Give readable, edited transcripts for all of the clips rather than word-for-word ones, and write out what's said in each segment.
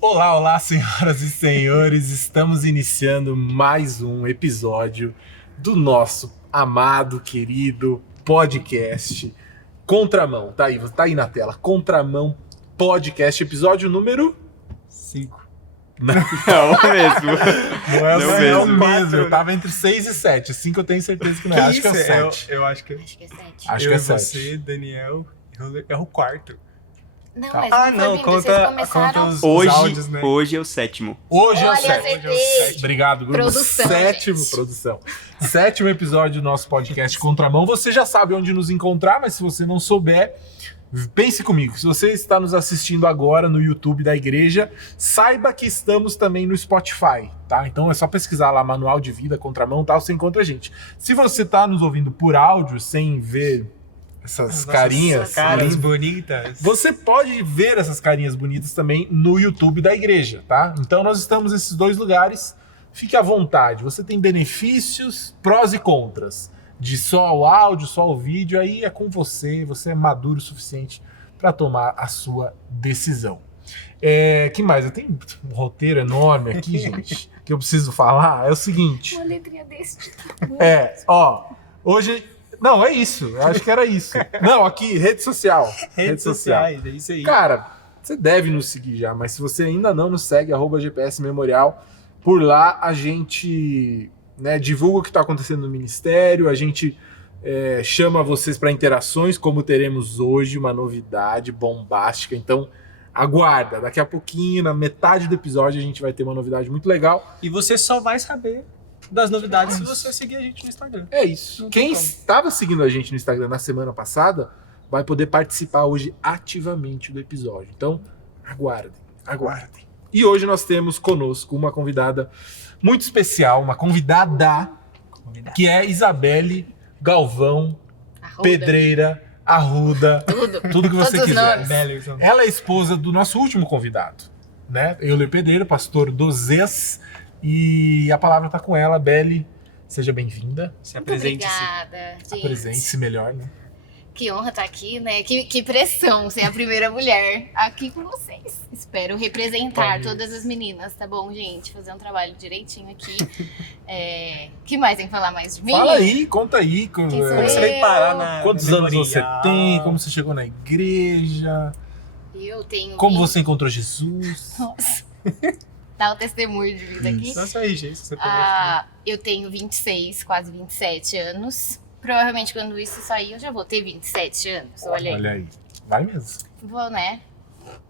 Olá, olá, senhoras e senhores, estamos iniciando mais um episódio do nosso amado, querido podcast Contramão. Tá aí na tela, Contramão Podcast, episódio número 5. Não, mesmo. é o mesmo. Eu tava entre 6 e 7. 5 eu tenho certeza que não é. Acho que é o 7. Eu acho que é Acho que é 7. Acho eu que é e 7. você, Daniel, é o quarto. Não, Tá. mas não, conta começaram... os áudios, né? Hoje é o sétimo. Hoje é o Olha, 7. acertei. Obrigado, Bruno. Produção, Sétimo, gente. produção. Sétimo episódio do nosso podcast Contramão. Você já sabe onde nos encontrar, mas se você não souber, pense comigo. Se você está nos assistindo agora no YouTube da igreja, saiba que estamos também no Spotify, tá? Então é só pesquisar lá Manual de Vida Contramão, tá? Você encontra a gente. Se você está nos ouvindo por áudio, sem ver essas carinhas Caras lindas, bonitas. você pode ver essas carinhas bonitas também no YouTube da igreja, tá? Então nós estamos nesses dois lugares. Fique à vontade. Você tem benefícios, prós e contras. De só o áudio, só o vídeo, aí é com você. Você é maduro o suficiente para tomar a sua decisão. Que mais? Eu tenho um roteiro enorme aqui, gente, que eu preciso falar. É o seguinte. Uma letrinha desse. Hoje... Não, é isso. Eu acho que era isso. Não, aqui, rede social. Redes sociais, é isso aí. Cara, você deve nos seguir já, mas se você ainda não nos segue, @GPS Memorial, por lá a gente divulga o que está acontecendo no ministério, a gente chama vocês para interações, como teremos hoje, uma novidade bombástica. Então, aguarda, daqui a pouquinho, na metade do episódio, a gente vai ter uma novidade muito legal. E você só vai saber das novidades se você seguir a gente no Instagram. É isso. Não tem Quem como. estava seguindo a gente no Instagram na semana passada vai poder participar hoje ativamente do episódio. Então, aguardem. E hoje nós temos conosco uma convidada muito especial, uma convidada que é Isabelle Galvão, Pedreira, Arruda, tudo que você Todos os quiser. nomes. Beleza. Ela é esposa do nosso último convidado, né? Euler Pedreira, pastor do ZES. E a palavra tá com ela. Belle, seja bem-vinda. Se Muito apresente-se. obrigada, gente. Apresente-se melhor, né? Que honra estar aqui, né? Que pressão ser a primeira mulher aqui com vocês. Espero representar todas as meninas, tá bom, gente? Fazer um trabalho direitinho aqui. Que mais tem que falar mais de mim? Fala aí, conta aí. Quem sou Como você veio parar na Quantos na anos você memorial? tem? Como você chegou na igreja? Eu tenho... Como 20. você encontrou Jesus? Nossa. Dá o testemunho de vida aqui. Nossa, aí, gente. Você pegou Eu tenho 26, quase 27 anos. Provavelmente quando isso sair eu já vou ter 27 anos. Olha aí. Olha aí. Vai mesmo. Vou, né?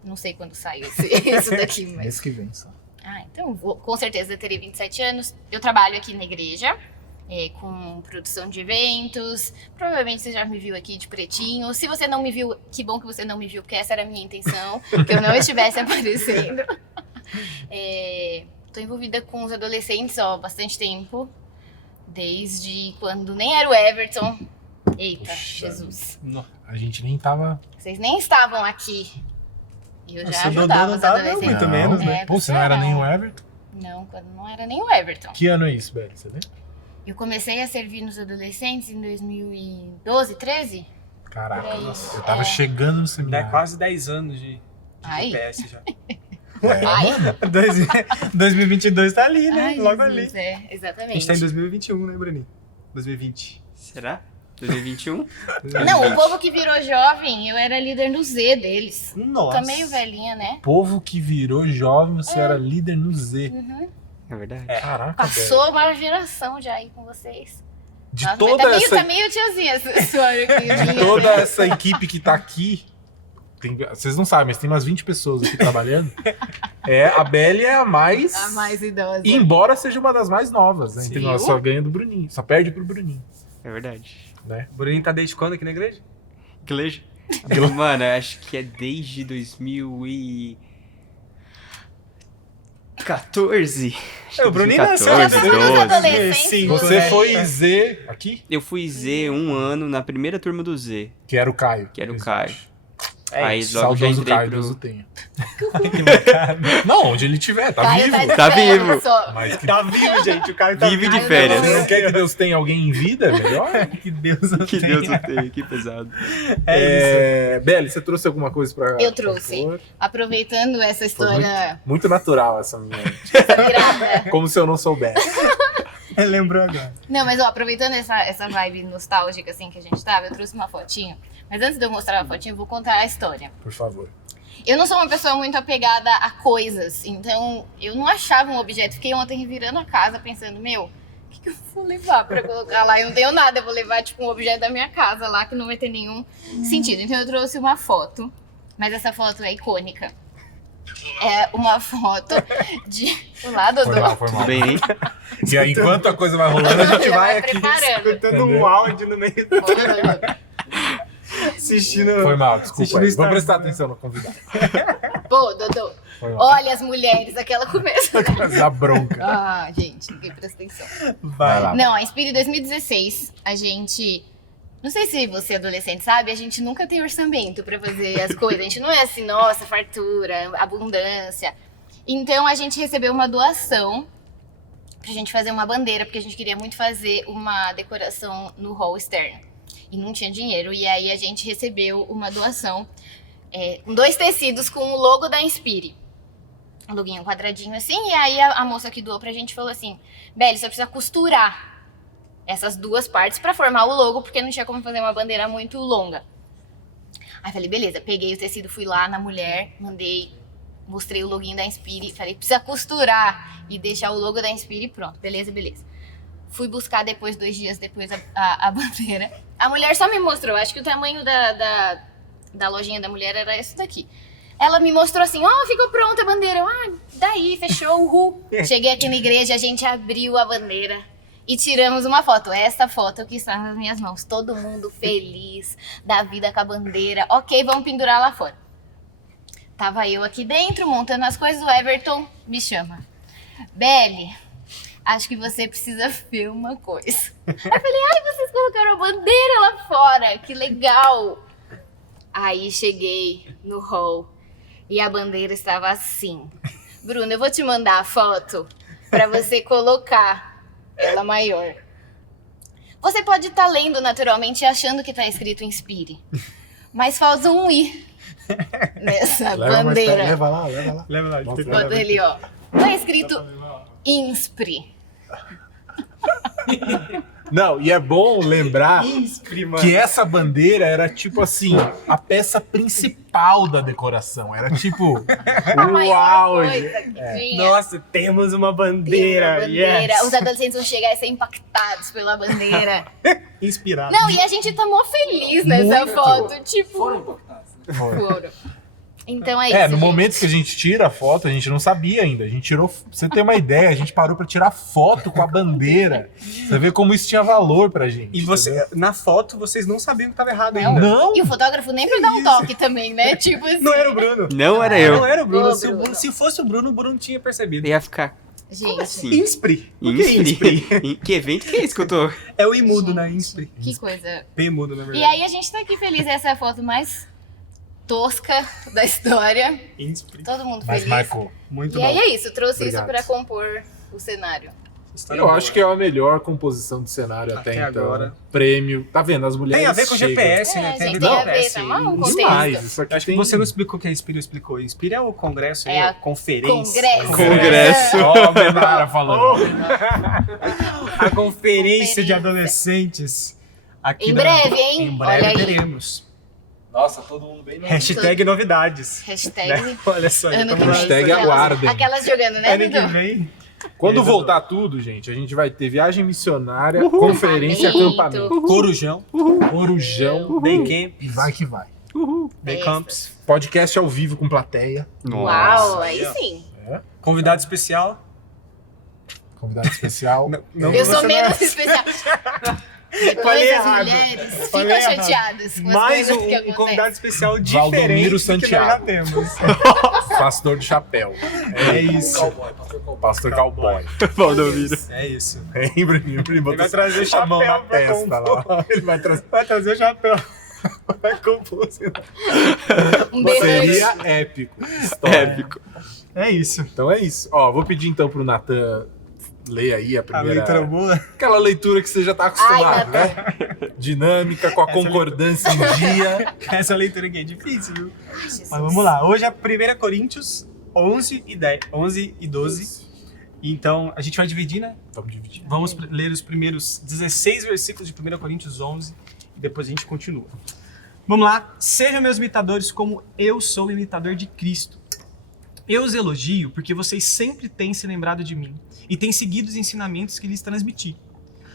Não sei quando sai isso daqui, mas... Mês que vem só. Então com certeza eu terei 27 anos. Eu trabalho aqui na igreja, com produção de eventos. Provavelmente você já me viu aqui de pretinho. Se você não me viu, que bom que você não me viu, porque essa era a minha intenção, que eu não estivesse aparecendo. Tô envolvida com os adolescentes há bastante tempo. Desde quando nem era o Everton. Eita, Puxa Jesus. A gente nem tava... Vocês nem estavam aqui. E eu já Nossa, o Dodô ajudava não os tava, adolescentes. muito menos, né? Pô, você não era nem o Everton? Não, quando não era nem o Everton. Que ano é isso, Belle? Você lembra? Eu comecei a servir nos adolescentes em 2012, 13? Caraca, Por aí. nossa, eu tava chegando no Dá seminário. quase 10 anos de Ai. GPS já. Ai. 2022 tá ali, né? Ai, Logo Jesus, ali. A exatamente. gente tá em 2021, né, Bruninho? 2020. Será? 2021? Não, o povo que virou jovem, eu era líder no Z deles. Nossa. Tô meio velhinha, né? Povo que virou jovem, você era líder no Z. É verdade. Caraca, Passou uma geração já aí com vocês. De Nossa, toda mas essa... tá meio tiazinha essa história aqui. De toda essa equipe que tá aqui, vocês não sabem, mas tem umas 20 pessoas aqui trabalhando. A Belle é a mais... A mais idosa. Embora seja uma das mais novas, né? Entre Sim. nós, só ganha do Bruninho. Só perde pro Bruninho, É verdade. né? O Bruninho tá desde quando aqui na igreja? Igreja? Mano, eu acho que é desde 2014. O Bruninho nasceu Já 14, foi nos 12. adolescentes. Você foi Z aqui? Eu fui Z um ano na primeira turma do Z, Que era o Caio. que era o Caio. Aí isso. logo já Saudoso entrei Carlos o pro... tenha. Não, onde ele estiver, tá Caio vivo. Tá férias vivo. só. Mas que Tá vivo, gente. O cara tá Vive de Ai, férias. você não quer que Deus tenha alguém em vida? Melhor. Que Deus o Que tenha. Deus o tenha, que pesado. Beli, você trouxe alguma coisa pra... Eu trouxe. compor? Aproveitando essa Foi história muito natural essa minha. virada. Como se eu não soubesse. Lembrou agora. Não, mas ó, aproveitando essa vibe nostálgica assim que a gente tava, eu trouxe uma fotinho. Mas antes de eu mostrar a fotinho, eu vou contar a história. Por favor. Eu não sou uma pessoa muito apegada a coisas, então eu não achava um objeto. Fiquei ontem revirando a casa pensando, meu, o que eu vou levar pra colocar lá? Eu não tenho nada, eu vou levar tipo um objeto da minha casa lá que não vai ter nenhum sentido. Então eu trouxe uma foto, mas essa foto é icônica. É uma foto de... Olá, Dodô. Foi mal. Tudo bem, hein? E aí, enquanto a coisa vai rolando, a gente Já vai vai aqui. preparando. Escutando Entendeu? um áudio no meio do... Olha, Dodô. Assistindo... Foi mal, desculpa. Assistindo Aí. Instagram. Vou prestar atenção no convidado. Pô, Dodô. Foi mal. Olha as mulheres, aquela começa. Dá bronca. Ah, gente, ninguém presta atenção. Vai lá. Não, a Inspire 2016, a gente... Não sei se você adolescente sabe, a gente nunca tem orçamento pra fazer as coisas. A gente não é assim, nossa, fartura, abundância. Então a gente recebeu uma doação pra gente fazer uma bandeira, porque a gente queria muito fazer uma decoração no hall externo. E não tinha dinheiro, e aí a gente recebeu uma doação com 2 tecidos com o logo da Inspire. Um loginho quadradinho assim, e aí a moça que doou pra gente falou assim, Beli, você precisa costurar essas 2 partes pra formar o logo, porque não tinha como fazer uma bandeira muito longa. Aí falei, beleza, peguei o tecido, fui lá na mulher, mostrei o loginho da Inspire, falei, precisa costurar e deixar o logo da Inspire e pronto, beleza. Fui buscar depois, 2 dias depois, a bandeira. A mulher só me mostrou, acho que o tamanho da lojinha da mulher era esse daqui. Ela me mostrou assim, ficou pronta a bandeira. Daí, fechou, uhul. Cheguei aqui na igreja, a gente abriu a bandeira e tiramos uma foto. Essa foto que está nas minhas mãos. Todo mundo feliz, da vida com a bandeira. Ok, vamos pendurar lá fora. Tava eu aqui dentro, montando as coisas, o Everton me chama. Beli, acho que você precisa ver uma coisa. Aí eu falei, vocês colocaram a bandeira lá fora, que legal. Aí cheguei no hall e a bandeira estava assim. Bruno, eu vou te mandar a foto para você colocar ela maior. Você pode estar lendo naturalmente e achando que está escrito Inspire, mas falta um I nessa bandeira. Leva lá. Leva lá. Mostra. Bota ali, ó. Tá escrito Inspire. Não, e é bom lembrar Inspire, mano. que essa bandeira era tipo assim, a peça principal da decoração. Era tipo, A maior uau! coisa que tinha. Nossa, temos uma bandeira. Tem uma bandeira. Yes. Os adolescentes vão chegar e ser impactados pela bandeira. Inspirado. Não, e a gente tá mó feliz nessa Muito. foto. Tipo, Foi. foram. Então é isso. No gente. momento que a gente tira a foto, a gente não sabia ainda. A gente tirou. Pra você ter uma ideia, a gente parou pra tirar foto com a bandeira. Você vê como isso tinha valor pra gente. E você, entendeu? na foto, vocês não sabiam que tava errado Não. ainda. Não! E o fotógrafo nem pra dar um toque também, né? Tipo assim. Não era o Bruno. Não era Não eu. era o Bruno. Ô, Se, o Bruno. Bruno- se fosse o Bruno tinha percebido. Ia ficar Gente, assim. Inspire. O que é Inspire? Que evento que é esse que eu tô? É o I mudo, né? Inspire. que coisa. P mudo, na E verdade. aí a gente tá aqui feliz. Essa é a foto mais tosca da história. Inspire. Todo mundo Mas feliz. marcou. Muito E bom. aí é isso. Trouxe Obrigado. isso pra compor o cenário. História Eu boa. acho que é a melhor composição de cenário até Até então. agora. Prêmio. Tá vendo? As mulheres. Tem a ver com chegam. GPS, né? É, Tem a gente, ver com tem a ver, GPS. tá bom? Um contexto. Demais. Isso aqui Acho que tem... você não explicou o que a Inspire explicou. Inspire é o congresso, É a a conferência. Congresso. Ó, a Menara falando. A conferência de adolescentes. Aqui Em da- breve, hein? Em Olha breve aí. teremos. Nossa, todo mundo bem Hashtag novidades. Hashtag. Né? Olha só, já Ano que estamos vem. lá. Hashtag Aquelas- aguardem. Aquelas jogando, né, Ano que Dudu? vem. Quando Exato. voltar tudo, gente, a gente vai ter viagem missionária, conferência, Acampamento. acampamento, Corujão. Corujão Day Camp. e vai que vai. Day Festa. Camps. Podcast ao vivo com plateia. Uau, aí ó. sim. Convidado especial. Convidado especial. Não, Eu sou você não- menos especial. Depois Falei as errado. mulheres ficam Falei errado. chateadas com as Mais coisas que um acontecem. convidado especial Valdomiro diferente que nós já Santiago. temos. Pastor de chapéu. É isso. Pastor cowboy. Valdomiro. É isso. Lembra? Ele Ele vai trazer a mão na chapéu pra testa lá. compor. Ele vai trazer. Vai trazer o chapéu. Um beijo. Seria épico. História. Épico. É isso. Então é isso. Ó, vou pedir então pro Natan ler aí a A primeira... letra boa. Aquela leitura que você já tá acostumado, Ai, né? Dinâmica, com a concordância em dia. Essa leitura aqui é difícil, viu? Jesus. Mas vamos lá. Hoje é 1 Coríntios 11 e 12. Então, a gente vai dividir, né? Vamos dividir. Vamos ler os primeiros 16 versículos de 1 Coríntios 11 e depois a gente continua. Vamos lá. Sejam meus imitadores como eu sou imitador de Cristo. Eu os elogio porque vocês sempre têm se lembrado de mim e têm seguido os ensinamentos que lhes transmiti.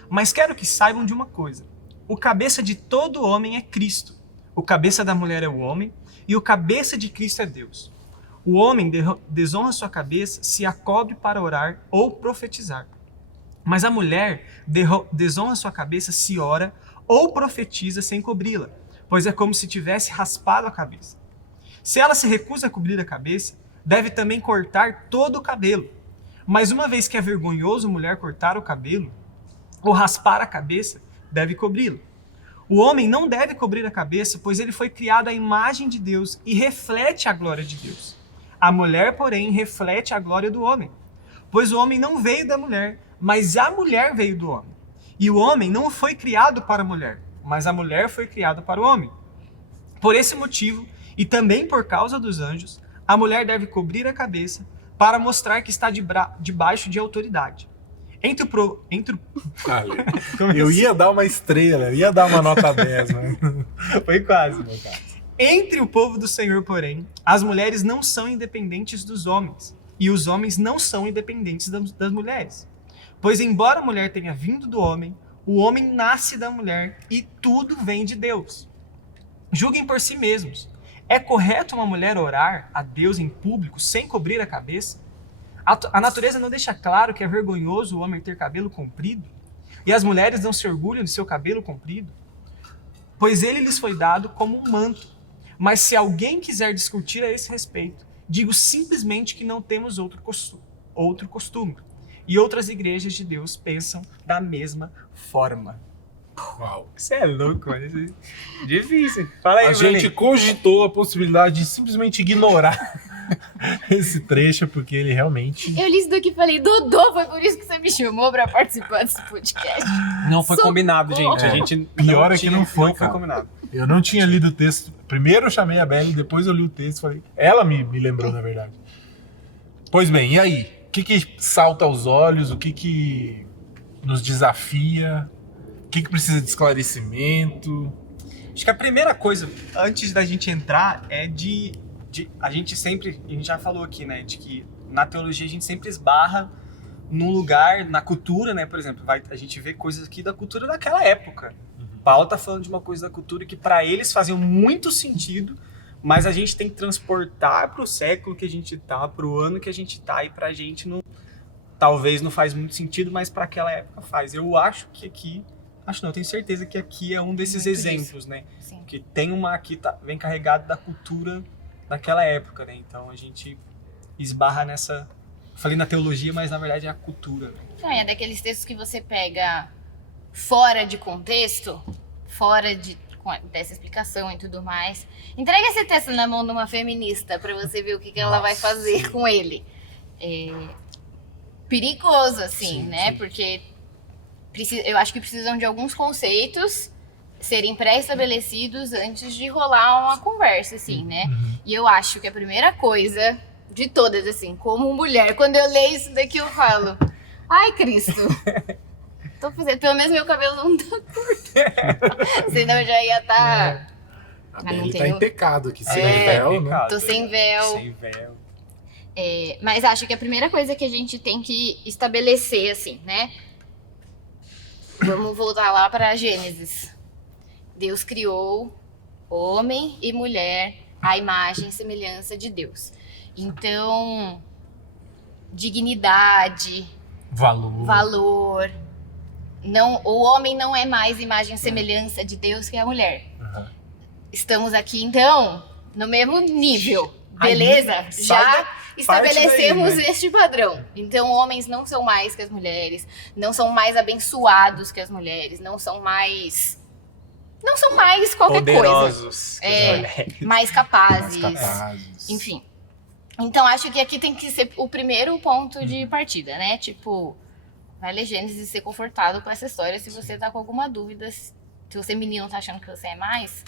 Mas quero que saibam de uma coisa. O cabeça de todo homem é Cristo. O cabeça da mulher é o homem e o cabeça de Cristo é Deus. O homem desonra sua cabeça se a cobre para orar ou profetizar. Mas a mulher desonra sua cabeça se ora ou profetiza sem cobri-la, pois é como se tivesse raspado a cabeça. Se ela se recusa a cobrir a cabeça, deve também cortar todo o cabelo. Mas uma vez que é vergonhoso mulher cortar o cabelo ou raspar a cabeça, deve cobri-lo. O homem não deve cobrir a cabeça, pois ele foi criado à imagem de Deus e reflete a glória de Deus. A mulher, porém, reflete a glória do homem, pois o homem não veio da mulher, mas a mulher veio do homem. E o homem não foi criado para a mulher, mas a mulher foi criada para o homem. Por esse motivo, e também por causa dos anjos, a mulher deve cobrir a cabeça para mostrar que está debaixo de autoridade. Eu ia dar uma estrela, ia dar uma nota 10, né? Foi quase, meu cara. Entre o povo do Senhor, porém, as mulheres não são independentes dos homens, e os homens não são independentes das mulheres. Pois embora a mulher tenha vindo do homem, o homem nasce da mulher e tudo vem de Deus. Julguem por si mesmos. É correto uma mulher orar a Deus em público sem cobrir a cabeça? A natureza não deixa claro que é vergonhoso o homem ter cabelo comprido? E as mulheres não se orgulham de seu cabelo comprido? Pois ele lhes foi dado como um manto. Mas se alguém quiser discutir a esse respeito, digo simplesmente que não temos outro costume. E outras igrejas de Deus pensam da mesma forma. Uau. Você é louco, mano. Isso é difícil. Fala aí, A gente Bruninho. cogitou a possibilidade de simplesmente ignorar esse trecho, porque ele realmente... Eu li isso daqui e falei, Dodô, foi por isso que você me chamou pra participar desse podcast. Não foi Socorro. combinado, gente. A gente Pior é que não foi, não foi cara. combinado. Eu não tinha lido o texto. Primeiro eu chamei a Belle, depois eu li o texto e falei... Ela me lembrou, na verdade. Pois bem, e aí? O que salta aos olhos? O que nos desafia? O que precisa de esclarecimento? Acho que a primeira coisa, antes da gente entrar, é a gente já falou aqui, né, de que na teologia a gente sempre esbarra num lugar, na cultura, né, por exemplo, a gente vê coisas aqui da cultura daquela época. Paulo tá falando de uma coisa da cultura que para eles faziam muito sentido, mas a gente tem que transportar pro século que a gente tá, pro ano que a gente tá, e pra gente não, talvez não faz muito sentido, mas para aquela época faz. Eu acho que aqui, eu tenho certeza que aqui é um desses Muito exemplos, né? Sim. Que tem uma aqui, vem carregado da cultura daquela época, né? Então a gente esbarra nessa... Falei na teologia, mas na verdade é a cultura. Né? Não, é daqueles textos que você pega fora de contexto, dessa explicação e tudo mais. Entrega esse texto na mão de uma feminista pra você ver o que ela vai fazer com ele. É perigoso, assim, Sim, né? sim. Porque eu acho que precisam de alguns conceitos serem pré-estabelecidos antes de rolar uma conversa, assim, né? E eu acho que a primeira coisa de todas, assim, como mulher, quando eu leio isso daqui eu falo, ai, Cristo, tô fazendo, pelo menos meu cabelo não tá curto. Senão eu já ia estar... A não Belle tá tenho- em pecado aqui, sem É, véu, né? pecado, Tô sem véu. Sem véu. Mas acho que a primeira coisa que a gente tem que estabelecer, assim, né? Vamos voltar lá para Gênesis. Deus criou homem e mulher à imagem e semelhança de Deus. Então, dignidade, valor. Não, o homem não é mais imagem e semelhança de Deus que a mulher. Uhum. Estamos aqui, então, no mesmo nível. Aí, Beleza? sai Já estabelecemos daí, né? este padrão. Então, homens não são mais que as mulheres, não são mais abençoados que as mulheres, não são mais não são mais qualquer coisa. Poderosos. Mais capazes. Capazes. Enfim. Então, acho que aqui tem que ser o primeiro ponto de partida, né? Tipo, vai ler Gênesis e ser confortável com essa história. Se você tá com alguma dúvida, se você menino tá achando que você é mais,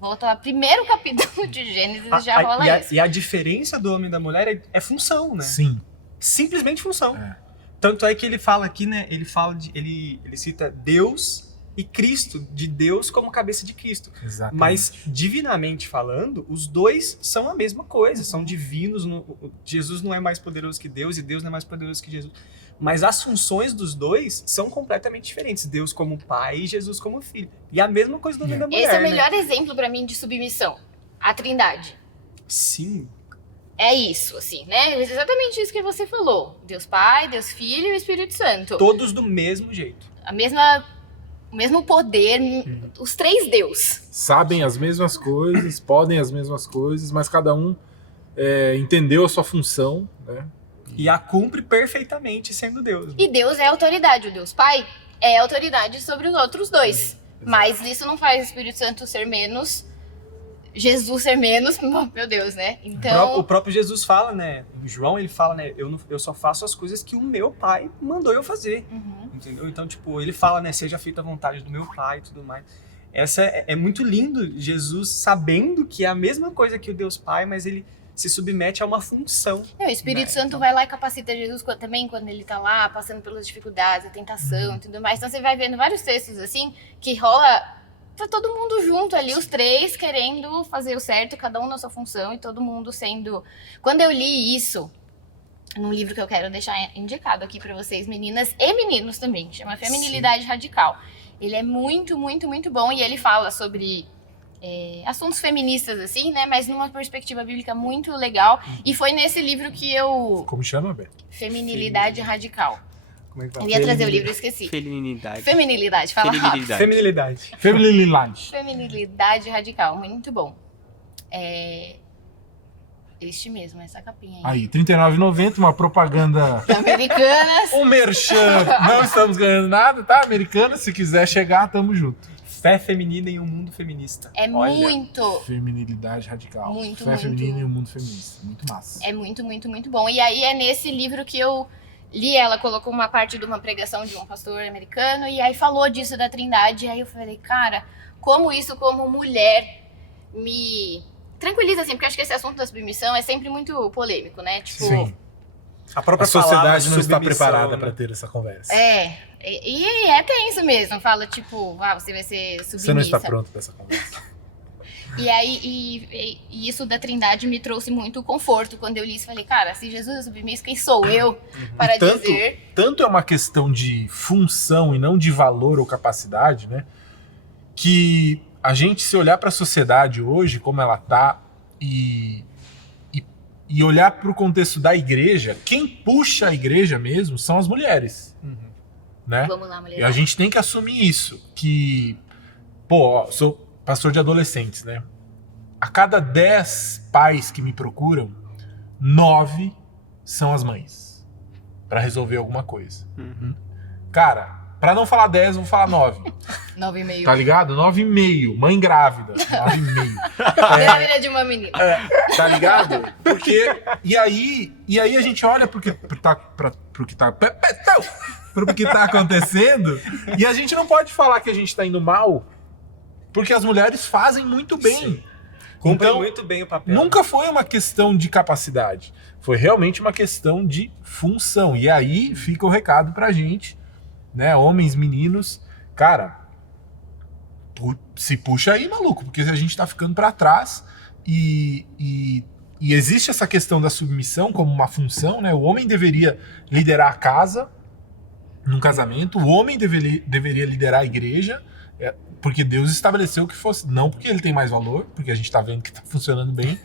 volta lá. Primeiro capítulo de Gênesis e já rola isso. E a diferença do homem e da mulher é função, né? Sim. Simplesmente função. É. Tanto é que ele fala aqui, né? Ele cita Deus e Cristo, de Deus como cabeça de Cristo. Exatamente. Mas, divinamente falando, os dois são a mesma coisa, são divinos. Jesus não é mais poderoso que Deus e Deus não é mais poderoso que Jesus. Mas as funções dos dois são completamente diferentes. Deus como pai e Jesus como filho. E a mesma coisa do homem e da mulher, Esse é o né? melhor exemplo pra mim de submissão. A Trindade. Sim. É isso, assim, né? Exatamente isso que você falou. Deus Pai, Deus Filho e Espírito Santo. Todos do mesmo jeito. O mesmo poder, os três Deus. Sabem as mesmas coisas, podem as mesmas coisas, mas cada um entendeu a sua função, né? E a cumpre perfeitamente sendo Deus. E Deus é autoridade. O Deus Pai é autoridade sobre os outros dois. Mas isso não faz o Espírito Santo ser menos, Jesus ser menos, meu Deus, né? Então, O próprio Jesus fala, né? O João, ele fala, né? Eu só faço as coisas que o meu pai mandou eu fazer. Entendeu? Então, tipo, ele fala, né? Seja feita a vontade do meu pai e tudo mais. Essa é muito lindo, Jesus sabendo que é a mesma coisa que o Deus Pai, mas ele se submete a uma função. o Espírito Santo vai lá e capacita Jesus também quando ele tá lá, passando pelas dificuldades, a tentação e tudo mais. Então você vai vendo vários textos assim, que rola, tá todo mundo junto ali, os três querendo fazer o certo, cada um na sua função e todo mundo sendo... Quando eu li isso, num livro que eu quero deixar indicado aqui pra vocês, meninas e meninos também, chama Feminilidade Radical. Ele é muito, muito, muito bom e ele fala sobre assuntos feministas, assim, né? Mas numa perspectiva bíblica muito legal. E foi nesse livro que eu... Como chama, Bé? Feminilidade Radical. Como é que fala? Eu ia trazer o livro, eu esqueci. Feminilidade. Feminilidade, fala rápido. Feminilidade. Feminilidade. Feminilidade Radical, muito bom. Este mesmo, essa capinha aí. Aí, R$39,90, uma propaganda... Americanas. Um merchan. Não estamos ganhando nada, tá? Americana, se quiser chegar, tamo junto. Fé feminina em um mundo feminista. É Olha. muito... Feminilidade radical. Muito, Fé muito. feminina e um mundo feminista. Muito massa. É muito, muito, muito bom. E aí é nesse livro que eu li, ela colocou uma parte de uma pregação de um pastor americano e aí falou disso da Trindade. E aí eu falei, cara, como isso como mulher me tranquiliza, assim, porque acho que esse assunto da submissão é sempre muito polêmico, né? Tipo, Sim. A própria A sociedade palavra não está submissão, preparada né? para ter essa conversa. E é tenso mesmo. Fala, tipo, você vai ser submissa. Você não está pronto para essa conversa. E aí, e isso da Trindade me trouxe muito conforto. Quando eu li isso, falei, cara, se Jesus é submisso, quem sou eu para dizer... Tanto é uma questão de função e não de valor ou capacidade, né? Que a gente, se olhar para a sociedade hoje, como ela tá, e olhar para o contexto da igreja, quem puxa a igreja mesmo são as mulheres. Né? Vamos lá, mulher. E a gente tem que assumir isso, que, sou pastor de adolescentes, né? A cada 10 pais que me procuram, 9 são as mães, para resolver alguma coisa. Cara, para não falar 10, eu vou falar 9. 9,5. Tá ligado? 9,5. Mãe grávida. 9,5. Grávida de uma menina. Tá ligado? Porque... E aí a gente olha pro que tá acontecendo e a gente não pode falar que a gente tá indo mal, porque as mulheres fazem muito bem. Sim. Cumprem Então, muito bem o papel. nunca foi uma questão de capacidade. Foi realmente uma questão de função. E aí fica o recado pra gente, né? Homens, meninos, cara, se puxa aí, maluco, porque a gente tá ficando pra trás e existe essa questão da submissão como uma função, né? O homem deveria liderar a casa num casamento, o homem deveria liderar a igreja, porque Deus estabeleceu que fosse, não porque ele tem mais valor, porque a gente tá vendo que tá funcionando bem,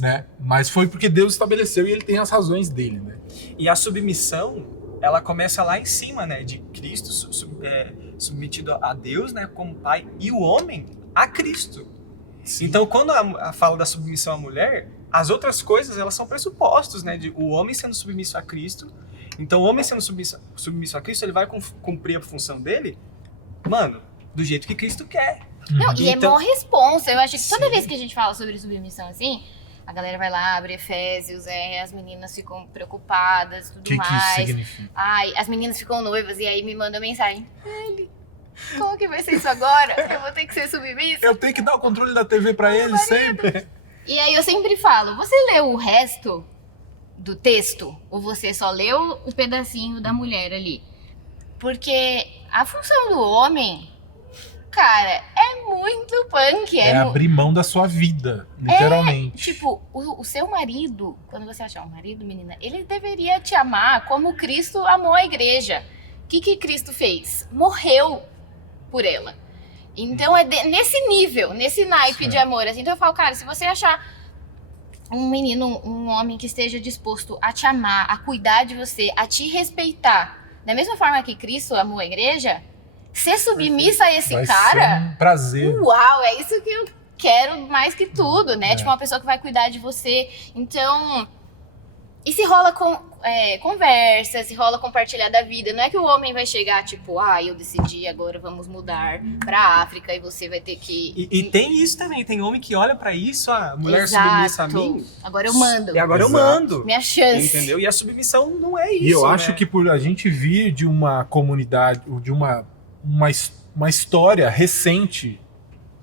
né? Mas foi porque Deus estabeleceu e ele tem as razões dele, né? E a submissão, ela começa lá em cima, né? De Cristo submetido a Deus, né? Como Pai, e o homem a Cristo. Sim. Então, quando a fala da submissão à mulher, as outras coisas, elas são pressupostos, né? De o homem sendo submisso a Cristo. Então, o homem sendo submisso a Cristo, ele vai cumprir a função dele, mano, do jeito que Cristo quer. Não, e Então- é mó responsa. Eu acho que toda Sim. vez que a gente fala sobre submissão assim, a galera vai lá, abre Efésios, as meninas ficam preocupadas, tudo O que isso mais. significa? Ai, as meninas ficam noivas e aí me mandam mensagem. Ele, como que vai ser isso agora? Eu vou ter que ser submissa? Eu tenho que dar o controle da TV pra ele sempre. E aí eu sempre falo, você leu o resto do texto? Ou você só leu o pedacinho da mulher ali? Porque a função do homem, cara, é muito punk. É abrir mão da sua vida, literalmente. Tipo, o seu marido, quando você achar um marido, menina, ele deveria te amar como Cristo amou a igreja. O que Cristo fez? Morreu por ela. Então é nesse nível, nesse naipe Certo. de amor. Assim, então eu falo, cara, se você achar um menino, um homem que esteja disposto a te amar, a cuidar de você, a te respeitar, da mesma forma que Cristo amou a igreja, ser submissa a esse Vai cara... ser um prazer. Uau, é isso que eu quero mais que tudo, né? É. Tipo, uma pessoa que vai cuidar de você. Então, e se rola conversa, se rola compartilhar da vida. Não é que o homem vai chegar, tipo, eu decidi, agora vamos mudar pra África e você vai ter que... E tem isso também, tem homem que olha pra isso, a mulher Exato. submissa a mim, Agora eu mando. e agora Exato. eu mando. Minha chance. Entendeu? E a submissão não é isso. E eu acho né? que por a gente vir de uma comunidade, de uma história recente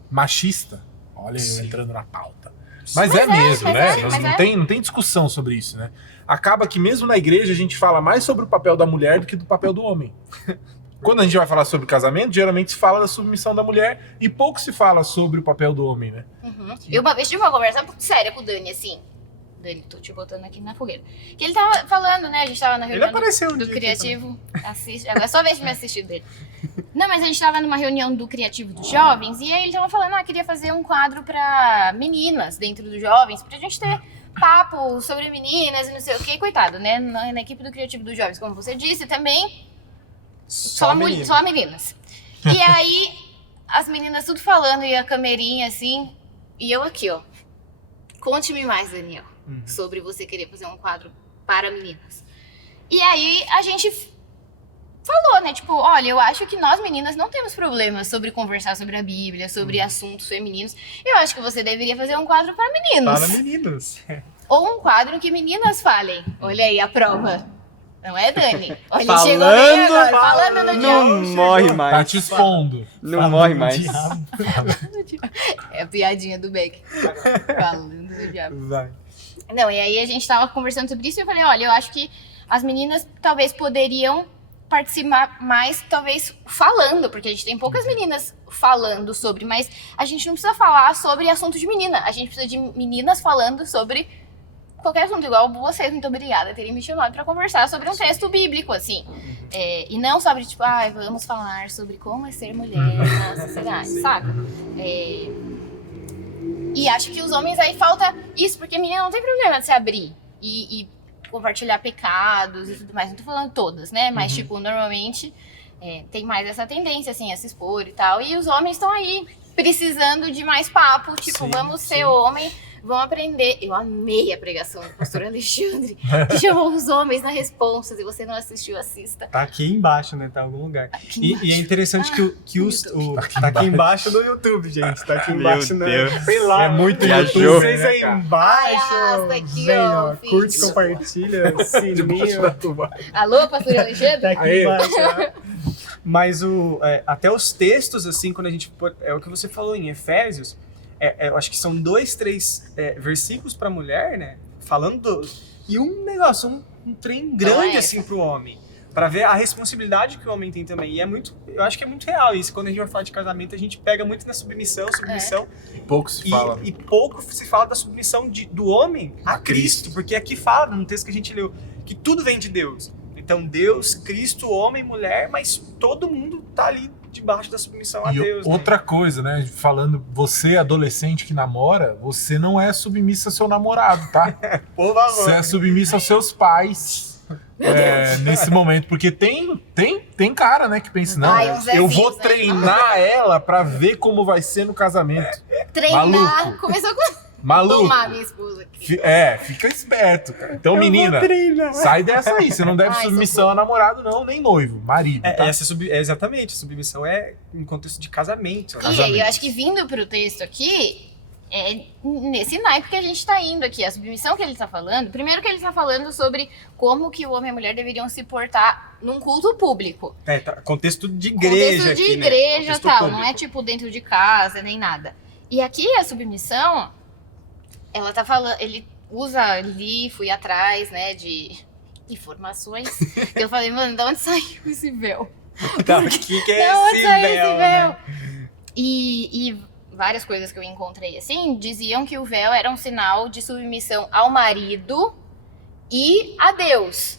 machista, olha eu Sim. entrando na pauta. Mas Mas é é, mesmo, mas né? é, Nós mas não, é. tem, não tem discussão sobre isso, né? Acaba que mesmo na igreja a gente fala mais sobre o papel da mulher do que do papel do homem. Quando a gente vai falar sobre casamento, geralmente se fala da submissão da mulher e pouco se fala sobre o papel do homem, né? Uhum. Eu uma vez tive uma conversa séria com o Dani, assim. Dani, tô te botando aqui na fogueira. Que ele tava falando, né? A gente tava na Ele reunião apareceu um do dia aqui Criativo. Assiste, agora é só vez de me assistir dele. Não, mas a gente tava numa reunião do Criativo dos Jovens e aí ele tava falando, queria fazer um quadro pra meninas dentro dos jovens, pra gente ter papo sobre meninas e não sei o que. Coitado, né? Na equipe do Criativo dos Jovens, como você disse, também Só menino. só meninas. E aí, as meninas tudo falando e a camerinha assim, e eu aqui, ó. Conte-me mais, Daniel, sobre você querer fazer um quadro para meninas. E aí, a gente falou, né? Tipo, olha, eu acho que nós meninas não temos problemas sobre conversar sobre a Bíblia, sobre assuntos femininos. Eu acho que você deveria fazer um quadro para meninos. Para meninos. Ou um quadro em que meninas falem. Olha aí a prova. Não é, Dani? Olha, Falando, chegou bem agora. Falando no Não diabo. morre Tá mais. te expondo. Não morre mais. É a piadinha do Beck. Falando do diabo. Vai. Não, e aí a gente tava conversando sobre isso e eu falei, olha, eu acho que as meninas talvez poderiam participar mais, talvez falando, porque a gente tem poucas meninas falando sobre, mas a gente não precisa falar sobre assunto de menina, a gente precisa de meninas falando sobre qualquer assunto, igual vocês, muito obrigada, terem me chamado pra conversar sobre um texto bíblico, assim. E não sobre, tipo, vamos falar sobre como é ser mulher na sociedade, sabe? E acho que os homens aí falta isso, porque menina não tem problema de se abrir e compartilhar pecados e tudo mais. Não tô falando todas, né? Mas, tipo, normalmente tem mais essa tendência, assim, a se expor e tal. E os homens estão aí precisando de mais papo, tipo, Sim, vamos sim. ser homem, vamos aprender. Eu amei a pregação do pastor Alexandre, que chamou os homens na responsa. Se você não assistiu, assista. Tá aqui embaixo, né? Tá em algum lugar. Aqui E é embaixo. interessante que no os. YouTube. Tá aqui embaixo no YouTube, gente. Tá aqui Meu embaixo Deus. Sei lá. É muito Viajou. YouTube, Vocês né, aí cara? embaixo. Ai, arrasta aqui, vem, ó, curte, vídeo. compartilha, Debaixo sininho. da tua. Alô, pastor Alexandre? Tá aqui Aê. embaixo. Né? Mas até os textos, assim, quando a gente... É o que você falou em Efésios, eu acho que são 2, 3 versículos pra mulher, né? Falando e um negócio, um trem grande, é. assim, pro homem. Pra ver a responsabilidade que o homem tem também. E eu acho que é muito real isso. Quando a gente vai falar de casamento, a gente pega muito na submissão. Pouco se fala. E pouco se fala da submissão do homem a Cristo. Porque aqui fala, no texto que a gente leu, que tudo vem de Deus. Então Deus, Cristo, homem, mulher, mas todo mundo tá ali debaixo da submissão a E Deus. outra coisa, né? Falando, você adolescente que namora, você não é submissa ao seu namorado, tá? Por favor. Você é submissa aos seus pais nesse momento. Porque tem cara, né, que pensa, não, Ai, uns eu Zezinhos, vou né? treinar ela pra ver como vai ser no casamento. Treinar. Maluco. Começou com Maluco. Tomar minha esposa aqui. Fica esperto, cara. Então, menina, sai dessa aí. Você não deve Ai, submissão a namorado, não, nem noivo, marido. Tá? Exatamente, submissão é em contexto de casamento. E aí, eu acho que vindo pro texto aqui, é nesse naipe que a gente tá indo aqui. A submissão que ele tá falando, primeiro que ele tá falando sobre como que o homem e a mulher deveriam se portar num culto público. Contexto de igreja. Contexto de aqui, igreja né? tal, Público. não é tipo dentro de casa, nem nada. E aqui a submissão, ela tá falando, ele usa ali, fui atrás, né, de informações. Eu falei, mano, de onde saiu esse véu? Tá, o que é Da onde esse saiu véu, esse né? véu? E várias coisas que eu encontrei assim diziam que o véu era um sinal de submissão ao marido e a Deus.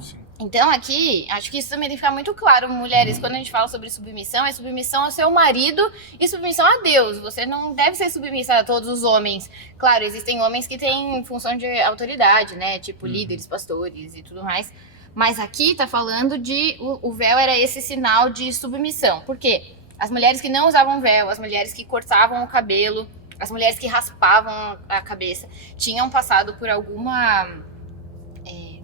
Sim. Então aqui, acho que isso também tem que ficar muito claro, mulheres, quando a gente fala sobre submissão, é submissão ao seu marido e submissão a Deus. Você não deve ser submissa a todos os homens. Claro, existem homens que têm função de autoridade, né? Tipo líderes, pastores e tudo mais. Mas aqui tá falando de... O véu era esse sinal de submissão. Por quê? As mulheres que não usavam véu, as mulheres que cortavam o cabelo, as mulheres que raspavam a cabeça, tinham passado por alguma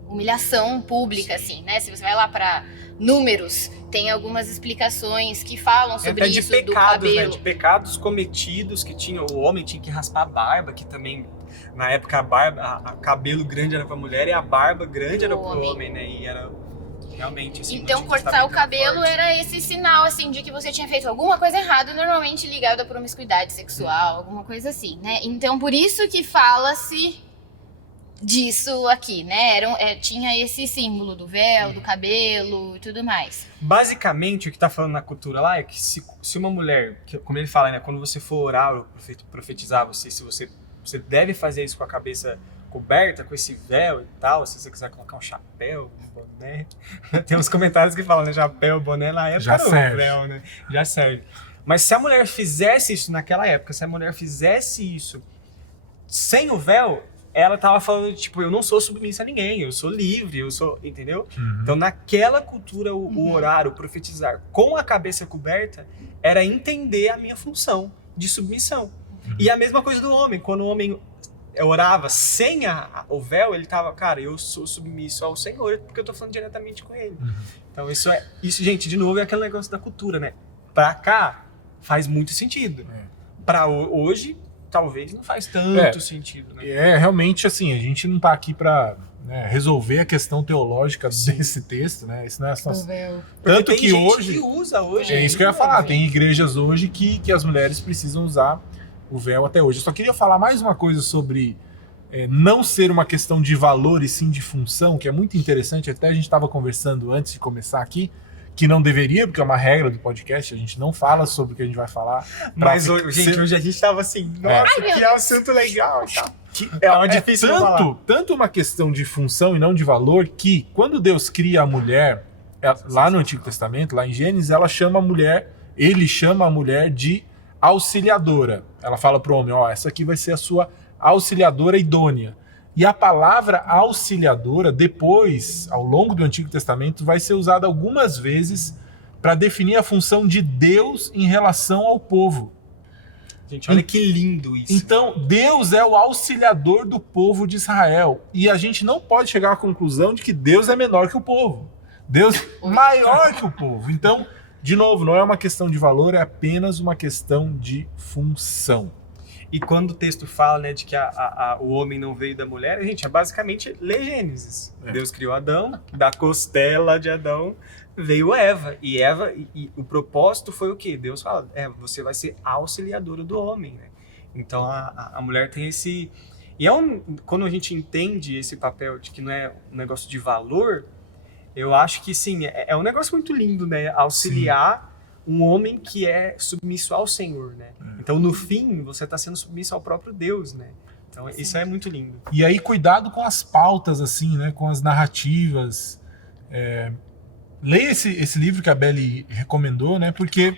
humilhação pública, assim, né? Se você vai lá para Números, tem algumas explicações que falam sobre Até de isso, pecados, do cabelo. né? De pecados cometidos que tinha. O homem tinha que raspar a barba, que também, na época, a cabelo grande era pra mulher e a barba grande era pro homem, né? E era realmente assim. Então, cortar o cabelo era esse sinal, assim, de que você tinha feito alguma coisa errada, normalmente ligado à promiscuidade sexual, alguma coisa assim, né? Então, por isso que fala-se disso aqui, né? Tinha esse símbolo do véu, do cabelo e tudo mais. Basicamente, o que tá falando na cultura lá é que se uma mulher, como ele fala, né? Quando você for orar ou profetizar, você deve fazer isso com a cabeça coberta, com esse véu e tal. Se você quiser colocar um chapéu, um boné. Tem uns comentários que falam, né? Chapéu, boné, na época Já era serve. o véu, né? Já serve. Mas se a mulher fizesse isso naquela época, se a mulher fizesse isso sem o véu, ela tava falando, tipo, eu não sou submissa a ninguém, eu sou livre, eu sou, entendeu? Então, naquela cultura, o orar, o profetizar com a cabeça coberta era entender a minha função de submissão. E a mesma coisa do homem, quando o homem orava sem o véu, ele tava, cara, eu sou submisso ao Senhor, porque eu tô falando diretamente com ele. Então, isso, gente, de novo, é aquele negócio da cultura, né? Pra cá, faz muito sentido. Pra hoje, talvez não faz tanto sentido, né? Realmente, assim, a gente não tá aqui pra resolver a questão teológica desse texto, né? Isso não é a situação. Tanto tem que gente hoje... que usa hoje. É isso que eu ia falar. Tem igrejas hoje que as mulheres precisam usar o véu até hoje. Eu só queria falar mais uma coisa sobre não ser uma questão de valor e sim de função, que é muito interessante. Até a gente estava conversando antes de começar aqui, que não deveria, porque é uma regra do podcast, a gente não fala sobre o que a gente vai falar. Mas hoje a gente tava assim, nossa, que assunto legal. É difícil falar. tanto uma questão de função e não de valor, que quando Deus cria a mulher, lá no Antigo Testamento, lá em Gênesis, ele chama a mulher de auxiliadora. Ela fala pro homem, essa aqui vai ser a sua auxiliadora idônea. E a palavra auxiliadora, depois, ao longo do Antigo Testamento, vai ser usada algumas vezes para definir a função de Deus em relação ao povo. Gente, olha que lindo isso. Então, Deus é o auxiliador do povo de Israel. E a gente não pode chegar à conclusão de que Deus é menor que o povo. Deus é maior que o povo. Então, de novo, não é uma questão de valor, é apenas uma questão de função. E quando o texto fala, né, de que o homem não veio da mulher, gente, é basicamente ler Gênesis. Deus criou Adão, da costela de Adão veio Eva. E o propósito foi o quê? Deus fala, você vai ser auxiliadora do homem, né? Então a mulher tem esse... E quando a gente entende esse papel de que não é um negócio de valor, eu acho que sim, é um negócio muito lindo, né? Auxiliar um homem que é submisso ao Senhor, né? Então, no fim, você está sendo submisso ao próprio Deus, né? Então, isso é muito lindo. E aí, cuidado com as pautas, assim, né? Com as narrativas. Leia esse livro que a Beli recomendou, né? Porque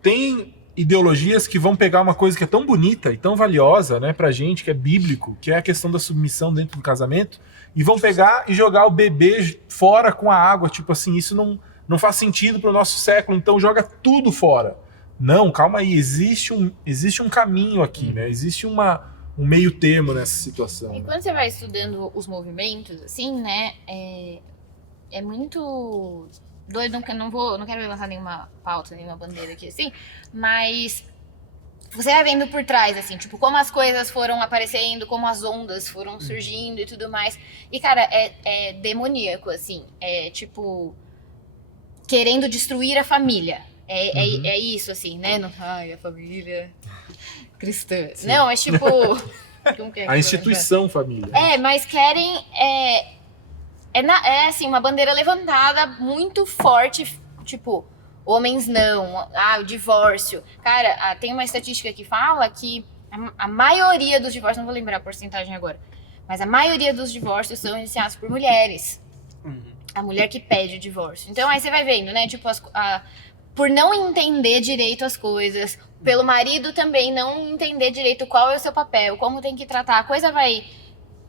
tem ideologias que vão pegar uma coisa que é tão bonita e tão valiosa, né, pra gente, que é bíblico, que é a questão da submissão dentro do casamento, e vão pegar e jogar o bebê fora com a água. Tipo assim, isso não faz sentido pro nosso século, então joga tudo fora. Não, calma aí, existe um caminho aqui, né? Existe um meio termo nessa situação. E Né? quando você vai estudando os movimentos, assim, né, é muito doido, não quero levantar nenhuma pauta, nenhuma bandeira aqui, assim, mas você vai vendo por trás, assim, tipo, como as coisas foram aparecendo, como as ondas foram surgindo e tudo mais. E, cara, é demoníaco, assim, é tipo, querendo destruir a família. É isso, assim, né? Ai, a família cristã. Sim. Não, é tipo... como que é que A eu instituição família. mas querem assim, uma bandeira levantada muito forte, tipo, homens não, o divórcio. Cara, tem uma estatística que fala que a maioria dos divórcios, não vou lembrar a porcentagem agora, mas a maioria dos divórcios são iniciados por mulheres. A mulher que pede o divórcio. Então aí você vai vendo, né, tipo, por não entender direito as coisas, pelo marido também não entender direito qual é o seu papel, como tem que tratar, a coisa vai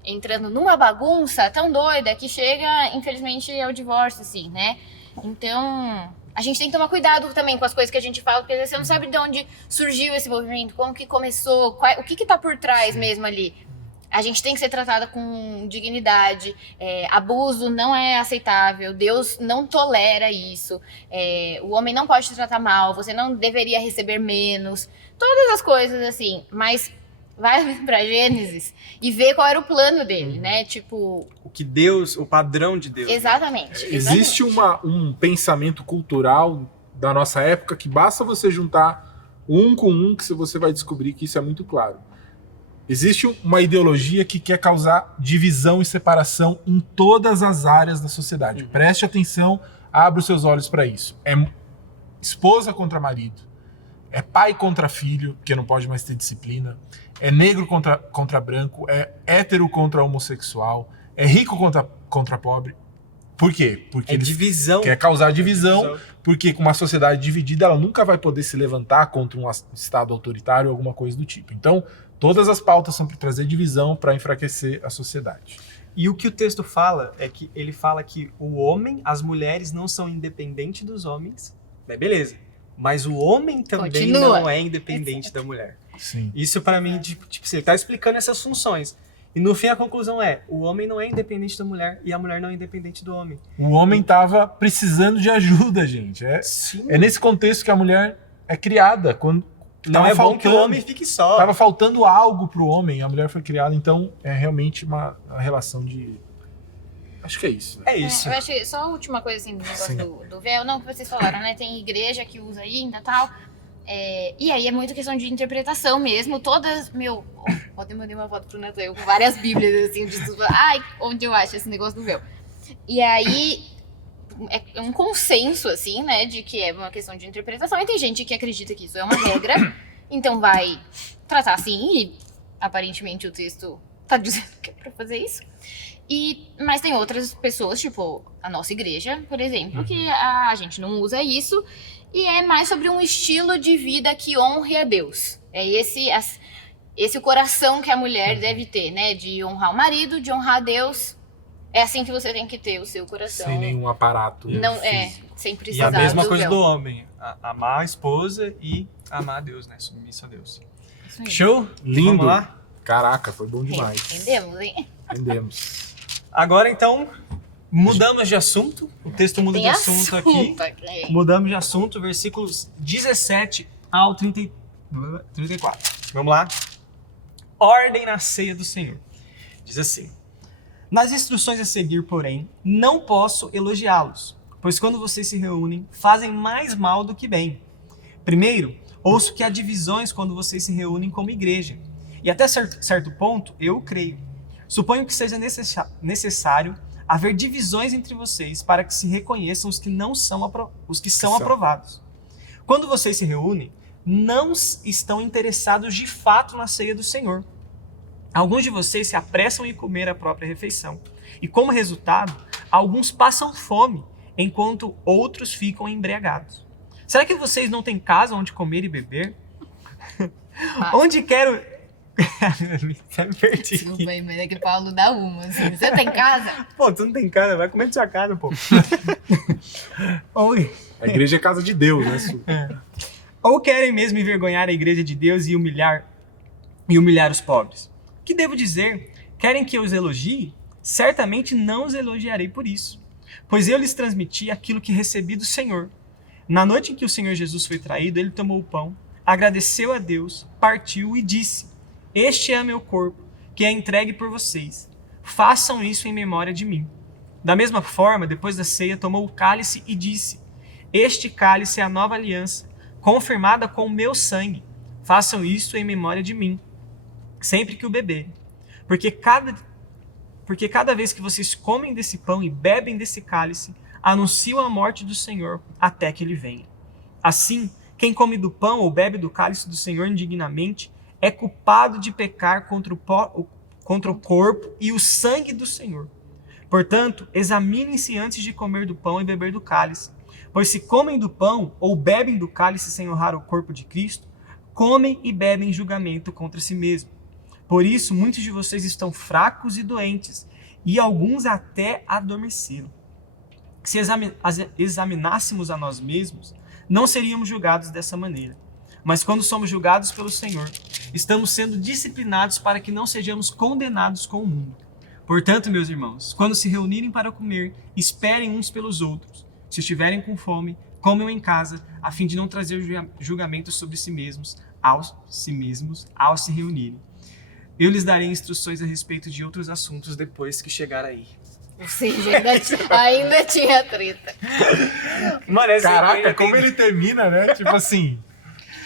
entrando numa bagunça tão doida que chega, infelizmente, ao divórcio, assim, né? Então, a gente tem que tomar cuidado também com as coisas que a gente fala, porque às vezes você não sabe de onde surgiu esse movimento, como que começou, o que tá por trás mesmo ali. A gente tem que ser tratada com dignidade, abuso não é aceitável, Deus não tolera isso, o homem não pode te tratar mal, você não deveria receber menos, todas as coisas assim, mas vai pra Gênesis e ver qual era o plano dele, né, tipo... O padrão de Deus. Exatamente. Existe um pensamento cultural da nossa época que basta você juntar um com um que você vai descobrir que isso é muito claro. Existe uma ideologia que quer causar divisão e separação em todas as áreas da sociedade. Preste atenção, abra os seus olhos para isso. É esposa contra marido, é pai contra filho, porque não pode mais ter disciplina, é negro contra branco, é hétero contra homossexual, é rico contra pobre. Por quê? Porque eles divisão. quer causar divisão, porque com uma sociedade dividida ela nunca vai poder se levantar contra um estado autoritário ou alguma coisa do tipo. Então, todas as pautas são para trazer divisão, para enfraquecer a sociedade. E o que o texto fala é que ele fala que o homem, as mulheres não são independentes dos homens, beleza. Mas o homem também Continua. não é independente da mulher. Sim. Isso para mim, tipo, ele tá explicando essas funções. E no fim a conclusão é, o homem não é independente da mulher e a mulher não é independente do homem. O homem estava precisando de ajuda, gente. Sim. É nesse contexto que a mulher é criada. Quando Não é bom que o homem fique só. Tava faltando algo pro homem, a mulher foi criada, então é realmente uma relação de... Acho que é isso. Né? É isso. Eu acho que só a última coisa assim do negócio do véu, não, que vocês falaram, né? Tem igreja que usa ainda e tal. E aí é muito questão de interpretação mesmo. Todas, ontem eu mandei uma foto pro Natan com várias bíblias, assim, de tudo. Ai, onde eu acho esse negócio do véu. E aí é um consenso, assim, né, de que é uma questão de interpretação. E tem gente que acredita que isso é uma regra, então vai tratar assim, e aparentemente o texto tá dizendo que é pra fazer isso. Mas tem outras pessoas, tipo a nossa igreja, por exemplo, que a gente não usa isso, e é mais sobre um estilo de vida que honre a Deus. É esse o coração que a mulher deve ter, né? De honrar o marido, de honrar a Deus. É assim que você tem que ter o seu coração. Sem nenhum aparato. Não, físico. sem E precisar a mesma do coisa véu. do homem. Amar a esposa e amar a Deus, né? Submisso a Deus. Isso aí. Show? Lindo. Vamos lá? Caraca, foi bom demais. Entendemos, hein? Entendemos. Agora, então, mudamos de assunto. O texto muda de assunto aqui. aqui. Mudamos de assunto, versículos 17 ao 34. Vamos lá? Ordem na ceia do Senhor. Diz assim: nas instruções a seguir, porém, não posso elogiá-los, pois quando vocês se reúnem, fazem mais mal do que bem. Primeiro, ouço que há divisões quando vocês se reúnem como igreja, e até certo ponto eu creio. Suponho que seja necessário haver divisões entre vocês para que se reconheçam os que são aprovados. Quando vocês se reúnem, não estão interessados de fato na ceia do Senhor. Alguns de vocês se apressam em comer a própria refeição. E como resultado, alguns passam fome, enquanto outros ficam embriagados. Será que vocês não têm casa onde comer e beber? Onde quero... me perdi. Desculpa aí, mas é que o Paulo dá uma, assim. Você tem casa? Pô, tu não tem casa, vai comer de sua casa, pô. A igreja é casa de Deus, né? Ou querem mesmo envergonhar a igreja de Deus e humilhar os pobres? Que devo dizer? Querem que eu os elogie? Certamente não os elogiarei por isso, pois eu lhes transmiti aquilo que recebi do Senhor. Na noite em que o Senhor Jesus foi traído, ele tomou o pão, agradeceu a Deus, partiu e disse: Este é meu corpo, que é entregue por vocês. Façam isso em memória de mim. Da mesma forma, depois da ceia, tomou o cálice e disse: Este cálice é a nova aliança, confirmada com o meu sangue. Façam isso em memória de mim, sempre que o beberem. Porque cada vez que vocês comem desse pão e bebem desse cálice, anunciam a morte do Senhor até que ele venha. Assim, quem come do pão ou bebe do cálice do Senhor indignamente é culpado de pecar contra o corpo e o sangue do Senhor. Portanto, examinem-se antes de comer do pão e beber do cálice. Pois se comem do pão ou bebem do cálice sem honrar o corpo de Cristo, comem e bebem julgamento contra si mesmo. Por isso, muitos de vocês estão fracos e doentes, e alguns até adormeceram. Se examinássemos a nós mesmos, não seríamos julgados dessa maneira. Mas quando somos julgados pelo Senhor, estamos sendo disciplinados para que não sejamos condenados com o mundo. Portanto, meus irmãos, quando se reunirem para comer, esperem uns pelos outros. Se estiverem com fome, comam em casa, a fim de não trazer julgamento sobre si mesmos ao se reunirem. Eu lhes darei instruções a respeito de outros assuntos depois que chegar aí. Ou seja, ainda tinha treta. Mano, essa Caraca, como ele termina, né? Tipo assim,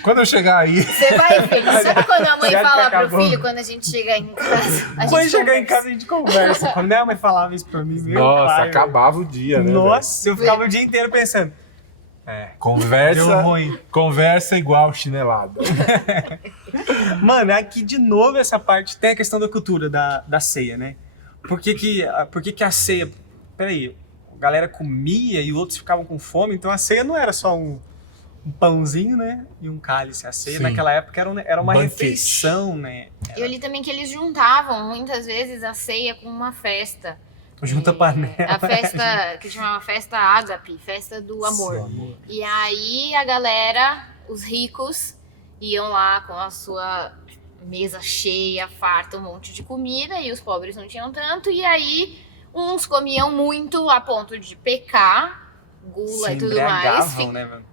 quando eu chegar aí... Você vai ver. Sabe quando a mãe Certo que fala pro acabou. filho, quando a gente chega em casa? Quando chegar em casa a gente conversa. Quando minha mãe falava isso pra mim, meu Nossa, pai, acabava o dia, né? nossa, eu ficava o dia inteiro pensando. velho? Conversa, Deu ruim. conversa igual chinelada. Mano, aqui de novo essa parte tem a questão da cultura da ceia, né? Por que a ceia... Peraí, a galera comia e outros ficavam com fome, então a ceia não era só um pãozinho, né? E um cálice. A ceia Sim. naquela época era uma Banquete. refeição, né? Eu li também que eles juntavam muitas vezes a ceia com uma festa. Junta panela. A festa que chamava festa ágape, festa do amor. E aí a galera, os ricos, iam lá com a sua mesa cheia, farta, um monte de comida, e os pobres não tinham tanto, e aí uns comiam muito a ponto de pecar, gula Se e tudo mais. embriagavam, né, mano?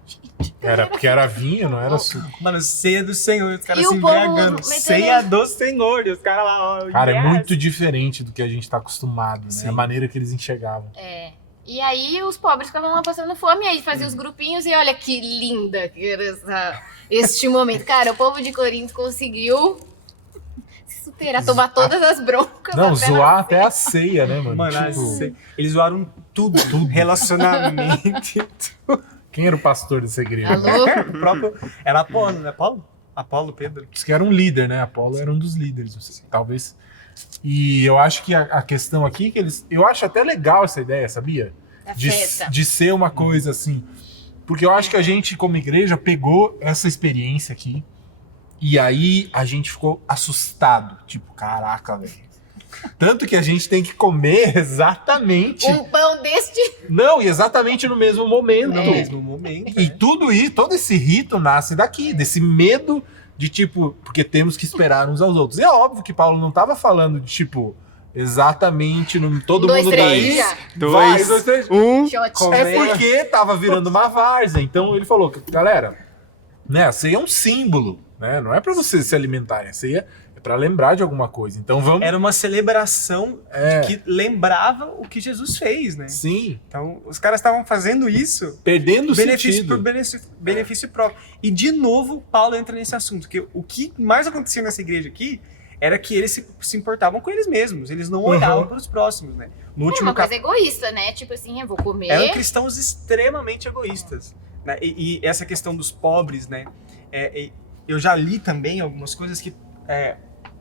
Era porque era vinho, não era suco. Mano, ceia do Senhor, os caras E se o povo embriagando. metendo- Ceia do Senhor, e os caras lá, ó. Cara, é yes. muito diferente do que a gente tá acostumado, né? Sim. A maneira que eles enxergavam. E aí os pobres ficavam lá passando fome, e aí fazia os grupinhos, e olha que linda que era este momento. Cara, o povo de Corinto conseguiu se superar, tomar todas as broncas. Não, até zoar na até a ceia, né, mano? Mano, Tipo, eles zoaram tudo. Relacionamento. quem era o pastor dessa igreja? Alô? O próprio... Era Apolo, né? Apolo, Pedro. Diz que era um líder, né? Apolo era um dos líderes, não sei, talvez. E eu acho que a questão aqui que eles... Eu acho até legal essa ideia, sabia? Da festa. De ser uma coisa assim. Porque eu acho que a gente, como igreja, pegou essa experiência aqui e aí a gente ficou assustado. Tipo, caraca, velho. Tanto que a gente tem que comer exatamente... Um pão deste. Não, e exatamente no mesmo momento. No mesmo momento. E tudo isso, todo esse rito nasce daqui, desse medo de tipo, porque temos que esperar uns aos outros. E é óbvio que Paulo não estava falando de tipo, exatamente no todo Dois, mundo três, daí. já. Vai, dois, três. Shot. É porque tava virando uma várzea. Então ele falou, galera, né, a ceia é um símbolo, né? Não é pra vocês se alimentarem, a ceia é pra lembrar de alguma coisa. Então vamos. Era uma celebração que lembrava o que Jesus fez, né? Sim, Então, os caras estavam fazendo isso perdendo o benefício sentido. por benefício próprio. E, de novo, Paulo entra nesse assunto, que o que mais acontecia nessa igreja aqui era que eles se importavam com eles mesmos, eles não olhavam para os próximos, né? No É último uma coisa egoísta, né? Tipo assim, eu vou comer. eram cristãos extremamente egoístas, né? E essa questão dos pobres, né? Eu já li também algumas coisas que para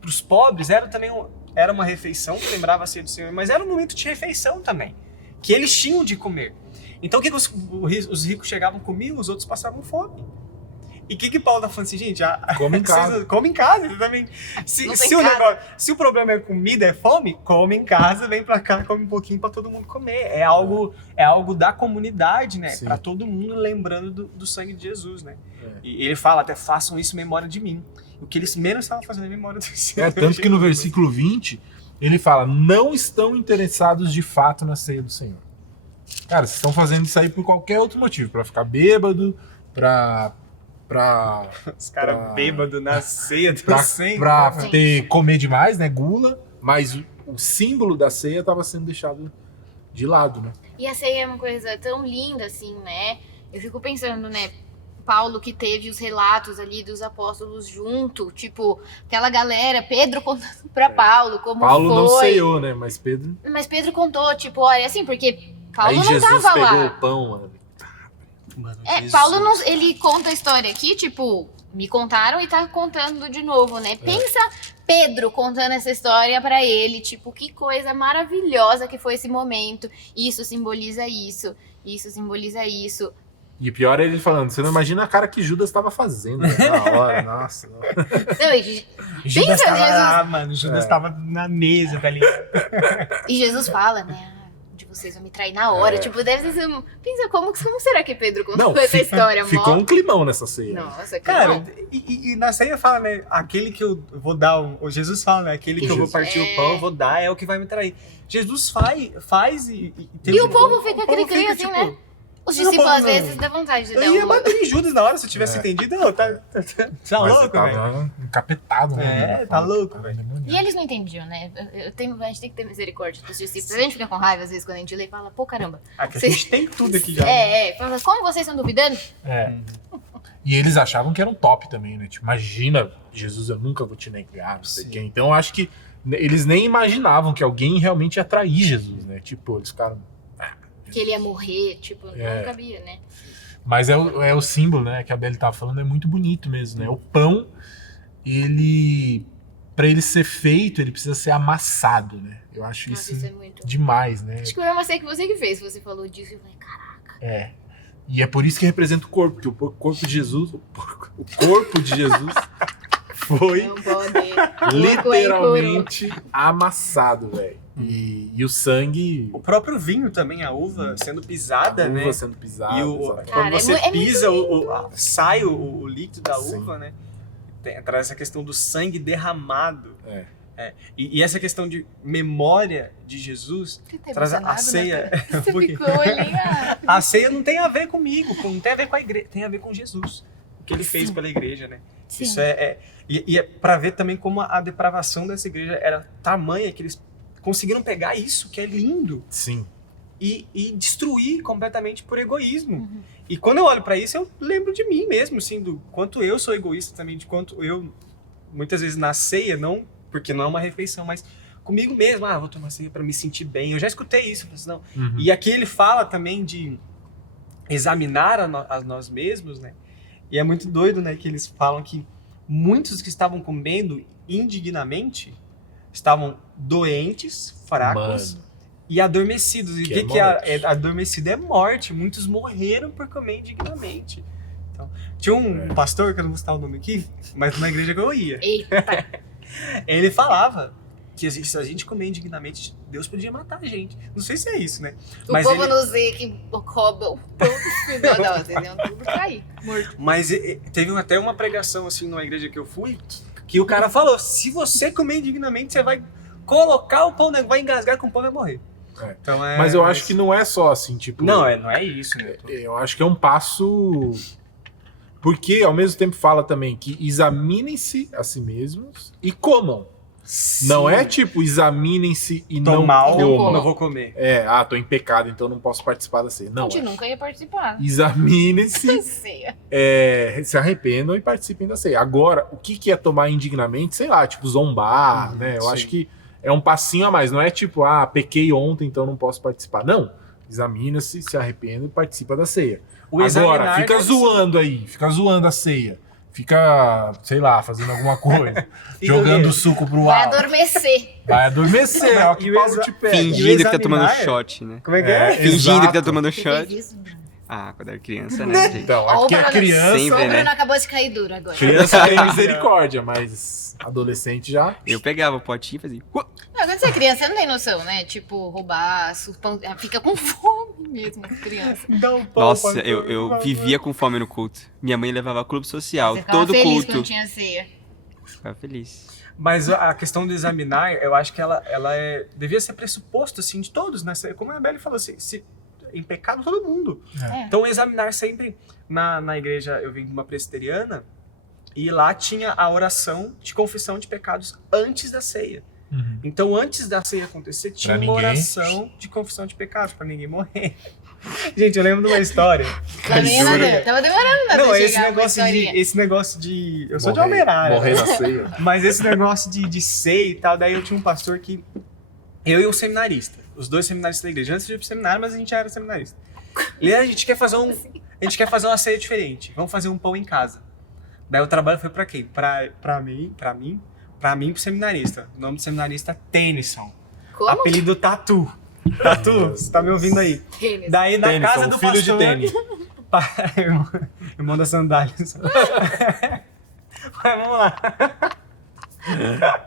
os pobres era uma refeição que lembrava a ceia do Senhor, mas era um momento de refeição também, que eles tinham de comer. Então o que os ricos chegavam, comiam, os outros passavam fome. E o que Paulo tá falando assim, gente? Come em casa. Vocês come em casa, exatamente. Não tem Se o problema é comida, é fome, come em casa, vem pra cá, come um pouquinho pra todo mundo comer. É algo da comunidade, né? Sim. Pra todo mundo lembrando do sangue de Jesus, né? É. E ele fala até, façam isso em memória de mim. O que eles menos estavam fazendo em memória do Senhor. Tanto que no versículo 20, ele fala, não estão interessados de fato na ceia do Senhor. Cara, vocês estão fazendo isso aí por qualquer outro motivo, pra ficar bêbado, pra Os caras bêbados na ceia do Senhor. pra comer demais, né, gula, mas o símbolo da ceia estava sendo deixado de lado, né? E a ceia é uma coisa tão linda, assim, né? Eu fico pensando, né? Paulo que teve os relatos ali dos apóstolos junto, tipo, aquela galera, Pedro contando pra Paulo como Paulo foi. não ceiou, né, mas Pedro... Mas Pedro contou, tipo, olha, assim, porque Paulo Aí não Jesus tava pegou lá. o pão, mano. Mano, É, Paulo não, ele conta a história aqui, tipo, me contaram e tá contando de novo, né? Pensa Pedro contando essa história pra ele, tipo, que coisa maravilhosa que foi esse momento. Isso simboliza isso, isso simboliza isso. E pior é ele falando, você não imagina a cara que Judas estava fazendo né, na hora, nossa. Não, e Judas pensa, tava Jesus. lá, mano. Judas tava na mesa, tá ligado? E Jesus fala, né? De vocês vão me trair na hora. Tipo, deve ser. Pensa, como será que Pedro contou essa história, ficou mó? um climão nessa ceia. Nossa, que Cara, bom. e na ceia fala, né? Aquele que eu vou dar, o Jesus fala, né? Aquele que eu vou partir o pão, eu vou dar, é o que vai me trair. Jesus faz e E o povo fica aquele clima assim, tipo, né? Os Não, discípulos, às não. vezes, dá vontade de dar Eu ia um... bater em Judas na hora se eu tivesse entendido. Não, tá Mas louco, velho. tava encapetado, né? É, tá louco, velho. E eles não entendiam, né? A gente tem que ter misericórdia dos discípulos. A gente fica com raiva, às vezes, quando a gente lê e fala, pô, caramba. Aqui a gente tem tudo aqui já. né? Fala, como vocês estão duvidando? É. E eles achavam que eram top também, né? Tipo, imagina, Jesus, eu nunca vou te negar, não sei Sim. quem. Então, eu acho que eles nem imaginavam que alguém realmente ia trair Jesus, né? Tipo, eles ficaram... Que ele ia morrer, tipo, É. não cabia, né? Mas é o símbolo, né, que a Beli tava falando, é muito bonito mesmo, né? O pão, pra ele ser feito, ele precisa ser amassado, né? Eu acho Nossa, isso isso é muito... demais, né? Acho que eu sei que você que fez, você falou disso, eu falei, caraca. É. E é por isso que representa o corpo, porque o corpo de Jesus, o corpo de Jesus foi Não pode. literalmente amassado, velho. E o sangue, O próprio vinho também, a uva sendo pisada, a uva né? sendo pisada. E exatamente. Cara, quando é você muito pisa, sai o líquido da Sim. uva, né? Traz essa questão do sangue derramado. E essa questão de memória de Jesus Você tá traz a emocionado, ceia. né? Você Um pouquinho. ficou ali, A ceia não tem a ver comigo, não tem a ver com a igreja, tem a ver com Jesus. O que ele fez Sim. pela igreja, né? Sim. Isso e é pra ver também como a depravação dessa igreja era tamanha que eles conseguiram pegar isso, que é lindo, Sim. e destruir completamente por egoísmo. Uhum. E quando eu olho pra isso, eu lembro de mim mesmo, assim, do quanto eu sou egoísta também, de quanto eu, muitas vezes na ceia, não porque não é uma refeição, mas comigo mesmo, vou tomar ceia pra me sentir bem. Eu já escutei isso, eu falei assim, não. Uhum. E aqui ele fala também de examinar a nós mesmos, né? E é muito doido, né, que eles falam que muitos que estavam comendo indignamente estavam doentes, fracos, Mano. e adormecidos. E Que o que é é morte. adormecido? É morte. Muitos morreram por comer indignamente. Então, tinha um pastor, que eu não vou citar o nome aqui, mas na igreja que eu ia. Eita. Ele falava que se a gente comer indignamente, Deus podia matar a gente. Não sei se é isso, né? O Mas povo ele- não sei que rouba o pão. Não, vocês iam tudo cair, morto. Mas teve até uma pregação assim numa igreja que eu fui, que o cara falou: se você comer indignamente, você vai colocar o pão, vai engasgar com o pão e vai morrer. É. Então, Mas eu acho que não é só assim, tipo... Não é isso, né? Eu acho que é um passo... Porque, ao mesmo tempo, fala também que examinem-se a si mesmos e comam. Não é tipo, examinem-se e Tô não mal, comam. não vou comer. Tô em pecado, então não posso participar da ceia. Não, A gente nunca ia participar. examinem-se, Ceia. se arrependam e participem da ceia. Agora, o que é tomar indignamente? Sei lá, tipo, zombar, né? Eu sim. acho que é um passinho a mais. Não é tipo, pequei ontem, então não posso participar. Não. Examina-se, se arrependa e participa da ceia. O Agora, examinar fica deve ser- zoando aí, fica zoando a ceia. Fica, sei lá, fazendo alguma coisa. Fica o jogando quê? o suco pro Vai alto. adormecer. Vai adormecer, ó, que E o Paulo exa- te pega. Fingindo que tá examinar tomando é- shot, né? Como é que é? É. Fingindo que tá Exato. tomando Você fez shot. isso, Bruno? Ah, quando era criança, né, gente? Então, Ó, aqui o é Bruno- criança. Sempre, O né? Bruno acabou de cair duro agora. Criança tem misericórdia, mas adolescente já. Eu pegava o potinho e fazia... Não, quando você é criança, você não tem noção, né? Tipo, roubar, fica com fome mesmo, criança. Então, pão, Nossa, pastor, eu por favor. vivia com fome no culto. Minha mãe levava clube social, Você ficava todo feliz culto. quando tinha ceia. Ficava feliz. Mas a questão do examinar, eu acho que ela devia ser pressuposto, assim, de todos, né? Como a Anabelle falou, se em pecado todo mundo. É. Então, examinar sempre. Na igreja, eu vim de uma presbiteriana, e lá tinha a oração de confissão de pecados antes da ceia. Uhum. Então, antes da ceia acontecer, tinha Pra uma ninguém. oração de confissão de pecados, pra ninguém morrer. Gente, eu lembro de uma história. Também era, tava demorando nada Não, pra esse chegar uma esse historinha. negócio de... Eu sou de Morrer- Almerara. Morrer na ceia. Mas esse negócio de ceia e tal, daí eu tinha um pastor que... Eu e um seminarista. Os dois seminaristas da igreja. Antes de ir pro seminário, mas a gente já era seminarista. E aí a gente quer fazer uma ceia diferente. Vamos fazer um pão em casa. Daí o trabalho foi pra quem? Pra mim e pro seminarista. O nome do seminarista é Tennyson. Como? Apelido Tatu. Tatu, você tá me ouvindo aí? Tênis. Daí na Tênis, casa são do filhos pastor... de tênis. irmão das sandálias. Mas vamos lá.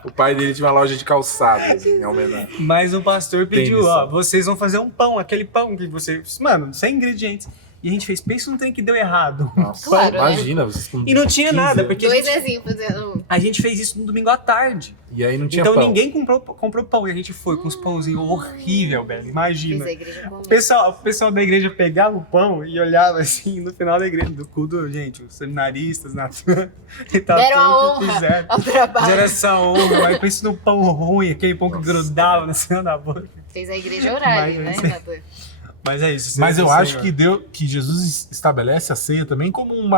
O pai dele tinha uma loja de calçados em homenagem. Mas o pastor pediu, Tênis. ó, vocês vão fazer um pão, aquele pão que vocês... Mano, sem ingredientes. E a gente fez, pensa num trem que deu errado. Nossa, Claro, né? imagina, vocês com E não tinha 15 nada, anos. porque Dois assim fazendo. a gente fez isso no domingo à tarde. E aí não tinha Então pão. ninguém comprou pão. E a gente foi com os pãozinhos horrível, velho. Imagina. Fez a igreja comer. O pessoal da igreja pegava o pão e olhava assim no final da igreja, do culto, gente, os seminaristas, e tal, Deram a tudo que honra fizeram. ao trabalho. Fizeram essa honra, mas pensa no pão ruim, aquele pão que grudava no céu da boca. Fez a igreja orar ali, né? Mas- Natan? Mas é isso. Mas eu Senhor. acho que Jesus estabelece a ceia também como um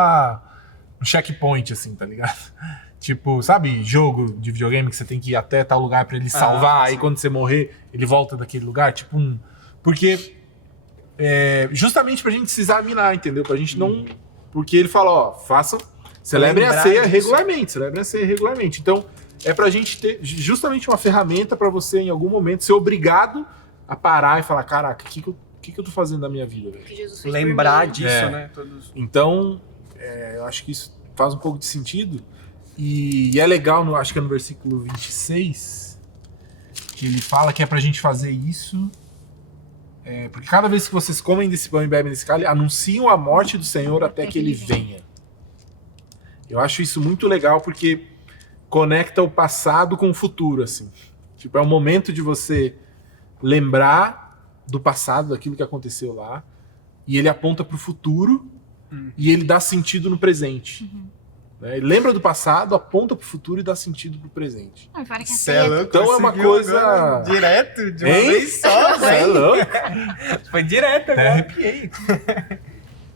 checkpoint, assim, tá ligado? Tipo, sabe, jogo de videogame que você tem que ir até tal lugar pra ele salvar, aí sim. quando você morrer, ele volta daquele lugar, tipo um... Porque, justamente pra gente se examinar, entendeu? Pra gente não... Porque ele fala, ó, celebrem a Lembrar ceia disso. regularmente. Então, é pra gente ter justamente uma ferramenta pra você, em algum momento, ser obrigado a parar e falar, caraca, o que eu tô fazendo da minha vida, velho? Que Jesus fez por Lembrar mim. disso, É. né? Todos... Então, eu acho que isso faz um pouco de sentido. E é legal, acho que é no versículo 26, que ele fala que é pra gente fazer isso. Porque cada vez que vocês comem desse pão e bebem desse cálice, anunciam a morte do Senhor até que ele venha. Eu acho isso muito legal porque conecta o passado com o futuro, assim. Tipo, é um momento de você lembrar do passado, daquilo que aconteceu lá, e ele aponta pro futuro e ele dá sentido no presente. Né? Ele lembra do passado, aponta pro futuro e dá sentido pro presente. Não, fora que a Cê é ceia... louco, Então é uma conseguiu coisa- agora direto, de uma Hein? vez só, Você é velho. louco? Foi direto Até agora. arrepiei.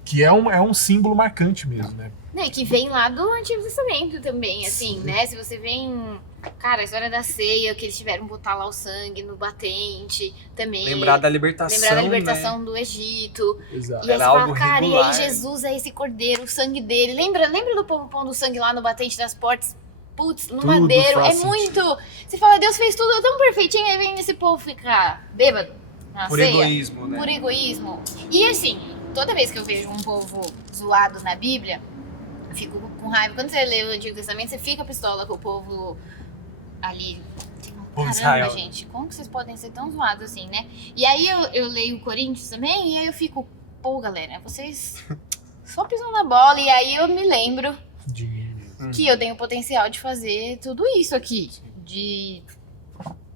Que é um símbolo marcante mesmo, né? Né, que vem lá do Antigo Testamento também, assim, né? Se você vem... Cara, a história da ceia, que eles tiveram que botar lá o sangue no batente, também. Lembrar da libertação, Lembrar da libertação do Egito. Exato. E aí Era você fala, algo cara, e regular. aí Jesus é esse cordeiro, o sangue dele. Lembra do povo pondo o sangue lá no batente das portas? Putz, no Tudo madeiro. faz É muito... Você fala, Deus fez tudo tão perfeitinho, aí vem esse povo ficar bêbado na Por ceia. egoísmo, né? Por egoísmo. E assim, toda vez que eu vejo um povo zoado na Bíblia, eu fico com raiva. Quando você lê o Antigo Testamento, você fica pistola com o povo ali. Povo de Caramba, Israel. gente, como que vocês podem ser tão zoados assim, né? E aí eu leio o Coríntios também, e aí eu fico, pô, galera, vocês só pisam na bola. E aí eu me lembro De mim. que eu tenho o potencial de fazer tudo isso aqui. De...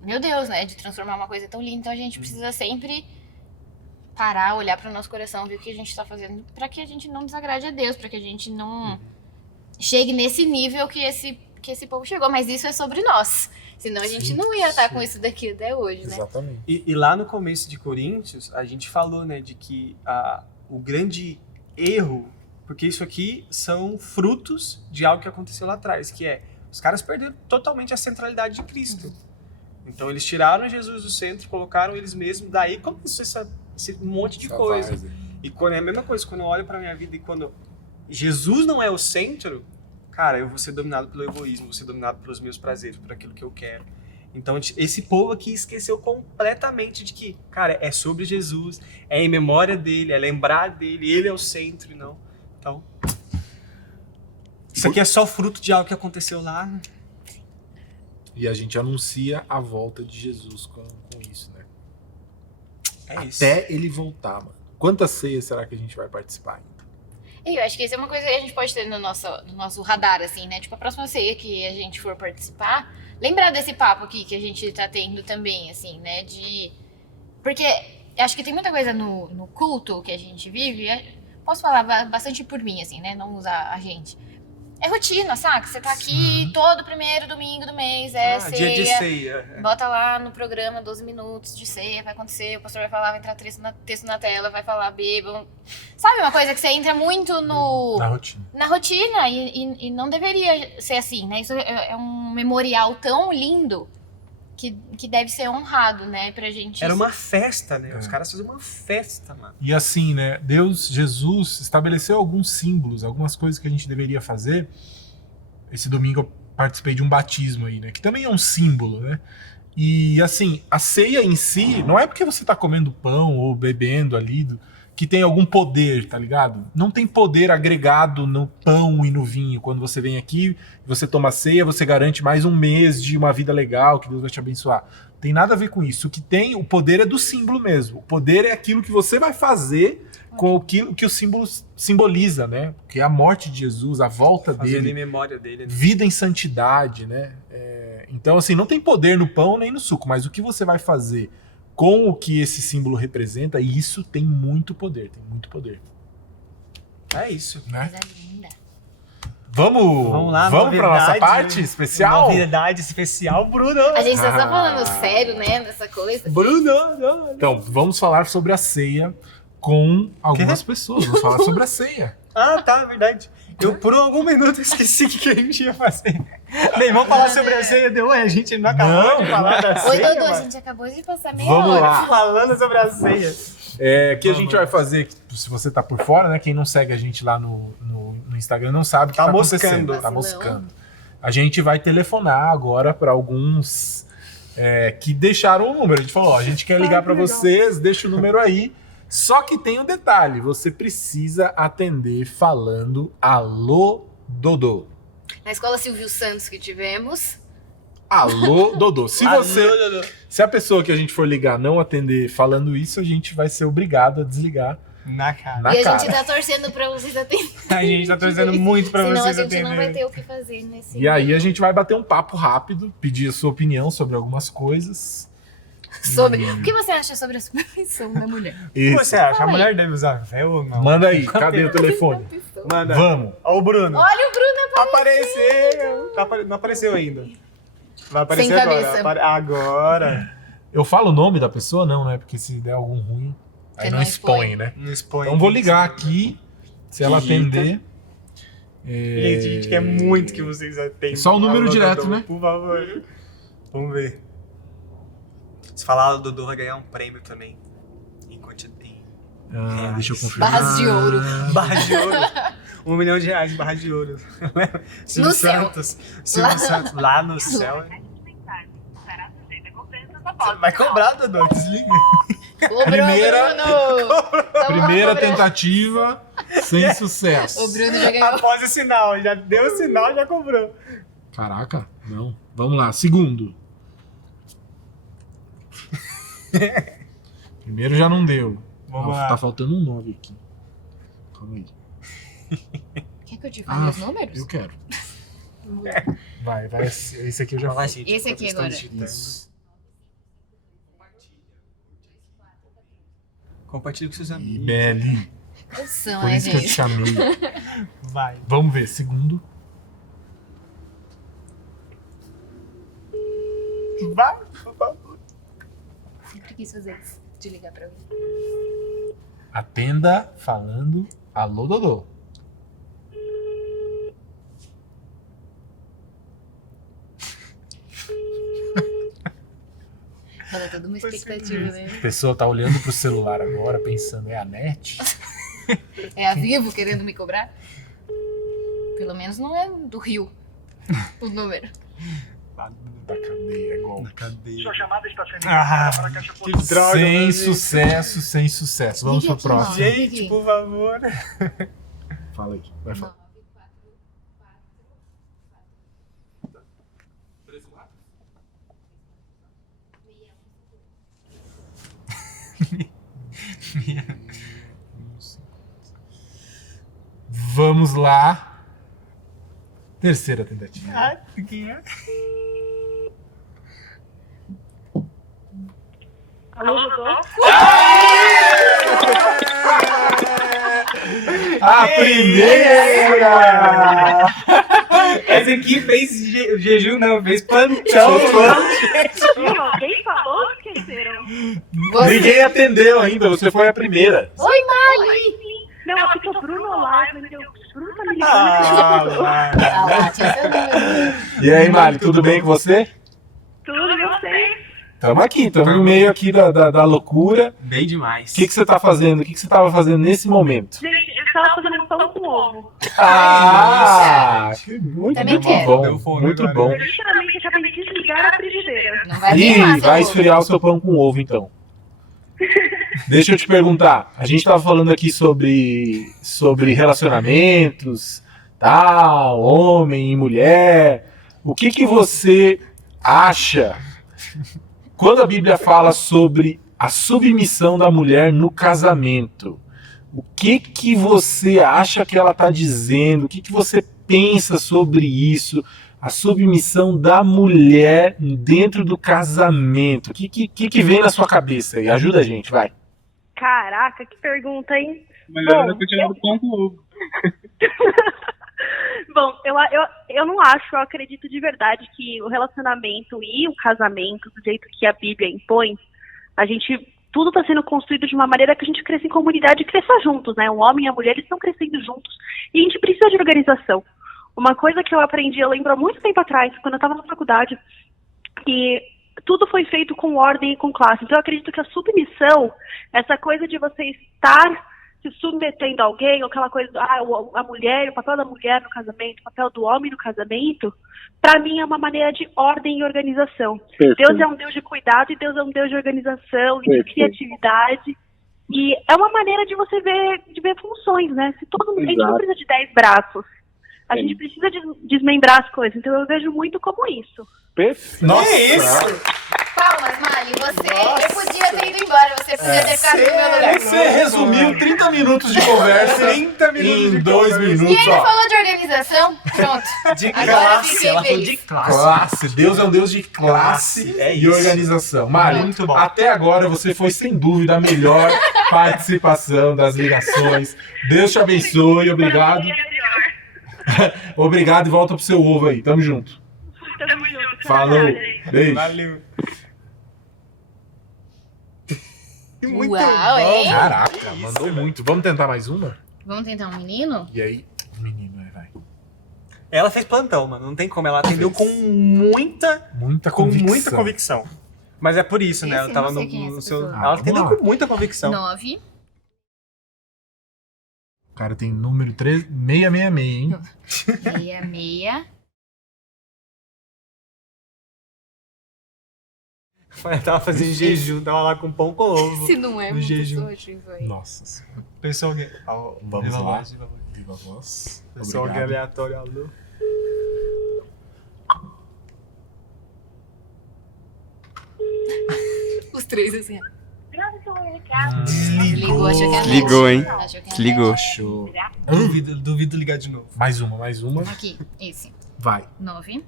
Meu Deus, né? De transformar uma coisa tão linda. Então a gente precisa sempre parar, olhar para o nosso coração, ver o que a gente está fazendo, para que a gente não desagrade a Deus, para que a gente não chegue nesse nível que esse povo chegou. Mas isso é sobre nós. Senão a gente Sim, não ia estar sim. com isso daqui até hoje, né? Exatamente. E lá no começo de Coríntios, a gente falou, né, de que o grande erro, porque isso aqui são frutos de algo que aconteceu lá atrás, que é, os caras perderam totalmente a centralidade de Cristo. Então eles tiraram Jesus do centro, colocaram eles mesmos, daí começou esse monte de Essa coisa. várzea. E quando é a mesma coisa, quando eu olho pra minha vida e quando Jesus não é o centro, cara, eu vou ser dominado pelo egoísmo, vou ser dominado pelos meus prazeres, por aquilo que eu quero. Então, esse povo aqui esqueceu completamente de que, cara, é sobre Jesus, é em memória dele, é lembrar dele, ele é o centro e não. Então, isso aqui é só fruto de algo que aconteceu lá, né? E a gente anuncia a volta de Jesus com isso, né? É isso. Até ele voltar, mano. Quantas ceias será que a gente vai participar ainda? Eu acho que isso é uma coisa que a gente pode ter no nosso radar, assim, né? Tipo, a próxima ceia que a gente for participar, lembrar desse papo aqui que a gente tá tendo também, assim, né? Porque acho que tem muita coisa no culto que a gente vive, posso falar bastante por mim, assim, né? Não usar a gente. É rotina, saca? Você tá aqui todo primeiro domingo do mês, ceia. Dia de ceia. Bota lá no programa 12 minutos de ceia, vai acontecer, o pastor vai falar, vai entrar texto na tela, vai falar, bebam. Sabe uma coisa que você entra muito na rotina e não deveria ser assim, né? Isso é um memorial tão lindo que deve ser honrado, né, pra gente. Era uma festa, né? Os caras faziam uma festa, mano. E assim, né, Jesus estabeleceu alguns símbolos, algumas coisas que a gente deveria fazer. Esse domingo eu participei de um batismo aí, né, que também é um símbolo, né? E assim, a ceia em si, não é porque você tá comendo pão ou bebendo ali que tem algum poder, tá ligado? Não tem poder agregado no pão e no vinho. Quando você vem aqui, você toma ceia, você garante mais um mês de uma vida legal, que Deus vai te abençoar. Tem nada a ver com isso. O poder é do símbolo mesmo. O poder é aquilo que você vai fazer com aquilo que o símbolo simboliza, né? Que é a morte de Jesus, a volta Fazendo dele, em memória dele, né? vida em santidade, né? Então, assim, não tem poder no pão nem no suco, mas o que você vai fazer com o que esse símbolo representa, isso tem muito poder, É isso. né? Coisa linda. Vamos lá, pra nossa novidade, parte especial? Novidade especial, Bruno. A gente tá só falando sério, né, dessa coisa. Bruno. Então, vamos falar sobre a ceia com algumas pessoas. Vamos falar sobre a ceia. Ah, tá, verdade. Eu por algum minuto esqueci o que a gente ia fazer. Bem, vamos falar sobre a ceia. A gente não acabou de falar da ceia. Oi, Dodô, a mano. gente acabou de passar meia Vamos hora. lá. Falando sobre a ceia. Que a gente vai fazer, se você tá por fora, né? Quem não segue a gente lá no Instagram não sabe o que Tá tá moscando. acontecendo. Tá Vacilão. moscando. A gente vai telefonar agora para alguns que deixaram o número. A gente falou, ó, a gente quer ligar para vocês, deixa o número aí. Só que tem um detalhe, você precisa atender falando alô, Dodô. Na escola Silvio Santos que tivemos. Alô, Dodô. Se a pessoa que a gente for ligar não atender falando isso, a gente vai ser obrigado a desligar Na cara. na E a cara. gente tá torcendo pra vocês atenderem. A gente tá torcendo muito pra Senão vocês a gente não vai atenderem. ter o que fazer nesse E aí a gente vai bater um papo rápido, pedir a sua opinião sobre algumas coisas. sobre... O que você acha sobre a supervisão da mulher? O que Isso. você acha? A Fala aí. mulher deve usar véu ou não? Manda aí, cadê o telefone? Manda. Vamos. Ó o Bruno. Olha o Bruno Apareceu! Não apareceu ainda. Vai aparecer Sem agora. cabeça. Agora. Eu falo o nome da pessoa? Não, né? Porque se der algum ruim, aí Você não não expõe, expõe. né? Não expõe. Então vou ligar aqui, se ela Digita. atender. Gente, a gente quer muito que vocês atendam. Só o número Alô, direto, Dodô, né? Por favor. Vamos ver. Se falar, o Dodô vai ganhar um prêmio também. Deixa eu confirmar. Barras de ouro. Barras de ouro. R$1 milhão de barras de ouro. Silvio No céu. Santos. Silvio Santos. Lá no céu. Vai cobrar, Dodô. Desliga. Ô, Primeira- Bruno! Primeira tentativa, sem sucesso. O Bruno já ganhou. Após o sinal. Já deu o sinal, já cobrou. Caraca, não. Vamos lá, segundo. Primeiro já não deu. Vamos lá. Tá faltando um 9 aqui. Calma aí. Quer que eu te fale os Eu números? quero. Vai. Esse aqui eu já fiz. Esse aqui agora. Isso. Compartilhe com seus E amigos. Beli. São, Por né, isso que eu te gente? chamei. Vai. Vamos ver, segundo. Vai, por favor. Sempre quis fazer isso, de ligar pra alguém. Atenda falando alô, Dodô. Fala toda uma expectativa, né? A pessoa tá olhando pro celular agora, pensando, é a net? É a Vivo querendo me cobrar? Pelo menos não é do Rio o número. Da cadeia, é golpe. Da cadeia. Sua chamada está sendo Ah, para a caixa que postal. droga. Sem mano. sucesso, sem sucesso. Vamos Liga pro aqui, próximo. mano. Gente, por favor. Fala aí, vai falar. Vamos lá. Terceira tentativa. Ah, quem é? Alô, Dodô? A primeira! Essa aqui fez jejum, não, fez plantão. Alguém falou ou esqueceram? Ninguém atendeu ainda, você foi a primeira. Oi, Mari! Não, aqui tô Bruno Live, meu Deus. Bruno tá me ligando. Ah, Ah lá, tinha seu número. E aí, Mari, tudo bem com você? Tudo, eu sei. Tamo aqui, tamo no meio aqui da loucura. bem demais. O que você tá fazendo? O que você tava fazendo nesse momento? Gente, eu tava fazendo pão com ovo. Ah! Muito, Também muito quero. bom, Deu fome muito agora. bom. Eu literalmente acabei de desligar a frigideira. Não vai Ih, queimar, seu vai ovo. esfriar o seu pão com ovo, então. Deixa eu te perguntar. A gente tava falando aqui sobre relacionamentos, tal, homem e mulher. O que você acha quando a Bíblia fala sobre a submissão da mulher no casamento? O que você acha que ela está dizendo? O que você pensa sobre isso? A submissão da mulher dentro do casamento. O que vem na sua cabeça aí? Ajuda a gente, vai. Caraca, que pergunta, hein? Melhor Bom, eu continuar do pão com ovo. Bom, eu não acho, eu acredito de verdade que o relacionamento e o casamento, do jeito que a Bíblia impõe, tudo está sendo construído de uma maneira que a gente cresça em comunidade e cresça juntos, né? O homem e a mulher, eles estão crescendo juntos. E a gente precisa de organização. Uma coisa que eu aprendi, eu lembro há muito tempo atrás, quando eu estava na faculdade, que tudo foi feito com ordem e com classe. Então eu acredito que a submissão, essa coisa de você estar se submetendo a alguém, ou aquela coisa, a mulher, o papel da mulher no casamento, o papel do homem no casamento, para mim é uma maneira de ordem e organização. Perfeito. Deus é um Deus de cuidado e Deus é um Deus de organização e de criatividade. E é uma maneira de você ver funções, né? Se todo mundo, a gente não Exato. precisa de 10 braços. A Sim. gente precisa desmembrar as coisas. Então eu vejo muito como isso. Perfeito. Nossa, Que isso? Palmas, Mari. Eu podia ter ido embora. Você podia ter ficado no meu lugar. Você resumiu 30 minutos de conversa 30 minutos em de 2 conversa. E minutos, ainda ó. falou de organização. Pronto. De Agora classe. fiquei Ela falou feliz. de classe. Classe, Deus é um Deus de classe É e isso. organização. Mari, Muito bom. até agora você foi sem dúvida a melhor participação das ligações. Deus te abençoe, obrigado. Obrigado e volta pro seu ovo aí. Tamo junto. Tamo junto. Falou. Beijo. Valeu. Muito Uau, bom. hein? Caraca, mandou muito. Vamos tentar mais uma? Vamos tentar um menino? E aí, menino, vai. Ela fez plantão, mano. Não tem como. Ela atendeu com muita convicção. Mas é por isso, né? Esse Ela tava eu não sei quem é no essa seu. pessoa. Ela atendeu vamos lá. com muita convicção. 9. O cara tem número 666, hein? 66. Ela tava fazendo jejum, tava lá com pão com ovo. Se não é No uma jejum. pessoa, gente, vai. Nossa senhora. Pessoal, Vamos viva lá. voz, viva voz. Viva a voz. Pessoal Obrigado. aleatório, alô. Os três assim. ó. Desligou. Achou que era Desligou, net. hein? Achou que era Desligou. Show. Duvido ligar de novo. Mais uma. net. Aqui, esse. Vai. 9.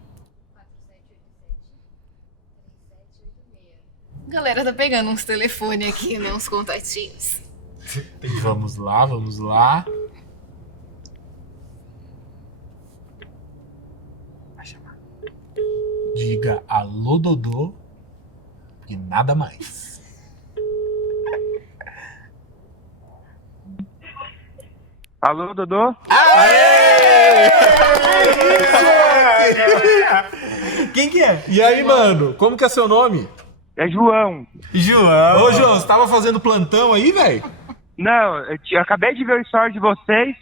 Galera tá pegando uns telefones aqui, né? Uns contatinhos. Vamos lá. Vai chamar. Diga alô, Dodô e nada mais. Alô, Dodô? Quem que é? E aí, mano, como que é seu nome? É João. João. Ô, João, você tava fazendo plantão aí, velho? Não, eu acabei de ver o story de vocês,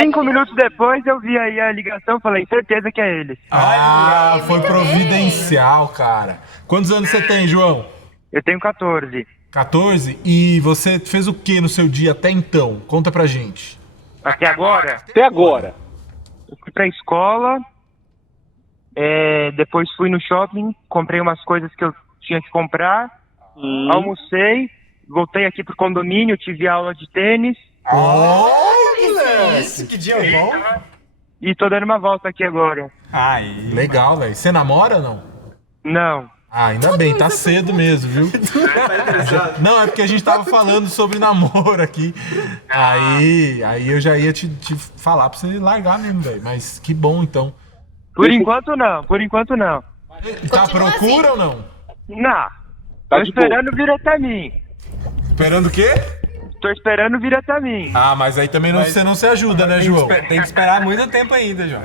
5 minutos depois eu vi aí a ligação, falei, certeza que é ele. Ah, foi muito providencial, cara. Quantos anos você tem, João? Eu tenho 14. 14? E você fez o que no seu dia até então? Conta pra gente. Até agora, Até agora. eu fui pra escola, depois fui no shopping, comprei umas coisas que eu tinha que comprar, almocei, voltei aqui pro condomínio, tive aula de tênis Isso, que dia bom. e tô dando uma volta aqui agora. Aí. Legal, velho. Você namora ou não? Não. Ah, ainda bem, tá cedo mesmo, viu? Não, é porque a gente tava falando sobre namoro aqui. Aí eu já ia te falar pra você largar mesmo, velho. Mas que bom, então. Por enquanto não. Tá à Continua procura assim. ou não? Não. Tá Tô de boa. esperando vir até mim. Esperando o quê? Tô esperando vir até mim. Ah, mas aí também você não se ajuda, né, João? Tem que esperar muito tempo ainda, João.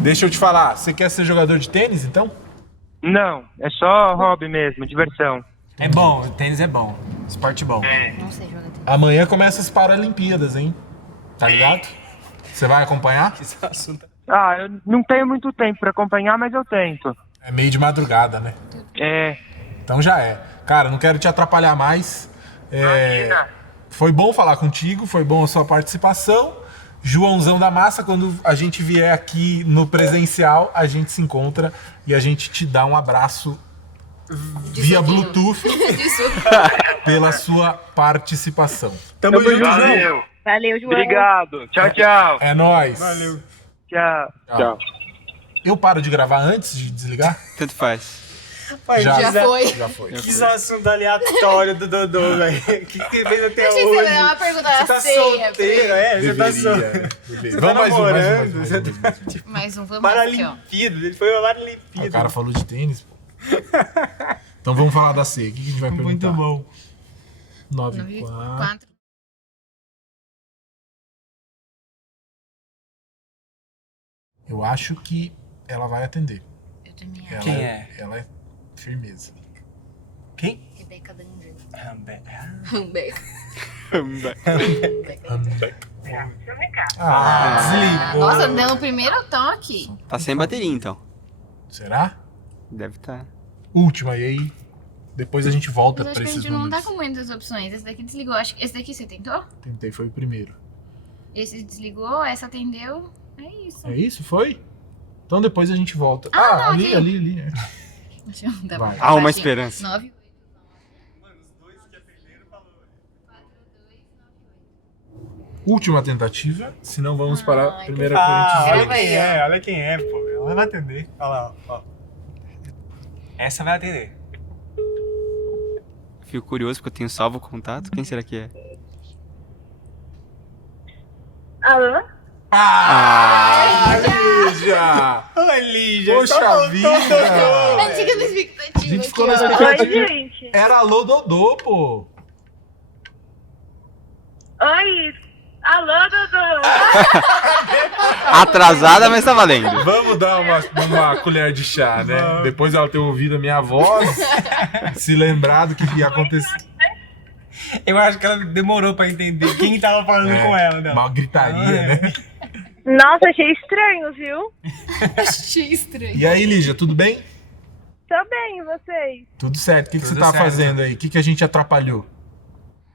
Deixa eu te falar, você quer ser jogador de tênis, então? Não, é só hobby mesmo, diversão. É bom, o tênis é bom. Esporte bom. Não sei jogar tênis. Amanhã começa as Paralimpíadas, hein? Tá ligado? Você vai acompanhar? Esse assunto. Ah, eu não tenho muito tempo pra acompanhar, mas eu tento. É meio de madrugada, né? Então já é. Cara, não quero te atrapalhar mais. Foi bom falar contigo, foi bom a sua participação. Joãozão da Massa, quando a gente vier aqui no presencial, a gente se encontra e a gente te dá um abraço via suquinho. Bluetooth Isso. pela sua participação. Tamo junto, João. Valeu. Valeu, João. Obrigado. Tchau, tchau. É nóis. Valeu. Tchau. Tchau. Eu paro de gravar antes de desligar? Tanto faz. Pai, Já. Já foi. Já foi. Que assunto aleatório do Dodô, velho. O que fez até Achei que hoje? você ia dar uma pergunta Você tá feia, solteiro, é? Você tá Deveria, solteiro. deveria. Você tá Vamos mais um, namorando, mais você um. tá tipo Mais um, vamos aqui, ó. Paralimpíada. Ele foi uma O Paralimpíada. cara falou de tênis, pô. Então vamos falar da ceia. O que a gente vai perguntar? Muito bom. 9-4. 4. Eu acho que ela vai atender. Eu também Ela acho. Quem é? Ela é firmeza. Quem? Rebeca Danger. Rebeca. Desligou. Nossa, deu o primeiro toque. Tá sem bateria, então. Será? Deve tá. Última, e aí? Depois a gente volta Mas acho pra que a esses gente não números. tá com muitas opções. Esse daqui desligou. Acho que esse daqui você tentou? Tentei, foi o primeiro. Esse desligou, essa atendeu. É isso. É isso? Foi? Então depois a gente volta. não, ali, aqui. ali. É. Deixa eu dar Vai. Há uma esperança. 9. Última tentativa, senão vamos para a Ai, primeira Ah, olha Corinthians. Grava aí, quem ó. é, olha quem é, pô. Ela vai atender. Olha lá, ó. Essa vai atender. Fico curioso porque eu tenho salvo o contato. Quem será que é? Alô? Ah, Lígia! Oi, Lígia. Poxa só faltou vida! Dodô. A gente fica na expectativa. A gente ficou na aqui, ó. expectativa. Oi, gente. Era alô Dodô, pô! Oi. Alô, Dodô. Atrasada, mas tá valendo. Vamos dar uma colher de chá, né? Vamos. Depois ela ter ouvido a minha voz, se lembrar do que ia acontecer. Eu acho que ela demorou pra entender quem tava falando com ela, né? Uma gritaria, né? Nossa, achei estranho, viu? Achei estranho. E aí, Lígia, tudo bem? Tô bem, e vocês? Tudo certo. O que você Tudo tá certo. fazendo aí? O que a gente atrapalhou?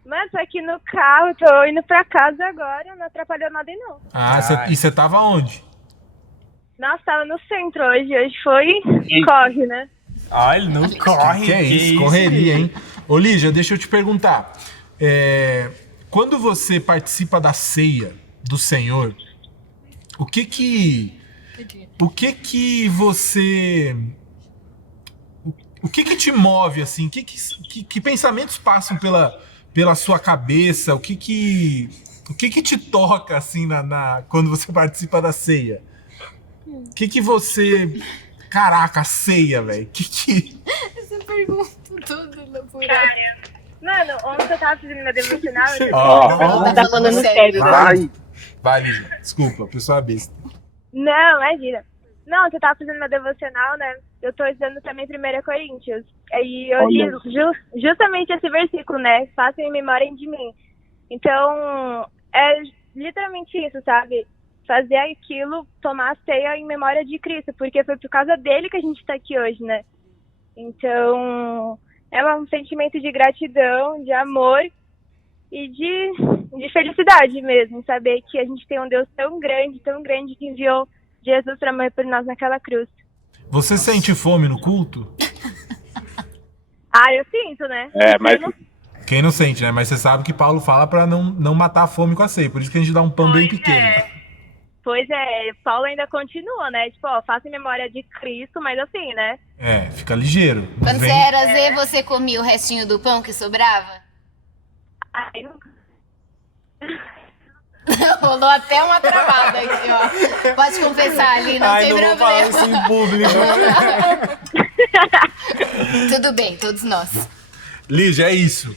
Mano, tô aqui no carro, tô indo pra casa agora, não atrapalhou nada não. E você tava onde? Nossa, tava no centro hoje foi corre, né? Ah, ele não corre. Que é isso? Correria, hein? Ô, Lígia, deixa eu te perguntar. Quando você participa da ceia do Senhor, o que te move, assim? Que pensamentos passam pela sua cabeça? O que te toca, assim, quando você participa da ceia? O que você... Caraca, a ceia, velho. Essa pergunta toda loucura. Cara, mano, ontem eu tava fazendo minha devocional e Ela tá falando sério. Vai, vai, Lígia. Desculpa, a pessoa é besta. Não, imagina. Não, você tava fazendo minha devocional, né? Eu tô estudando também 1 Coríntios. Aí eu li justamente esse versículo, né? Façam em memória de mim. Então, é literalmente isso, sabe? Fazer aquilo, tomar a ceia em memória de Cristo, porque foi por causa dele que a gente está aqui hoje, né? Então, é um sentimento de gratidão, de amor e de felicidade mesmo, saber que a gente tem um Deus tão grande que enviou Jesus para morrer por nós naquela cruz. Você sente fome no culto? Ah, eu sinto, né? Mas Quem não sente, né? Mas você sabe que Paulo fala pra não matar a fome com a ceia. Por isso que a gente dá um pão bem pequeno. Pois é, Paulo ainda continua, né? Tipo, ó, faça em memória de Cristo, mas assim, né? Fica ligeiro. Quando você era Zé, você comia o restinho do pão que sobrava? Ai, não... Rolou até uma travada aqui, ó. Pode confessar ali, não tem não vou falar problema. isso em público. Tudo bem, todos nós. Lígia, é isso.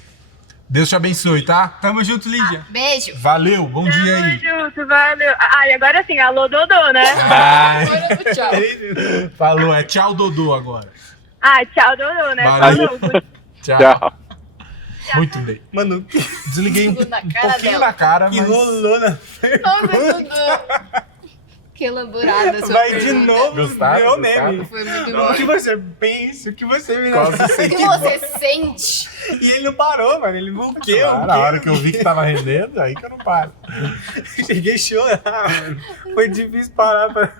Deus te abençoe, tá? Tamo junto, Lígia. Beijo. Valeu, bom dia aí. Tamo junto, valeu. Ah, e agora sim, alô, Dodô, né? Agora do tchau. Falou, é tchau, Dodô agora. Ah, tchau, Dodô, né? Valeu. Falou. Tchau. Muito bem. Mano, Desliguei um Na cara pouquinho dela. na cara, que mas... rolou, né? Nossa, Dudu. Que elaborada a sua Vai pergunta. de novo, Gostaram? meu meme. Foi muito O bom. que você pensa, o que você me Quase O que você sente? E ele não parou, mano. Ele o quê? Ah, na hora que eu vi que tava rendendo, aí que eu não paro. Cheguei a chorar, mano. Foi difícil parar pra...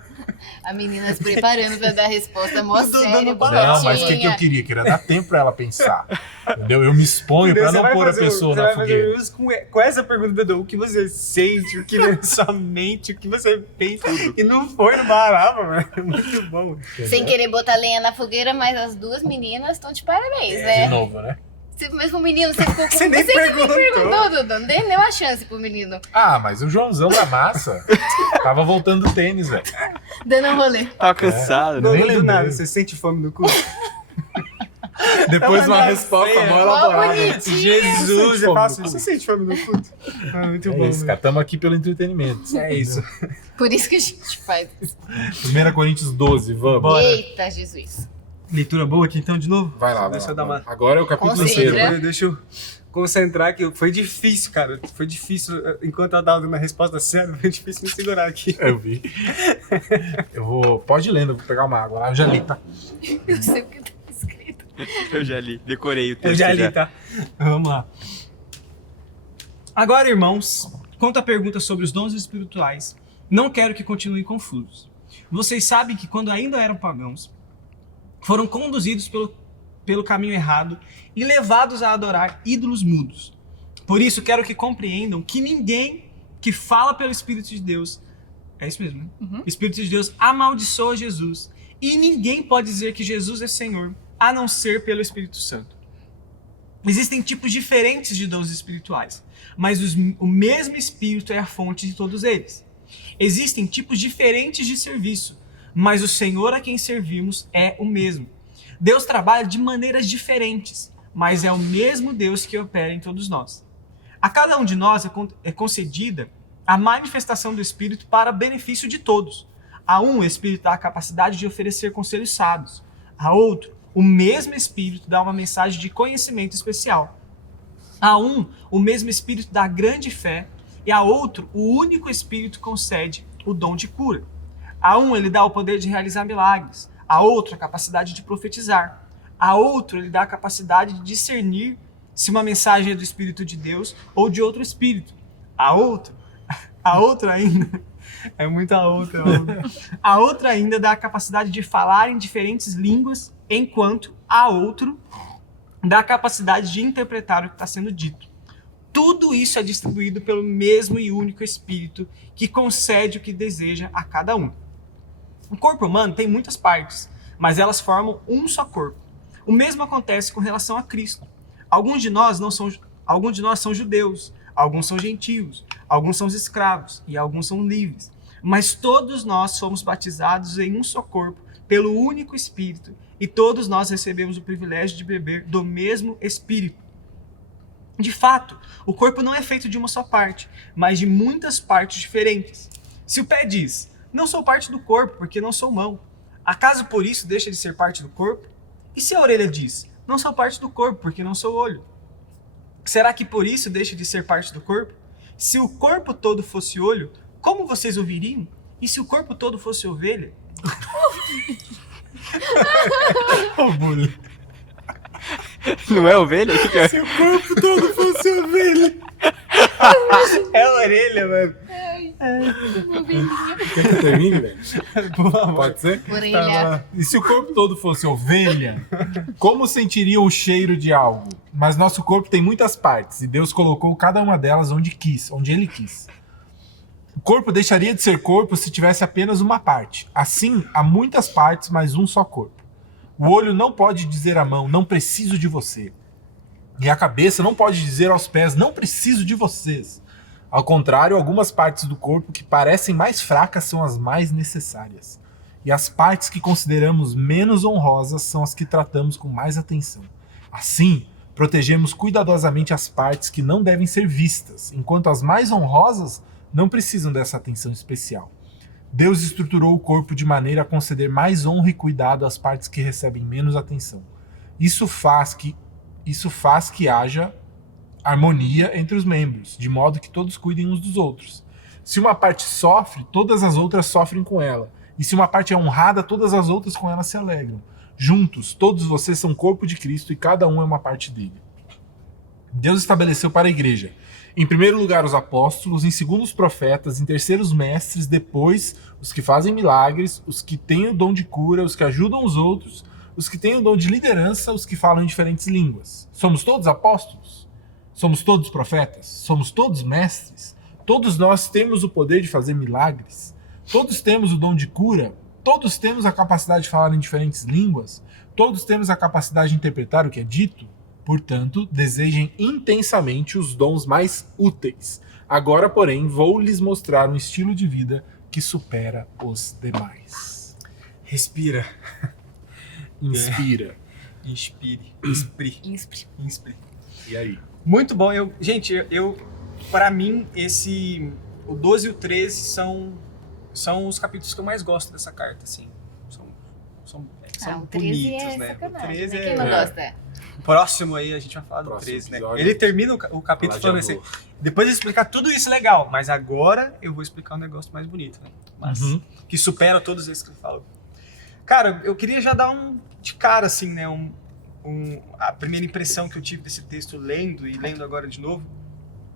A menina se preparando pra dar a resposta mó O Dudu séria, não parou. Não, mas o que bonitinha. eu queria? Queria dar tempo pra ela pensar. Entendeu? Eu me exponho pra Você não vai pôr a fazer- pessoa você na vai fazer fogueira. uso com essa pergunta, Dudu. O que você sente, o que na sua mente, o que você pensa. E não foi, não parava, mano. Muito bom. Sem querer botar lenha na fogueira, mas as duas meninas estão de parabéns, De né? novo, né? Você mesmo menino, você ficou com... Você nem que perguntou. me perguntou, Dudu. Não dei nenhuma chance pro menino. Ah, mas o Joãozão da massa tava voltando do tênis, velho. Dando um rolê. Tava cansado, Do, né? Nem do lembrei. nada, você sente fome no cu? Depois uma Tava na resposta ceia. mó Mó elaborada. bonitinha. Jesus, Sente eu fome faço no isso. cu. Você sente fome no cu? Ah, muito É bom. isso, cara. Estamos aqui pelo entretenimento. É isso. Por isso que a gente faz isso. 1 Coríntios 12, vamos. Bora. Eita, Jesus. Leitura boa aqui então de novo? Vai lá, vai Deixa lá, eu dar vai uma... lá. Agora é o capítulo Concentra. inteiro. Deixa eu concentrar aqui. Foi difícil, cara. Foi difícil. Enquanto eu tava dando a resposta séria, foi difícil me segurar aqui. Eu vi. Eu vou... Pode ir lendo, eu vou pegar uma água lá. Eu já li, tá? Eu sei o que tá escrito. Eu já li, decorei o texto. Eu já li, tá? Vamos lá. Agora, irmãos, quanto à pergunta sobre os dons espirituais, não quero que continuem confusos. Vocês sabem que quando ainda eram pagãos, foram conduzidos pelo caminho errado e levados a adorar ídolos mudos. Por isso, quero que compreendam que ninguém que fala pelo Espírito de Deus, é isso mesmo, né? Uhum. O Espírito de Deus amaldiçoa Jesus. E ninguém pode dizer que Jesus é Senhor, a não ser pelo Espírito Santo. Existem tipos diferentes de dons espirituais, mas o mesmo Espírito é a fonte de todos eles. Existem tipos diferentes de serviço, mas o Senhor a quem servimos é o mesmo. Deus trabalha de maneiras diferentes, mas é o mesmo Deus que opera em todos nós. A cada um de nós é concedida a manifestação do Espírito para benefício de todos. A um, o Espírito dá a capacidade de oferecer conselhos sábios. A outro, o mesmo Espírito dá uma mensagem de conhecimento especial. A um, o mesmo Espírito dá grande fé, e a outro, o único Espírito concede o dom de cura. A um, ele dá o poder de realizar milagres. A outro, a capacidade de profetizar. A outro, ele dá a capacidade de discernir se uma mensagem é do Espírito de Deus ou de outro Espírito. A outra ainda... É muita outra. A outra ainda dá a capacidade de falar em diferentes línguas, enquanto a outro dá a capacidade de interpretar o que está sendo dito. Tudo isso é distribuído pelo mesmo e único Espírito que concede o que deseja a cada um. O corpo humano tem muitas partes, mas elas formam um só corpo. O mesmo acontece com relação a Cristo. Alguns de nós são judeus, alguns são gentios, alguns são escravos e alguns são livres. Mas todos nós somos batizados em um só corpo pelo único Espírito e todos nós recebemos o privilégio de beber do mesmo Espírito. De fato, o corpo não é feito de uma só parte, mas de muitas partes diferentes. Se o pé diz, não sou parte do corpo porque não sou mão, acaso por isso deixa de ser parte do corpo? E se a orelha diz, não sou parte do corpo porque não sou olho, será que por isso deixa de ser parte do corpo? Se o corpo todo fosse olho, como vocês o viriam? E se o corpo todo fosse ovelha? Ô, bullying. Não é ovelha? O que é? Se o corpo todo fosse ovelha. É a orelha, mano. Quer que eu termine, velho? Pode ser? Orelha. E se o corpo todo fosse ovelha, como sentiria o cheiro de algo? Mas nosso corpo tem muitas partes e Deus colocou cada uma delas onde Ele quis. O corpo deixaria de ser corpo se tivesse apenas uma parte. Assim, há muitas partes, mas um só corpo. O olho não pode dizer à mão, não preciso de você. E a cabeça não pode dizer aos pés, não preciso de vocês. Ao contrário, algumas partes do corpo que parecem mais fracas são as mais necessárias. E as partes que consideramos menos honrosas são as que tratamos com mais atenção. Assim, protegemos cuidadosamente as partes que não devem ser vistas, enquanto as mais honrosas não precisam dessa atenção especial. Deus estruturou o corpo de maneira a conceder mais honra e cuidado às partes que recebem menos atenção. Isso faz que haja harmonia entre os membros, de modo que todos cuidem uns dos outros. Se uma parte sofre, todas as outras sofrem com ela. E se uma parte é honrada, todas as outras com ela se alegram. Juntos, todos vocês são corpo de Cristo e cada um é uma parte dele. Deus estabeleceu para a igreja, em primeiro lugar, os apóstolos, em segundo, os profetas, em terceiro, os mestres, depois, os que fazem milagres, os que têm o dom de cura, os que ajudam os outros, os que têm o dom de liderança, os que falam em diferentes línguas. Somos todos apóstolos? Somos todos profetas? Somos todos mestres? Todos nós temos o poder de fazer milagres? Todos temos o dom de cura? Todos temos a capacidade de falar em diferentes línguas? Todos temos a capacidade de interpretar o que é dito? Portanto, desejem intensamente os dons mais úteis. Agora, porém, vou lhes mostrar um estilo de vida que supera os demais. Respira. Inspira. Inspire. Inspire. E aí? Muito bom. Gente, para mim, o 12 e o 13 são os capítulos que eu mais gosto dessa carta, assim. São o 13 bonitos, é né? sacanagem, O 13 né? Quem não gosta? Próximo aí, a gente vai falar do Próximo 13, né? episódio. Ele termina o capítulo falando assim, depois de explicar tudo isso legal, mas agora eu vou explicar um negócio mais bonito, né? Mas, que supera todos esses que eu falo. Cara, eu queria já dar de cara, assim, né? A primeira impressão que eu tive desse texto lendo agora de novo,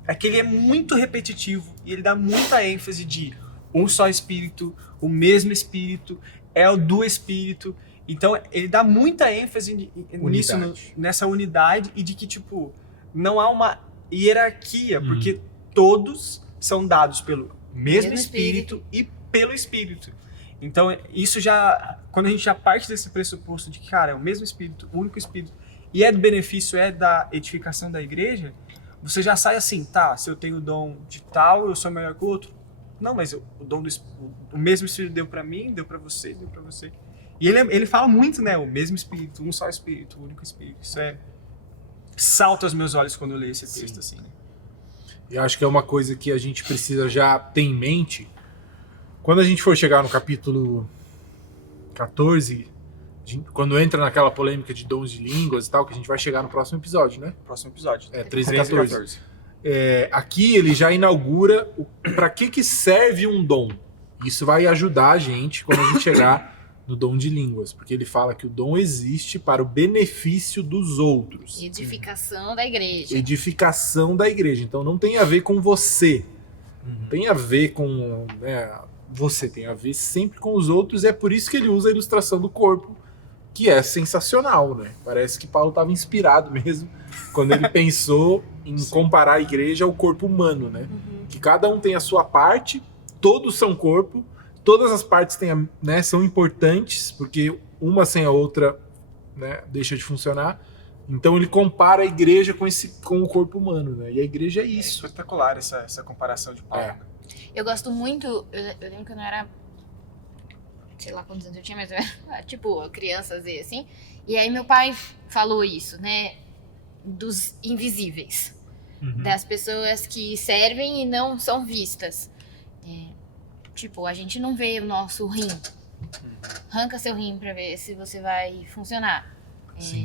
é que ele é muito repetitivo e ele dá muita ênfase de um só Espírito, o mesmo Espírito, é o do Espírito. Então, ele dá muita ênfase nisso, nessa unidade e de que, tipo, não há uma hierarquia, porque todos são dados pelo mesmo Espírito e pelo Espírito. Então, isso já, quando a gente já parte desse pressuposto de que, cara, é o mesmo Espírito, o único Espírito, e é do benefício, é da edificação da igreja, você já sai assim, tá, se eu tenho o dom de tal, eu sou melhor que o outro. Não, mas o mesmo Espírito deu pra mim, deu pra você, deu pra você. E ele fala muito, né? O mesmo Espírito, um só Espírito, o único Espírito. Isso salta aos meus olhos quando eu leio esse texto, assim, né? Eu acho que é uma coisa que a gente precisa já ter em mente. Quando a gente for chegar no capítulo 14, quando entra naquela polêmica de dons de línguas e tal, que a gente vai chegar no próximo episódio, né? Próximo episódio. 13 e 14. Aqui ele já inaugura para que serve um dom. Isso vai ajudar a gente quando a gente chegar no dom de línguas, porque ele fala que o dom existe para o benefício dos outros. Edificação da igreja. Edificação da igreja. Então não tem a ver com você. Tem a ver com você, tem a ver sempre com os outros. E é por isso que ele usa a ilustração do corpo, que é sensacional, né? Parece que Paulo estava inspirado mesmo quando ele pensou em comparar a igreja ao corpo humano, né? Que cada um tem a sua parte, todos são corpo, todas as partes são importantes, porque uma sem a outra, né, deixa de funcionar. Então ele compara a igreja com o corpo humano, né? E a igreja é isso. É espetacular essa comparação de Paulo. Eu gosto muito, eu lembro que eu não era, sei lá quantos anos eu tinha, mas eu era, tipo, criança, assim. E aí meu pai falou isso, né? Dos invisíveis. Das pessoas que servem e não são vistas. Tipo, a gente não vê o nosso rim. Arranca seu rim pra ver se você vai funcionar.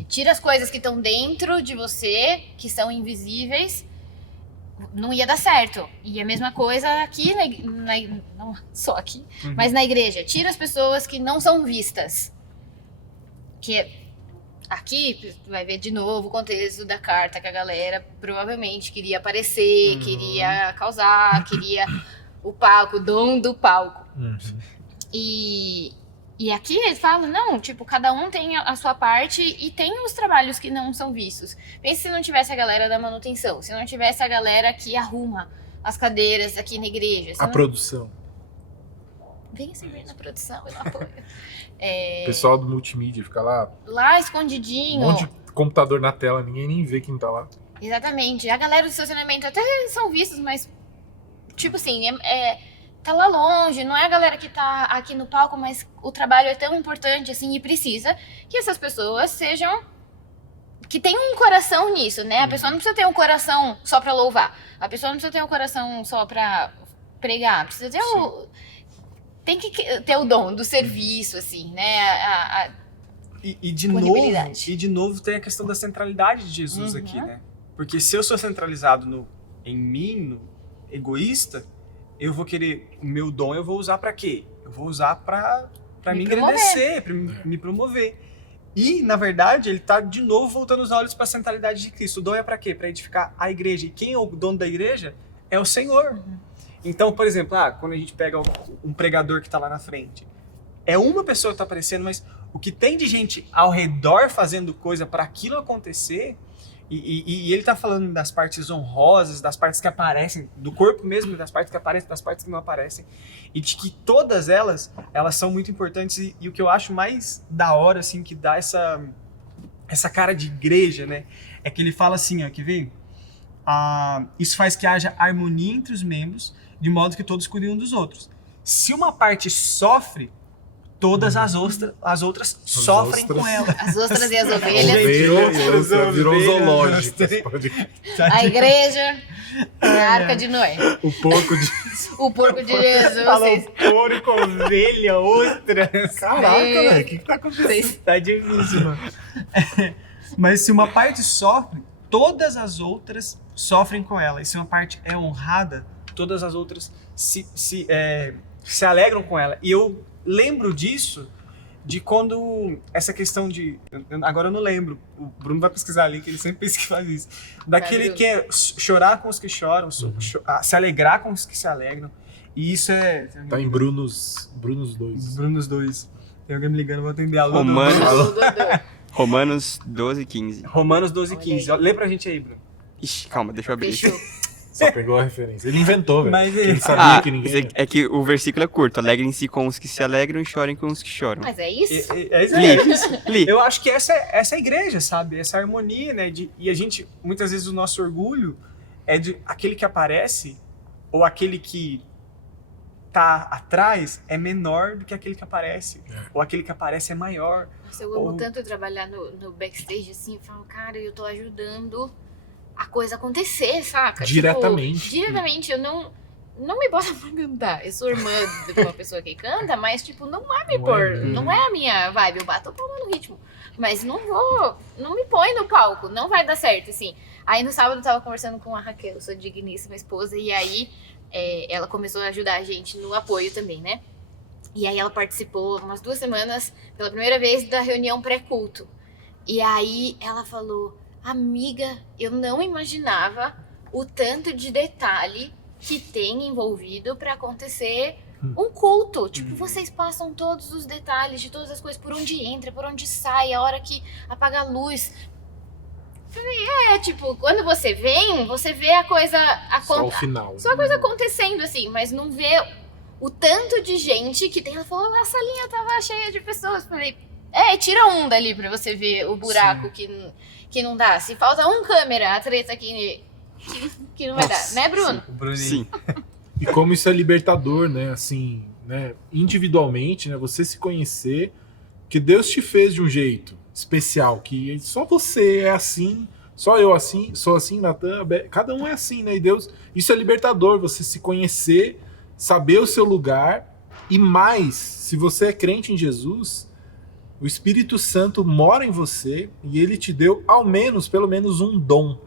Tira as coisas que estão dentro de você, que são invisíveis. não ia dar certo. E a mesma coisa aqui, não só aqui, mas na igreja. Tira as pessoas que não são vistas. Que aqui vai ver de novo o contexto da carta que a galera provavelmente queria aparecer, queria causar, queria o palco, o dom do palco. E aqui ele fala, não, tipo, cada um tem a sua parte e tem os trabalhos que não são vistos. Pensa se não tivesse a galera da manutenção, se não tivesse a galera que arruma as cadeiras aqui na igreja. A produção. Vem servir na produção e no apoio. O pessoal do multimídia fica lá, Lá um escondidinho. monte de computador na tela, ninguém nem vê quem tá lá. Exatamente. A galera do estacionamento até são vistos, mas, tipo assim, tá lá longe, não é a galera que tá aqui no palco, mas o trabalho é tão importante, assim, e precisa que essas pessoas sejam... que tenham um coração nisso, né? A pessoa não precisa ter um coração só pra louvar. A pessoa não precisa ter um coração só pra pregar. Precisa ter tem que ter o dom do serviço, assim, né? E de novo tem a questão da centralidade de Jesus aqui, né? Porque se eu sou centralizado em mim, egoísta, eu vou querer, o meu dom eu vou usar pra quê? Eu vou usar pra me engrandecer, pra me promover. E, na verdade, ele tá de novo voltando os olhos pra centralidade de Cristo. O dom é pra quê? Pra edificar a igreja. E quem é o dono da igreja? É o Senhor. Então, por exemplo, quando a gente pega um pregador que tá lá na frente, é uma pessoa que tá aparecendo, mas o que tem de gente ao redor fazendo coisa para aquilo acontecer, e ele tá falando das partes honrosas, das partes que aparecem, do corpo mesmo, das partes que aparecem, das partes que não aparecem, e de que todas elas são muito importantes, e o que eu acho mais da hora, assim, que dá essa cara de igreja, né, é que ele fala assim, ó, quer ver? Isso faz que haja harmonia entre os membros, de modo que todos cuidem um dos outros. Se uma parte sofre, todas as outras sofrem com ela. As ostras e as ovelhas. Virou um zoológico. A igreja, a arca de Noé. O porco de... O porco de Jesus. Falou porco, ovelha, ostras. Caraca, velho, o que tá acontecendo? Tá difícil, mano. Mas se uma parte sofre, todas as outras sofrem com ela. E se uma parte é honrada, todas as outras se alegram com ela. E eu lembro disso de quando essa questão de... Agora eu não lembro. O Bruno vai pesquisar ali, que ele sempre pensa que faz isso. Daquele que é chorar com os que choram, se alegrar com os que se alegram. E isso é... Tá em Brunos 2. Brunos 2. Tem alguém me ligando, vou atender a Lu. Romanos 12:15. Romanos 12:15. Lê pra gente aí, Bruno. Ixi, calma, deixa eu abrir. Fechou. Só pegou a referência. Ele inventou, velho. Mas Ele sabia que ninguém... É que o versículo é curto. Alegrem-se com os que se alegram e chorem com os que choram. Mas é isso? É isso. Li. Eu acho que essa é a igreja, sabe? Essa harmonia, né? E a gente, muitas vezes, o nosso orgulho é de aquele que aparece ou aquele que tá atrás é menor do que aquele que aparece. Ou aquele que aparece é maior. Nossa, eu amo tanto trabalhar no backstage, assim, eu falo, cara, eu tô ajudando a coisa acontecer, saca? Diretamente. Tipo, diretamente, eu não me bota pra cantar. Eu sou irmã de uma pessoa que canta, mas, tipo, não é a minha vibe. Eu bato palma no ritmo. Mas não me põe no palco, não vai dar certo, assim. Aí no sábado eu tava conversando com a Raquel, sua digníssima esposa, e aí ela começou a ajudar a gente no apoio também, né? E aí ela participou umas 2 semanas, pela primeira vez, da reunião pré-culto. E aí ela falou, amiga, eu não imaginava o tanto de detalhe que tem envolvido pra acontecer um culto. Tipo, vocês passam todos os detalhes de todas as coisas, por onde entra, por onde sai, a hora que apaga a luz. Falei, tipo, quando você vê a coisa... Só o final. Só a coisa acontecendo, assim, mas não vê o tanto de gente que tem. Ela falou, a salinha tava cheia de pessoas. Falei, tira um dali pra você ver o buraco que não dá. Se falta um câmera, a treta aqui que não vai dar. Né, Bruno? Sim. E como isso é libertador, né? Assim, né? Individualmente, né? Você se conhecer, que Deus te fez de um jeito especial, que só você é assim, só eu assim, sou assim, Natan, cada um é assim, né? E Deus, isso é libertador, você se conhecer, saber o seu lugar, e mais, se você é crente em Jesus, o Espírito Santo mora em você e ele te deu pelo menos um dom.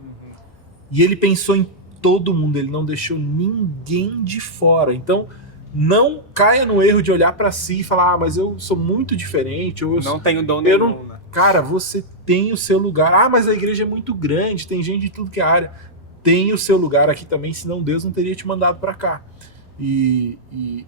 E ele pensou em todo mundo, ele não deixou ninguém de fora. Então, não caia no erro de olhar pra si e falar, mas eu sou muito diferente, ou eu Não tenho dom eu nenhum, né? Cara, você tem o seu lugar. Mas a igreja é muito grande, tem gente de tudo que é área. Tem o seu lugar aqui também, senão Deus não teria te mandado pra cá. E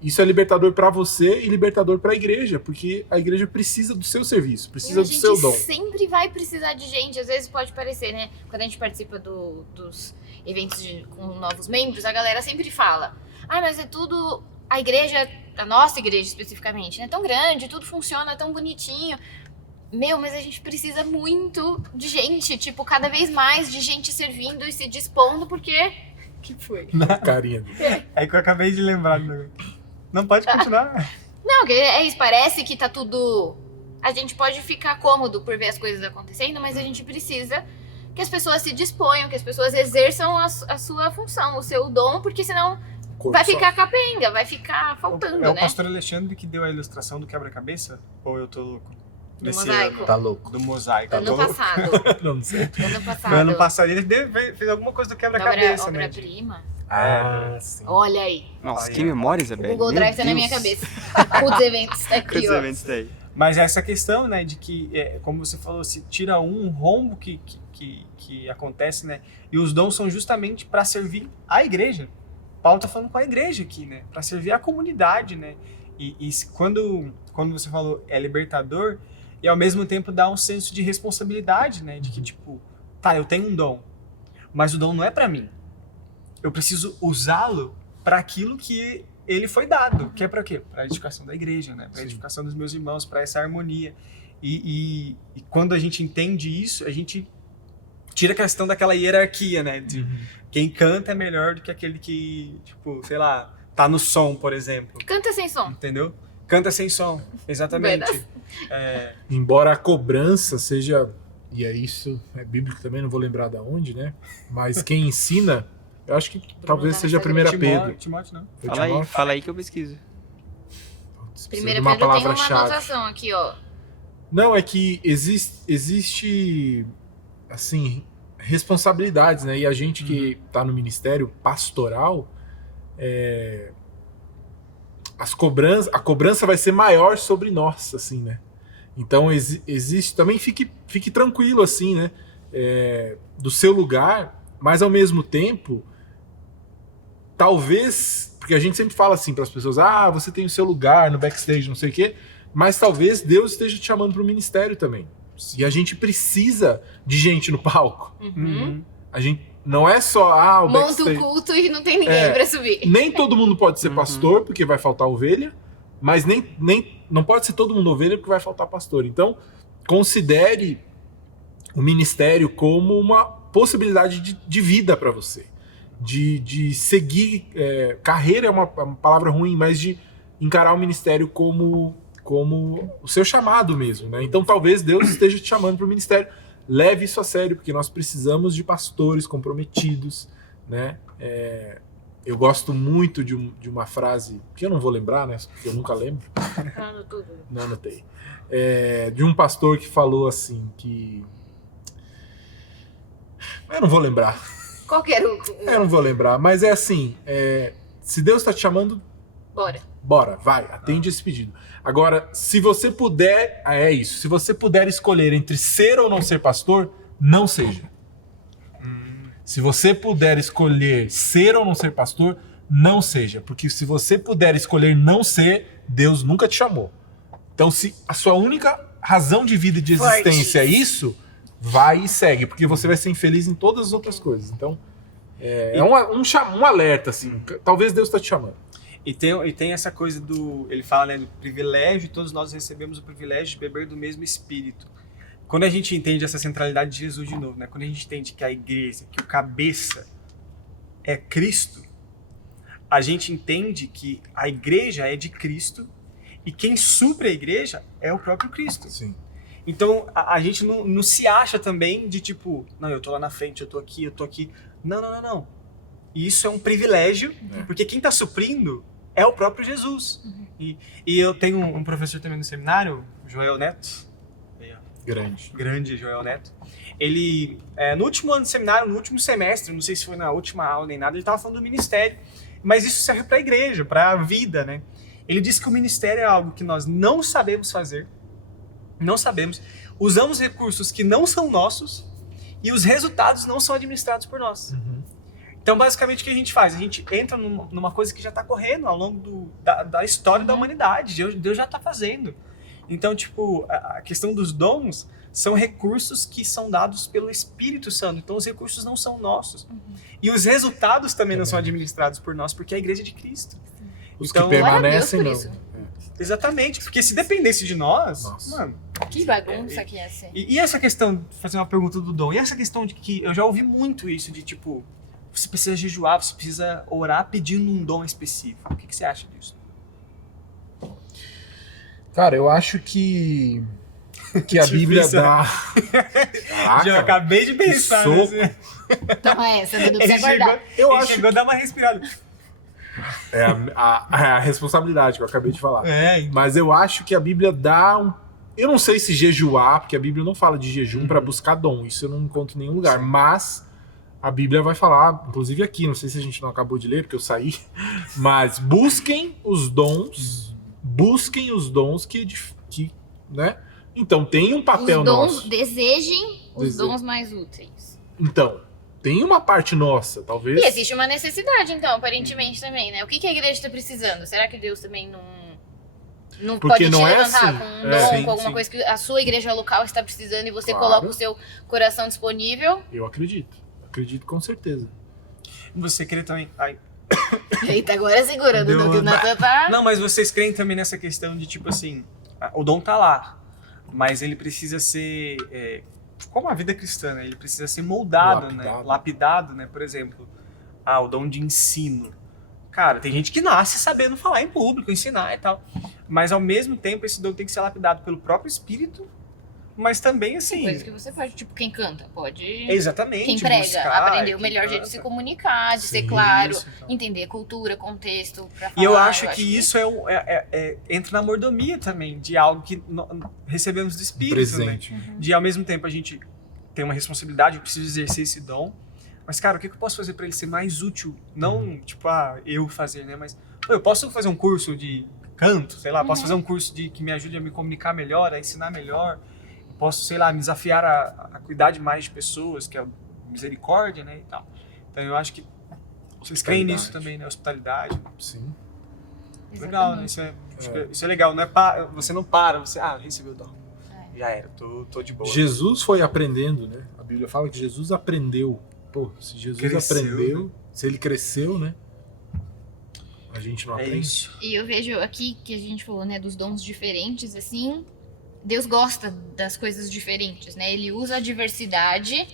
isso é libertador pra você e libertador pra igreja, porque a igreja precisa do seu serviço, precisa do seu dom. A gente sempre vai precisar de gente, às vezes pode parecer, né? Quando a gente participa dos eventos com novos membros, a galera sempre fala, mas é tudo... A igreja, a nossa igreja especificamente, é tão grande, tudo funciona tão bonitinho. Mas a gente precisa muito de gente, tipo, cada vez mais de gente servindo e se dispondo, porque... Que foi? Carinha. É que eu acabei de lembrar. Não pode continuar. Não, é isso, parece que tá tudo... A gente pode ficar cômodo por ver as coisas acontecendo, mas a gente precisa que as pessoas se disponham, que as pessoas exerçam a sua função, o seu dom, porque senão... Vai ficar capenga, vai ficar faltando, né? É o pastor Alexandre que deu a ilustração do quebra-cabeça? Ou eu tô louco? Do mosaico. Tá louco. Do mosaico. Ano passado. Não sei. Ano passado. No ano passado ele fez alguma coisa do quebra-cabeça, né? Obra-prima. Sim. Olha aí. Nossa, que memória, O Isabel. Google Drive tá na minha cabeça. Os eventos tá aqui, Quantos ó. eventos daí? Mas essa questão, né, de que, como você falou, se tira um rombo que acontece, né? E os dons são justamente para servir a igreja. Paulo tá falando com a igreja aqui, né? Para servir a comunidade, né? E quando você falou é libertador, e ao mesmo tempo dá um senso de responsabilidade, né? De que, tipo, eu tenho um dom, mas o dom não é para mim. Eu preciso usá-lo para aquilo que ele foi dado, que é para quê? Para a edificação da igreja, né? Para a edificação dos meus irmãos, para essa harmonia. E quando a gente entende isso, a gente tira a questão daquela hierarquia, né? De quem canta é melhor do que aquele que, tipo, sei lá, tá no som, por exemplo. Canta sem som. Entendeu? Canta sem som, exatamente. Embora a cobrança seja, e isso é bíblico também, não vou lembrar de onde, né? Mas quem ensina, eu acho que talvez seja a 1 Pedro. Timóteo não. Foi Fala aí que eu pesquiso. Precisa Primeira de uma Pedro tem uma palavra-chave. anotação aqui, ó. Não, é que existe assim, responsabilidades, né? E a gente que tá no ministério pastoral, a cobrança vai ser maior sobre nós, assim, né? Então existe, também fique tranquilo, assim, né? Do seu lugar, mas ao mesmo tempo, talvez, porque a gente sempre fala assim para as pessoas, você tem o seu lugar no backstage, não sei o quê, mas talvez Deus esteja te chamando para o ministério também. E a gente precisa de gente no palco. A gente não é só o backstage. Monta o culto e não tem ninguém pra subir. Nem todo mundo pode ser pastor, porque vai faltar ovelha, mas nem não pode ser todo mundo ovelha, porque vai faltar pastor. Então, considere o ministério como uma possibilidade de vida para você. De seguir. Carreira é uma palavra ruim, mas de encarar o ministério como o seu chamado mesmo, né? Então talvez Deus esteja te chamando para o ministério. Leve isso a sério, porque nós precisamos de pastores comprometidos, né? Eu gosto muito de uma frase, que eu não vou lembrar, né? Porque eu nunca lembro. Não anotei. De um pastor que falou assim, que... Eu não vou lembrar. Qualquer um. Eu não vou lembrar, mas é assim, se Deus está te chamando... Bora, vai, atende esse pedido. Agora, se você puder, se você puder escolher entre ser ou não ser pastor, não seja. Se você puder escolher ser ou não ser pastor, não seja. Porque se você puder escolher não ser, Deus nunca te chamou. Então, se a sua única razão de vida e de existência é isso, vai e segue, porque você vai ser infeliz em todas as outras coisas. Então, um alerta, assim, talvez Deus está te chamando. E tem essa coisa ele fala, né, do privilégio, todos nós recebemos o privilégio de beber do mesmo Espírito. Quando a gente entende essa centralidade de Jesus de novo, né, quando a gente entende que a igreja, que o cabeça é Cristo, a gente entende que a igreja é de Cristo e quem supre a igreja é o próprio Cristo. Sim. Então, a gente não se acha também de tipo, não, eu tô lá na frente, eu tô aqui. Não. Isso é um privilégio, porque quem tá suprindo é o próprio Jesus. E eu tenho um professor também no seminário, Joel Neto, grande Joel Neto, ele, no último ano de seminário, no último semestre, não sei se foi na última aula nem nada, ele estava falando do ministério, mas isso serve para a igreja, para a vida, né? Ele disse que o ministério é algo que nós não sabemos fazer, não sabemos, usamos recursos que não são nossos e os resultados não são administrados por nós. Então, basicamente, o que a gente faz? A gente entra numa coisa que já está correndo ao longo da história da humanidade. Deus já está fazendo. Então, tipo, a questão dos dons são recursos que são dados pelo Espírito Santo. Então, os recursos não são nossos. E os resultados também não são administrados por nós, porque é a igreja de Cristo. Os Então, que permanecem, glória a Deus não. por Exatamente. Porque se dependesse de nós, Nossa. mano... Que bagunça que ia ser. E essa questão, fazer uma pergunta do dom, e essa questão de que eu já ouvi muito isso, de tipo, você precisa jejuar, você precisa orar pedindo um dom específico. O que você acha disso? Cara, eu acho que a Bíblia Difícil, dá... Já acabei de pensar soco. nesse... Toma essa, Dudu, pra Ele você guardar. chegou a dar uma respirada. É a responsabilidade que eu acabei de falar. É, Mas eu acho que a Bíblia dá um... Eu não sei se jejuar, porque a Bíblia não fala de jejum para buscar dom. Isso eu não encontro em nenhum lugar. Mas a Bíblia vai falar, inclusive aqui, não sei se a gente não acabou de ler, porque eu saí. Mas busquem os dons que né? Então tem um papel Os dons, nosso. desejem os Desejem. dons mais úteis. Então, tem uma parte nossa, talvez. E existe uma necessidade, então, aparentemente também, né? O que a igreja está precisando? Será que Deus também não Porque pode te não é levantar assim. com um É, dom, sim, com alguma sim. coisa que a sua igreja local está precisando e você Claro. coloca o seu coração disponível? Eu acredito. Acredito com certeza. você crê também... Ai. Eita, agora segura, Deu Dudu, que o uma- Natan tá... Não, mas vocês creem também nessa questão de, tipo assim, o dom tá lá, mas ele precisa ser, como a vida cristã, né? Ele precisa ser moldado, né? Lapidado, né? Por exemplo, o dom de ensino. Cara, tem gente que nasce sabendo falar em público, ensinar e tal, mas ao mesmo tempo esse dom tem que ser lapidado pelo próprio Espírito, mas também assim... Coisa que você pode, tipo, quem canta, pode... Exatamente. Quem prega, buscar, aprender o quem melhor jeito de se canta. comunicar, de ser Sim, claro, Isso, então. entender cultura, contexto, pra falar. E eu acho que isso entra na mordomia também, de algo que recebemos do Espírito, Presente. né? De ao mesmo tempo a gente tem uma responsabilidade, eu preciso exercer esse dom, mas cara, o que eu posso fazer para ele ser mais útil? Não, tipo, eu fazer, né? Mas eu posso fazer um curso de canto, sei lá, posso fazer um curso que me ajude a me comunicar melhor, a ensinar melhor, posso, sei lá, me desafiar a cuidar de mais de pessoas, que é a misericórdia, né, e tal. Então eu acho que vocês creem nisso também, né? Hospitalidade. Sim. Legal, né? Isso é legal. Não é você não para, você recebeu o dom. Já era, tô de boa. Jesus foi aprendendo, né? A Bíblia fala que Jesus aprendeu. Pô, se Jesus Cresceu, aprendeu, né? se ele cresceu, né? A gente não É aprende. isso. E eu vejo aqui que a gente falou, né, dos dons diferentes, assim, Deus gosta das coisas diferentes, né? Ele usa a diversidade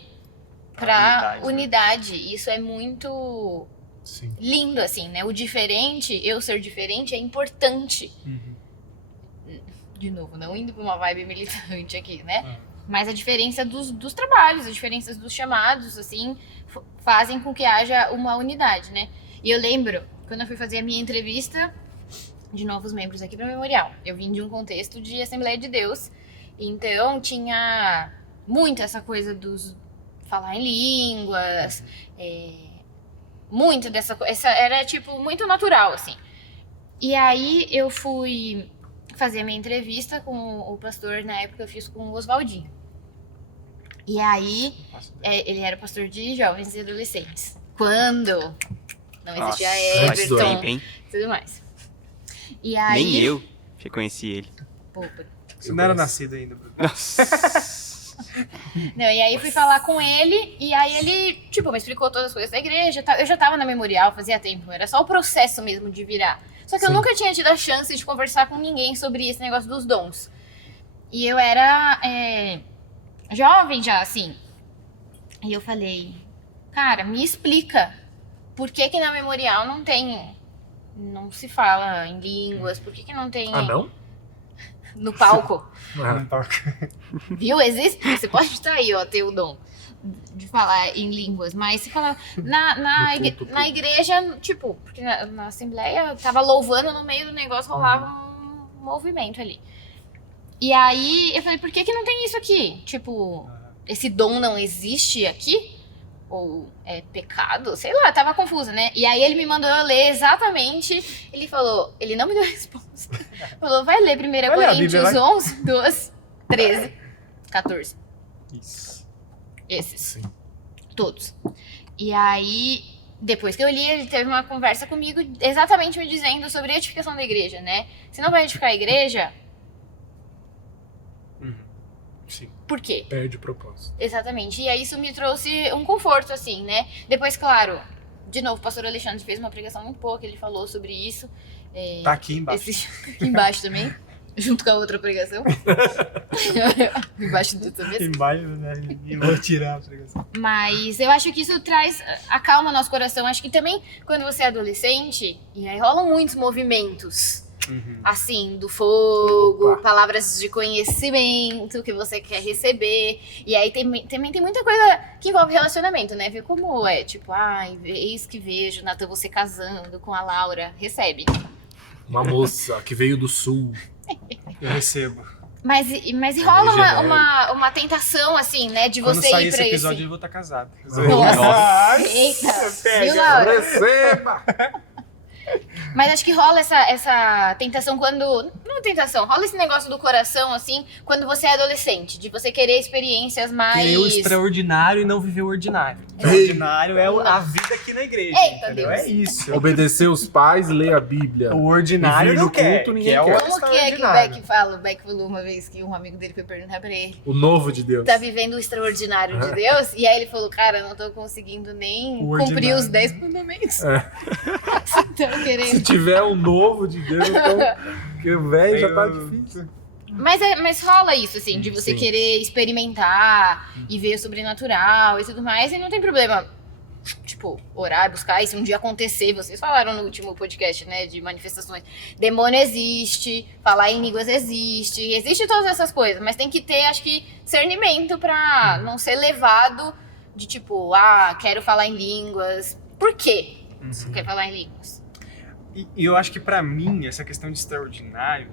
pra Unidade, né? unidade. Isso é muito Sim. lindo, assim, né? O diferente, eu ser diferente, é importante. De novo, não indo pra uma vibe militante aqui, né? Mas a diferença dos trabalhos, as diferenças dos chamados, assim, fazem com que haja uma unidade, né? E eu lembro, quando eu fui fazer a minha entrevista de novos membros aqui para o Memorial, eu vim de um contexto de Assembleia de Deus, então tinha muito essa coisa dos falar em línguas, muito dessa coisa, era tipo muito natural, assim. E aí eu fui fazer a minha entrevista com o pastor, na época eu fiz com o Oswaldinho. E aí, ele era pastor de jovens e adolescentes. Quando não existia antes do Everton tempo, hein? e tudo mais. E aí, Nem eu reconheci ele. Pô, Você não era nascido ainda, Bruno. não, e aí fui falar com ele, e aí ele, tipo, me explicou todas as coisas da igreja. Eu já tava na Memorial fazia tempo, era só o processo mesmo de virar. Só que eu nunca tinha tido a chance de conversar com ninguém sobre esse negócio dos dons. E eu era jovem já, assim. E eu falei, cara, me explica por que na Memorial não se fala em línguas, por que não tem não? no palco? Ah, Viu? Existe, você pode estar aí, ó, ter o dom de falar em línguas, mas se fala na igreja, tipo, porque na Assembleia tava louvando, no meio do negócio rolava um movimento ali. E aí eu falei, por que não tem isso aqui? Tipo, esse dom não existe aqui? Ou é pecado? Sei lá, tava confusa, né? E aí ele me mandou eu ler exatamente. Ele falou, ele não me deu a resposta. Falou, vai ler 1 Olha, a Bíblia, Coríntios vai. 11, 12, 13, 14. Isso. Esses, Sim. todos. E aí, depois que eu li, ele teve uma conversa comigo exatamente me dizendo sobre a edificação da igreja, né? Se não vai edificar a igreja, Sim. por quê? Perde o propósito. Exatamente. E aí isso me trouxe um conforto, assim, né? Depois, claro, de novo, o pastor Alexandre fez uma pregação muito boa, que ele falou sobre isso. Tá aqui embaixo. Aqui embaixo também, junto com a outra pregação. Embaixo dessa mesa. Embaixo, né? E vou tirar a pregação. Mas eu acho que isso traz, acalma nosso coração. Acho que também, quando você é adolescente, e aí rolam muitos movimentos. Assim, do fogo, Opa. palavras de conhecimento que você quer receber. E aí também tem muita coisa que envolve relacionamento, né? Ver como é, tipo, ai, eis que vejo, Natan, você casando com a Laura, recebe. Uma moça que veio do sul. Eu recebo. Mas rola genérico. uma tentação, assim, né? De Quando você sair ir esse pra episódio, esse... eu vou estar casado. Nossa. Eita, viu, Laura? Receba! Mas acho que rola essa tentação quando... Não tentação, rola esse negócio do coração, assim, quando você é adolescente. De você querer experiências mais... Querer o extraordinário e não viver o ordinário. O Ei. ordinário é a vida aqui na igreja. Eita, entendeu? Deus. É isso. Obedecer os pais, ler a Bíblia. O ordinário E vir não no quer. culto, ninguém que é quer. o Como que é que o extraordinário. Beck fala? O Beck falou uma vez que um amigo dele foi perguntar pra ele. O novo de Deus. Tá vivendo o extraordinário de Deus? E aí ele falou, cara, eu não tô conseguindo nem O cumprir ordinário. os 10 mandamentos. É. Então, Se querendo. tiver o novo de Deus, então. Porque o velho já tá difícil. Mas rola isso, assim, de você Sim. querer experimentar e ver o sobrenatural e tudo mais. E não tem problema, tipo, orar, buscar. E se um dia acontecer, vocês falaram no último podcast, né, de manifestações. Demônio existe, falar em línguas existe todas essas coisas. Mas tem que ter, acho que, discernimento pra não ser levado de tipo, quero falar em línguas. Por quê você quer falar em línguas? E eu acho que pra mim, essa questão de extraordinário,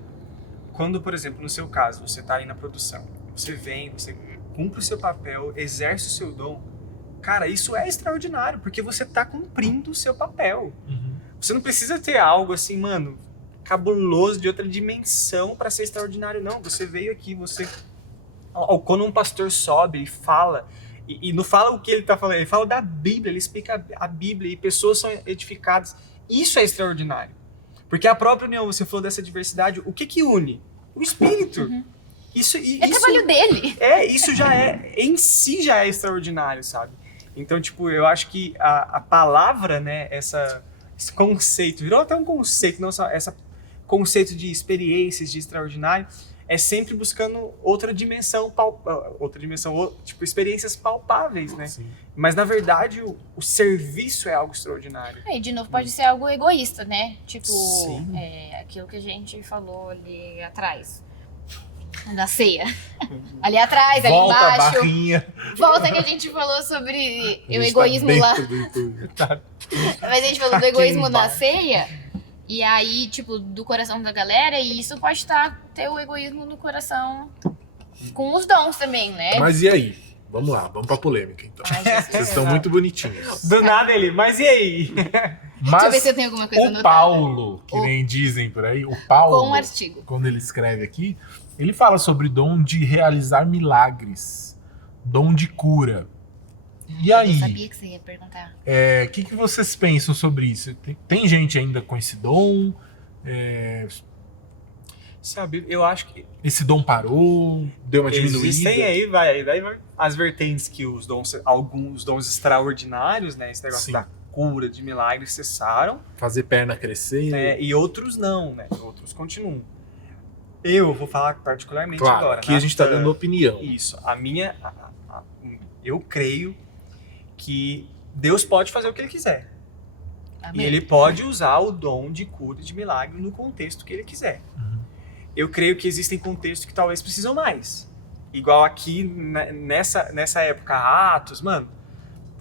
quando, por exemplo, no seu caso, você tá aí na produção, você vem, você cumpre o seu papel, exerce o seu dom, cara, isso é extraordinário, porque você tá cumprindo o seu papel. Você não precisa ter algo assim, mano, cabuloso, de outra dimensão pra ser extraordinário, não. Você veio aqui, você... Quando um pastor sobe e fala, e não fala o que ele tá falando, ele fala da Bíblia, ele explica a Bíblia, e pessoas são edificadas. Isso é extraordinário. Porque a própria união, você falou dessa diversidade, o que une? O Espírito. Isso, É trabalho dele. isso já é, em si já é extraordinário, sabe? Então, tipo, eu acho que a palavra, né, esse conceito, virou até um conceito, não só esse conceito de experiências, de extraordinário, é sempre buscando outra dimensão, tipo, experiências palpáveis, né? Sim. Mas, na verdade, o serviço é algo extraordinário. E de novo pode ser algo egoísta, né? Tipo, Sim. Aquilo que a gente falou ali atrás. Na ceia. Ali atrás, ali Volta a embaixo. barrinha. Volta que a gente falou sobre A o gente egoísmo tá lá. dentro do YouTube. Mas a gente falou do egoísmo na ceia. E aí, tipo, do coração da galera. E isso pode ter o egoísmo no coração com os dons também, né? Mas e aí? Vamos lá, vamos pra polêmica então. Ai, Jesus. Vocês estão muito bonitinhos. Do nada ele, mas e aí? Deixa eu ver se eu Mas tenho alguma coisa o anotada. Paulo, que nem dizem por aí, o Paulo, Com um artigo. quando ele escreve aqui, ele fala sobre dom de realizar milagres, dom de cura. E Eu aí, sabia que você ia perguntar. o que vocês pensam sobre isso? Tem gente ainda com esse dom? Sabe, eu acho que Esse dom parou? Deu uma diminuída? existem daí vai as vertentes que alguns dons extraordinários, né, esse negócio Sim. da cura, de milagres cessaram, Fazer perna crescer? né, e outros não, né, outros continuam. Eu vou falar particularmente Claro, agora. aqui a gente tá Natan. dando opinião. Isso, eu creio que Deus pode fazer o que Ele quiser. Amém. E Ele pode usar o dom de cura e de milagre no contexto que Ele quiser. Uhum. Eu creio que existem contextos que talvez precisam mais. Igual aqui, nessa época, Atos, mano,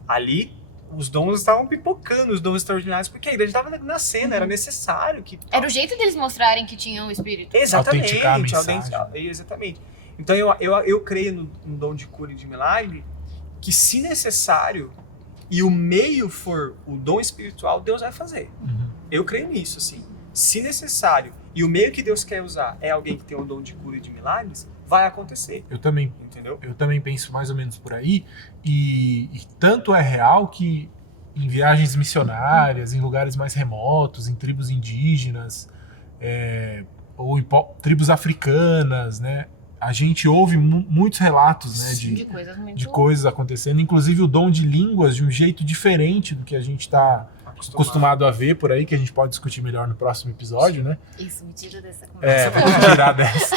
ali os dons estavam pipocando, os dons extraordinários, porque a igreja estava nascendo, era necessário que... Era o jeito deles mostrarem que tinham o Espírito. Exatamente. Autenticar a mensagem. Exatamente. Então eu creio no dom de cura e de milagre, que se necessário, e o meio for o dom espiritual, Deus vai fazer. Eu creio nisso, assim. Se necessário, e o meio que Deus quer usar é alguém que tem o dom de cura e de milagres, vai acontecer. Eu também. Entendeu? Eu também penso mais ou menos por aí. E tanto é real que em viagens missionárias, em lugares mais remotos, em tribos indígenas, ou em tribos africanas, né? A gente ouve muitos relatos, né, de coisas acontecendo, inclusive o dom de línguas de um jeito diferente do que a gente está acostumado a ver por aí, que a gente pode discutir melhor no próximo episódio, né? Isso, me tira dessa conversa. Vamos tirar dessa.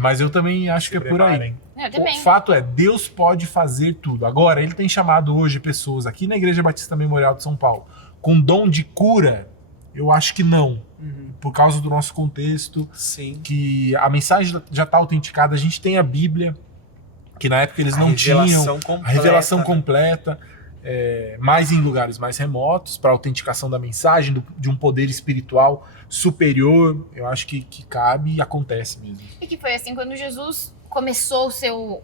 Mas eu também acho que é por aí. Eu também. O fato é, Deus pode fazer tudo. Agora, ele tem chamado hoje pessoas aqui na Igreja Batista Memorial de São Paulo com dom de cura. Eu acho que não. Por causa do nosso contexto. Sim. Que a mensagem já está autenticada. A gente tem a Bíblia, que na época eles não tinham. A revelação completa. Mais em lugares mais remotos, para autenticação da mensagem, de um poder espiritual superior. Eu acho que cabe e acontece mesmo. E que foi assim quando Jesus começou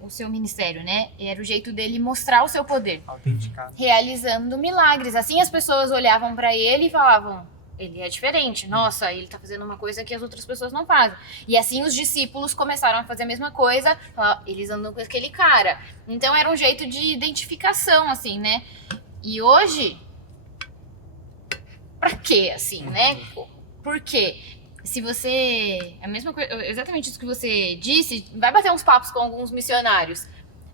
o seu ministério, né? Era o jeito dele mostrar o seu poder. Autenticado. Realizando milagres. Assim as pessoas olhavam para ele e falavam: ele é diferente, nossa, ele tá fazendo uma coisa que as outras pessoas não fazem. E assim os discípulos começaram a fazer a mesma coisa, eles andam com aquele cara. Então era um jeito de identificação, assim, né? E hoje, pra quê, assim, né? Por quê? Se você... A mesma coisa, exatamente isso que você disse, vai bater uns papos com alguns missionários.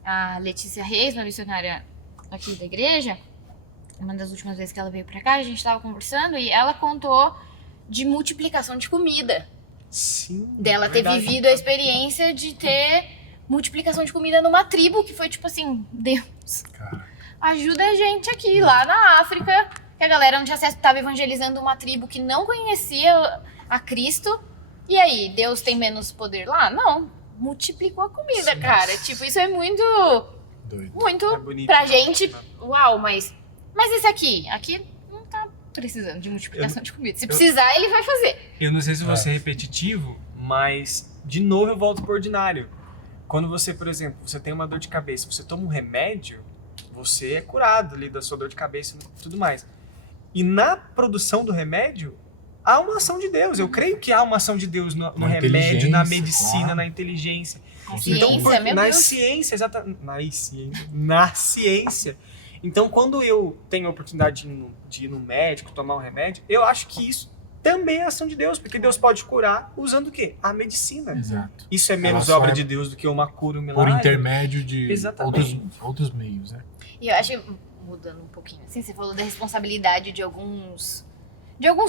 A Letícia Reis, uma missionária aqui da igreja, uma das últimas vezes que ela veio pra cá, a gente tava conversando e ela contou de multiplicação de comida. Sim. Dela ter vivido a experiência de ter multiplicação de comida numa tribo que foi tipo assim, Deus, ajuda a gente aqui, lá na África, que a galera não tinha acesso, tava evangelizando uma tribo que não conhecia a Cristo. E aí, Deus tem menos poder lá? Não, multiplicou a comida, cara. Tipo, isso é muito Doido. Muito É bonito, pra né? gente, uau, mas esse aqui não tá precisando de multiplicação de comida. Se precisar, ele vai fazer. Eu não sei se você é repetitivo, mas de novo eu volto pro ordinário. Quando você, por exemplo, você tem uma dor de cabeça, você toma um remédio, você é curado ali da sua dor de cabeça e tudo mais. E na produção do remédio, há uma ação de Deus. Eu creio que há uma ação de Deus no remédio, na medicina, na inteligência. Na ciência, exatamente. Na ciência. Então, quando eu tenho a oportunidade de ir no médico, tomar um remédio, eu acho que isso também é ação de Deus, porque Deus pode curar usando o quê? A medicina. Exato. Isso é menos obra de Deus do que uma cura, um Por milagre. intermédio de outros meios, né? E eu acho, mudando um pouquinho, assim, você falou da responsabilidade de alguns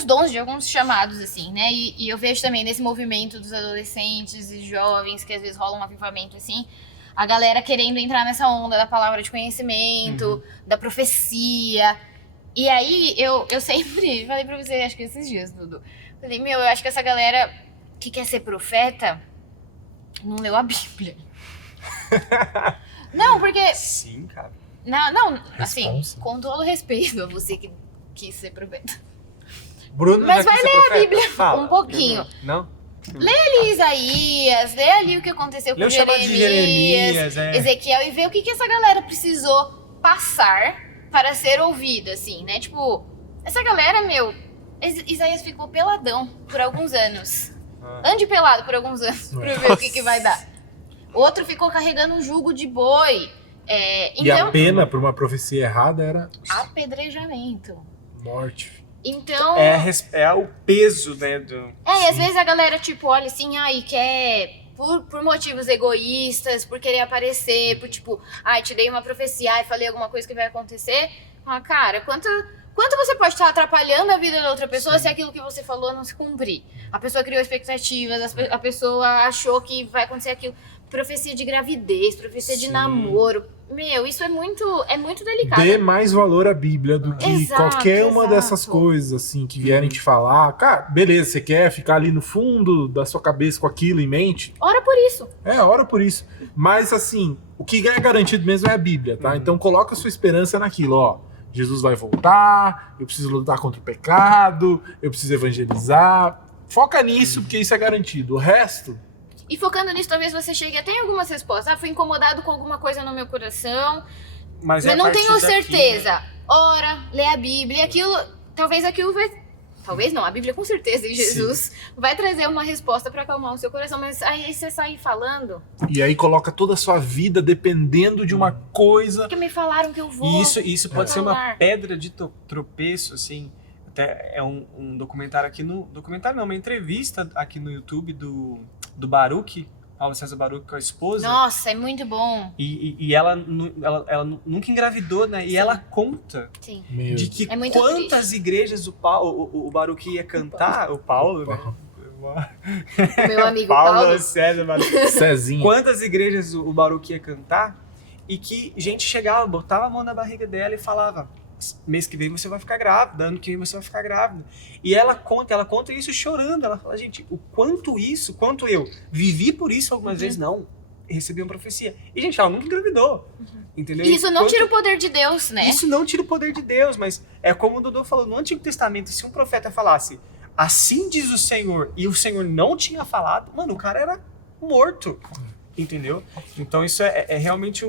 dons, de alguns chamados, assim, né? E eu vejo também nesse movimento dos adolescentes e jovens, que às vezes rola um avivamento, assim, a galera querendo entrar nessa onda da palavra de conhecimento, da profecia. E aí, eu sempre falei pra você, acho que esses dias, Dudu, falei, eu acho que essa galera que quer ser profeta não leu a Bíblia. Não, porque... Sim, cara. Não, assim, Responsa. com todo respeito a você que quis ser profeta. Bruno, Mas já vai quis ser ler a profeta? Bíblia Fala. um pouquinho. Não? Lê ali Isaías, lê ali o que aconteceu Lê com o chamado de Jeremias, Ezequiel, e vê o que essa galera precisou passar para ser ouvida, assim, né? Tipo, essa galera, Isaías ficou peladão por alguns anos. Ande pelado por alguns anos pra ver o que vai dar. Outro ficou carregando um jugo de boi. E a pena por uma profecia errada era Apedrejamento. morte. Então... É o peso, né, do... às vezes a galera, tipo, olha assim, e quer, por motivos egoístas, por querer aparecer, por tipo, te dei uma profecia, falei alguma coisa que vai acontecer. Cara, quanto você pode estar atrapalhando a vida da outra pessoa se aquilo que você falou não se cumprir? A pessoa criou expectativas, a pessoa achou que vai acontecer aquilo. Profecia de gravidez, profecia de namoro. Isso é muito delicado. Dê mais valor à Bíblia do que Exato, qualquer uma exato. dessas coisas, assim, que vierem te falar. Cara, beleza, você quer ficar ali no fundo da sua cabeça com aquilo em mente? Ora por isso. Ora por isso. Mas, assim, o que é garantido mesmo é a Bíblia, tá? Então, coloca a sua esperança naquilo, ó. Jesus vai voltar, eu preciso lutar contra o pecado, eu preciso evangelizar. Foca nisso, porque isso é garantido. O resto... E focando nisso, talvez você chegue até em algumas respostas. Fui incomodado com alguma coisa no meu coração, Mas mas a não partir tenho daqui, certeza. né? Ora, lê a Bíblia, talvez aquilo vai... Talvez não, a Bíblia com certeza, e Jesus vai trazer uma resposta pra acalmar o seu coração, mas aí você sair falando... E aí coloca toda a sua vida dependendo de uma coisa... Porque me falaram que eu vou... E isso pode ser uma falar. pedra de tropeço, assim. Até é um documentário aqui no... Documentário não, uma entrevista aqui no YouTube do Baruch, Paulo César Baruch, com a esposa. Nossa, é muito bom. E ela nunca engravidou, né? E Sim. ela conta Sim. Meu, de que É muito quantas igrejas o Baruch ia cantar, o Paulo, né? O meu amigo Paulo Paulo... César Baruch. Cezinha. Quantas igrejas o Baruch ia cantar e que gente chegava, botava a mão na barriga dela e falava: mês que vem você vai ficar grávida, ano que vem você vai ficar grávida. E ela conta isso chorando. Ela fala: gente, o quanto eu vivi por isso algumas vezes, não, recebi uma profecia. E, gente, ela nunca engravidou. Entendeu? E isso não tira o poder de Deus, né? Isso não tira o poder de Deus, mas é como o Dodô falou, no Antigo Testamento, se um profeta falasse: assim diz o Senhor, e o Senhor não tinha falado, mano, o cara era morto. Entendeu? Então isso é realmente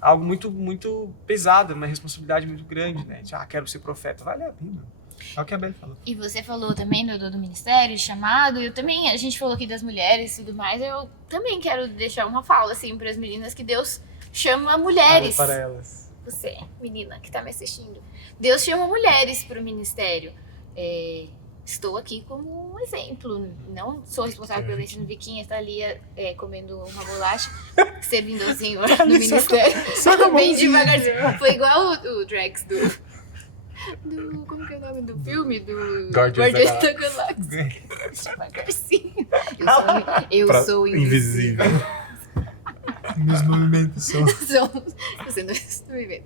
algo muito, muito pesado, uma responsabilidade muito grande, né? Quero ser profeta. Vai ler a Bíblia. É o que a Beli falou. E você falou também do ministério, de chamado, a gente falou aqui das mulheres e tudo mais, eu também quero deixar uma fala, assim, para as meninas, que Deus chama mulheres. Para elas. Você, menina que tá me assistindo. Deus chama mulheres para o ministério. Estou aqui como um exemplo. Não sou responsável pelo ensino biquinha, está ali comendo uma bolacha, servindo ao Senhor no ministério. Bem devagarzinho. Foi igual o Drax do... Como que é o nome do filme? Do Guardiões da Galáxia. Devagarzinho. Eu sou invisível. Meus movimentos são... Você não está me vendo.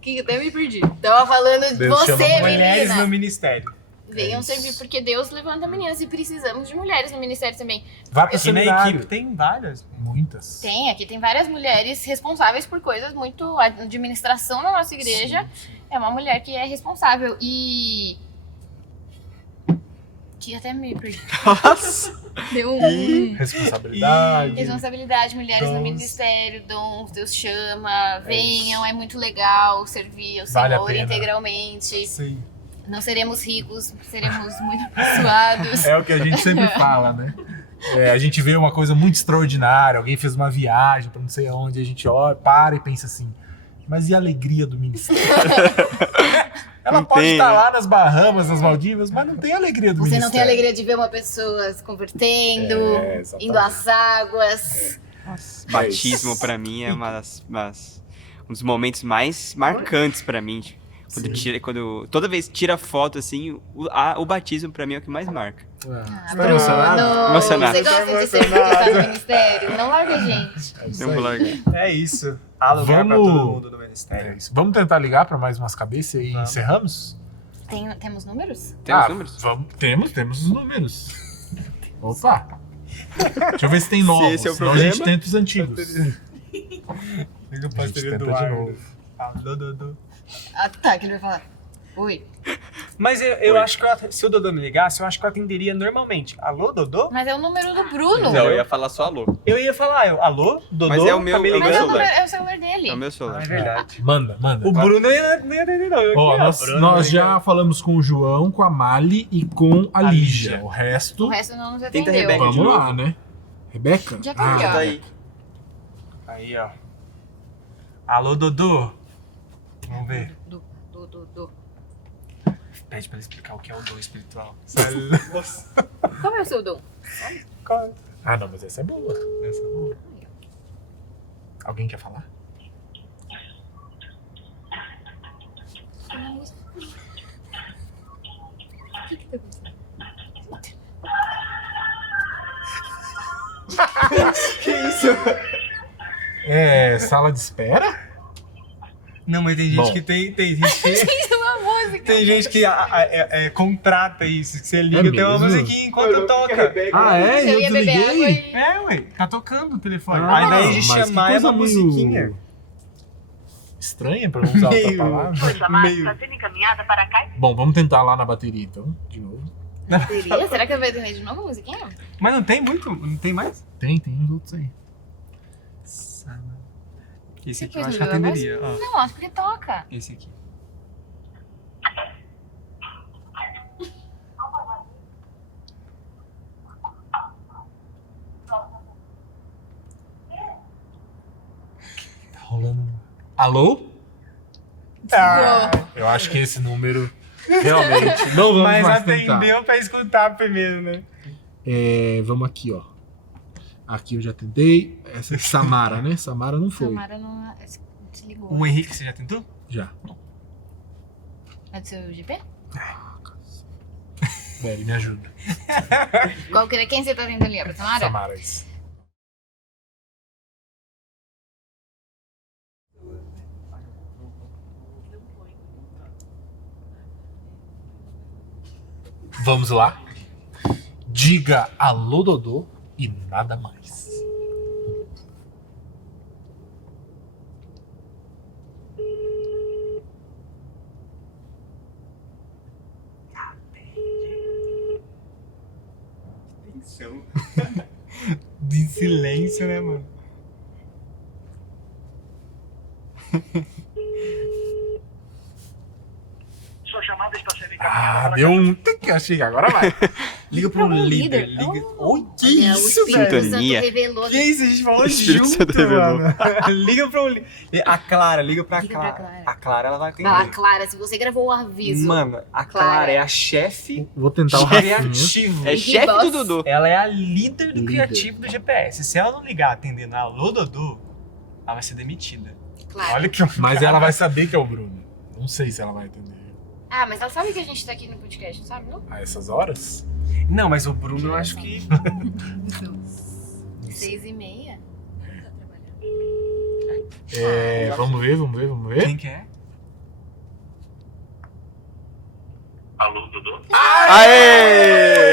Que até me perdi. Tava falando de Deus você, chama mulheres menina. no ministério. Venham servir, porque Deus levanta meninas e precisamos de mulheres no ministério também. Vai pro Aqui na seminário. equipe tem várias. Muitas. Aqui tem várias mulheres responsáveis por coisas muito... A administração na nossa igreja é uma mulher que é responsável e... Que até me perdi. Nossa! Deu Responsabilidade. responsabilidade, mulheres no Dons. ministério, dons, Deus chama, venham, é muito legal servir ao Vale a Senhor pena. integralmente. Sim. Não seremos ricos, seremos muito abençoados. É o que a gente sempre fala, né? A gente vê uma coisa muito extraordinária, alguém fez uma viagem pra não sei aonde, a gente olha, para e pensa assim, mas e a alegria do ministério? Ela Não pode tem, estar né? lá nas Bahamas, nas Maldivas, mas não tem a alegria do Você ministério. não tem a alegria de ver uma pessoa se convertendo, exatamente. indo às águas. Batismo pra mim é um dos momentos mais marcantes pra mim. Toda vez que tira foto assim, o batismo pra mim é o que mais marca. Você tá emocionado? Emocionado. Você gosta de ser professor no ministério? Não larga a gente. É isso Não vou aí. largar. É isso. Há lugar pra Vamos- todo mundo no É ministério. isso. Vamos tentar ligar pra mais umas cabeças e Vamos. encerramos? Temos números? Temos números? Temos os números. Opa! Deixa eu ver se tem novos. esse é o senão a gente problema. tenta os antigos. Liga o A pastor gente tenta de Eduardo. novo. Alô, Dodô. Ah, tá, que ele vai falar. Oi. Mas eu Oi. acho que se o Dodô me ligasse, eu acho que eu atenderia normalmente. Alô, Dodô? Mas é o número do Bruno. Não, eu ia falar só alô. Eu ia falar, alô, Dodô? Mas é o meu- Tá me é o Mas ligando? é o, celular. número, é o celular dele. É o meu Ah, celular. é verdade. Manda. O Bruno não ia atender, não. Eu Ó, aqui, nós Bruno, nós né? já falamos com o João, com a Mali e com a A Lígia. Lígia. O O resto, resto não nos Tenta atendeu. Rebeca. vamos de lá, novo. né? Rebeca? Já tá Tá aí. Aí, ó. Alô, Dodô? Vamos ver. Do. Pede pra ele explicar o que é o dom espiritual. Qual é o seu dom? Ah, não, mas essa é boa. Essa é boa. Alguém quer falar? O que tá acontecendo? Que isso? É sala de espera? Não, mas tem gente Bom. que tem gente que... Isso é uma música. Tem gente que contrata isso, que você liga, É tem uma mesmo? musiquinha enquanto toca. Ah, é? Eu Eu ia beber água desliguei? e... É, ué, tá tocando o telefone. Ah, Ao invés de mas chamar, que é uma coisa meio- musiquinha. estranha pra não usar outra Meio. palavra. Sua chamada Meio. está sendo encaminhada para a caixa. Bom, vamos tentar lá na bateria então, de novo. Bateria? Será que vai atender de novo a musiquinha? Mas não tem muito? Não tem mais? Tem uns outros aí. Esse aqui Você eu pôs acho que no violão? atenderia. Ó, Não, acho que ele toca. esse aqui. Tá rolando. Alô? Ah, Eu acho que esse número realmente não vamos mas mais tentar. atendeu pra escutar primeiro, né? Vamos aqui, ó. Aqui eu já tentei. Essa é Samara, né? Samara não foi. Samara não desligou. O Henrique, você já tentou? Já. É do seu GP? Beli, me ajuda. Quem você tá tentando ligar? Pra Samara? Samara, isso. Vamos lá. Diga alô, Dodô e nada mais. De silêncio, né, mano? Sua chamada está sendo encaminhada Ah, para a deu um... Achei, agora vai. Liga pro líder. líder. Liga... Oh. Oi, que Olha, isso, o Espírito velho? Sintonia. Santo revelou. Que isso? A gente falou Espírito Santo junto, revelou. mano. Liga pro líder. A Clara, liga pra Liga pra Clara. Clara. A Clara, ela vai atender. Ah, Clara, se você gravou o aviso. Mano, a Clara Clara. é a chefe Vou tentar o Rafinha. criativo. É Big chefe Boss. do Dodô. Ela é a líder do Líder. criativo do GPS. Se ela não ligar atendendo a Alô Dodô, ela vai ser demitida. Clara. Olha que Mas ela vai saber que é o Bruno. Não sei se ela vai atender. Ah, mas ela sabe que a gente tá aqui no podcast, não sabe, não? A essas horas? Não, mas o Bruno eu acho que. 6h30. Vamos ver. Quem que é? Alô, Dodô? Aê!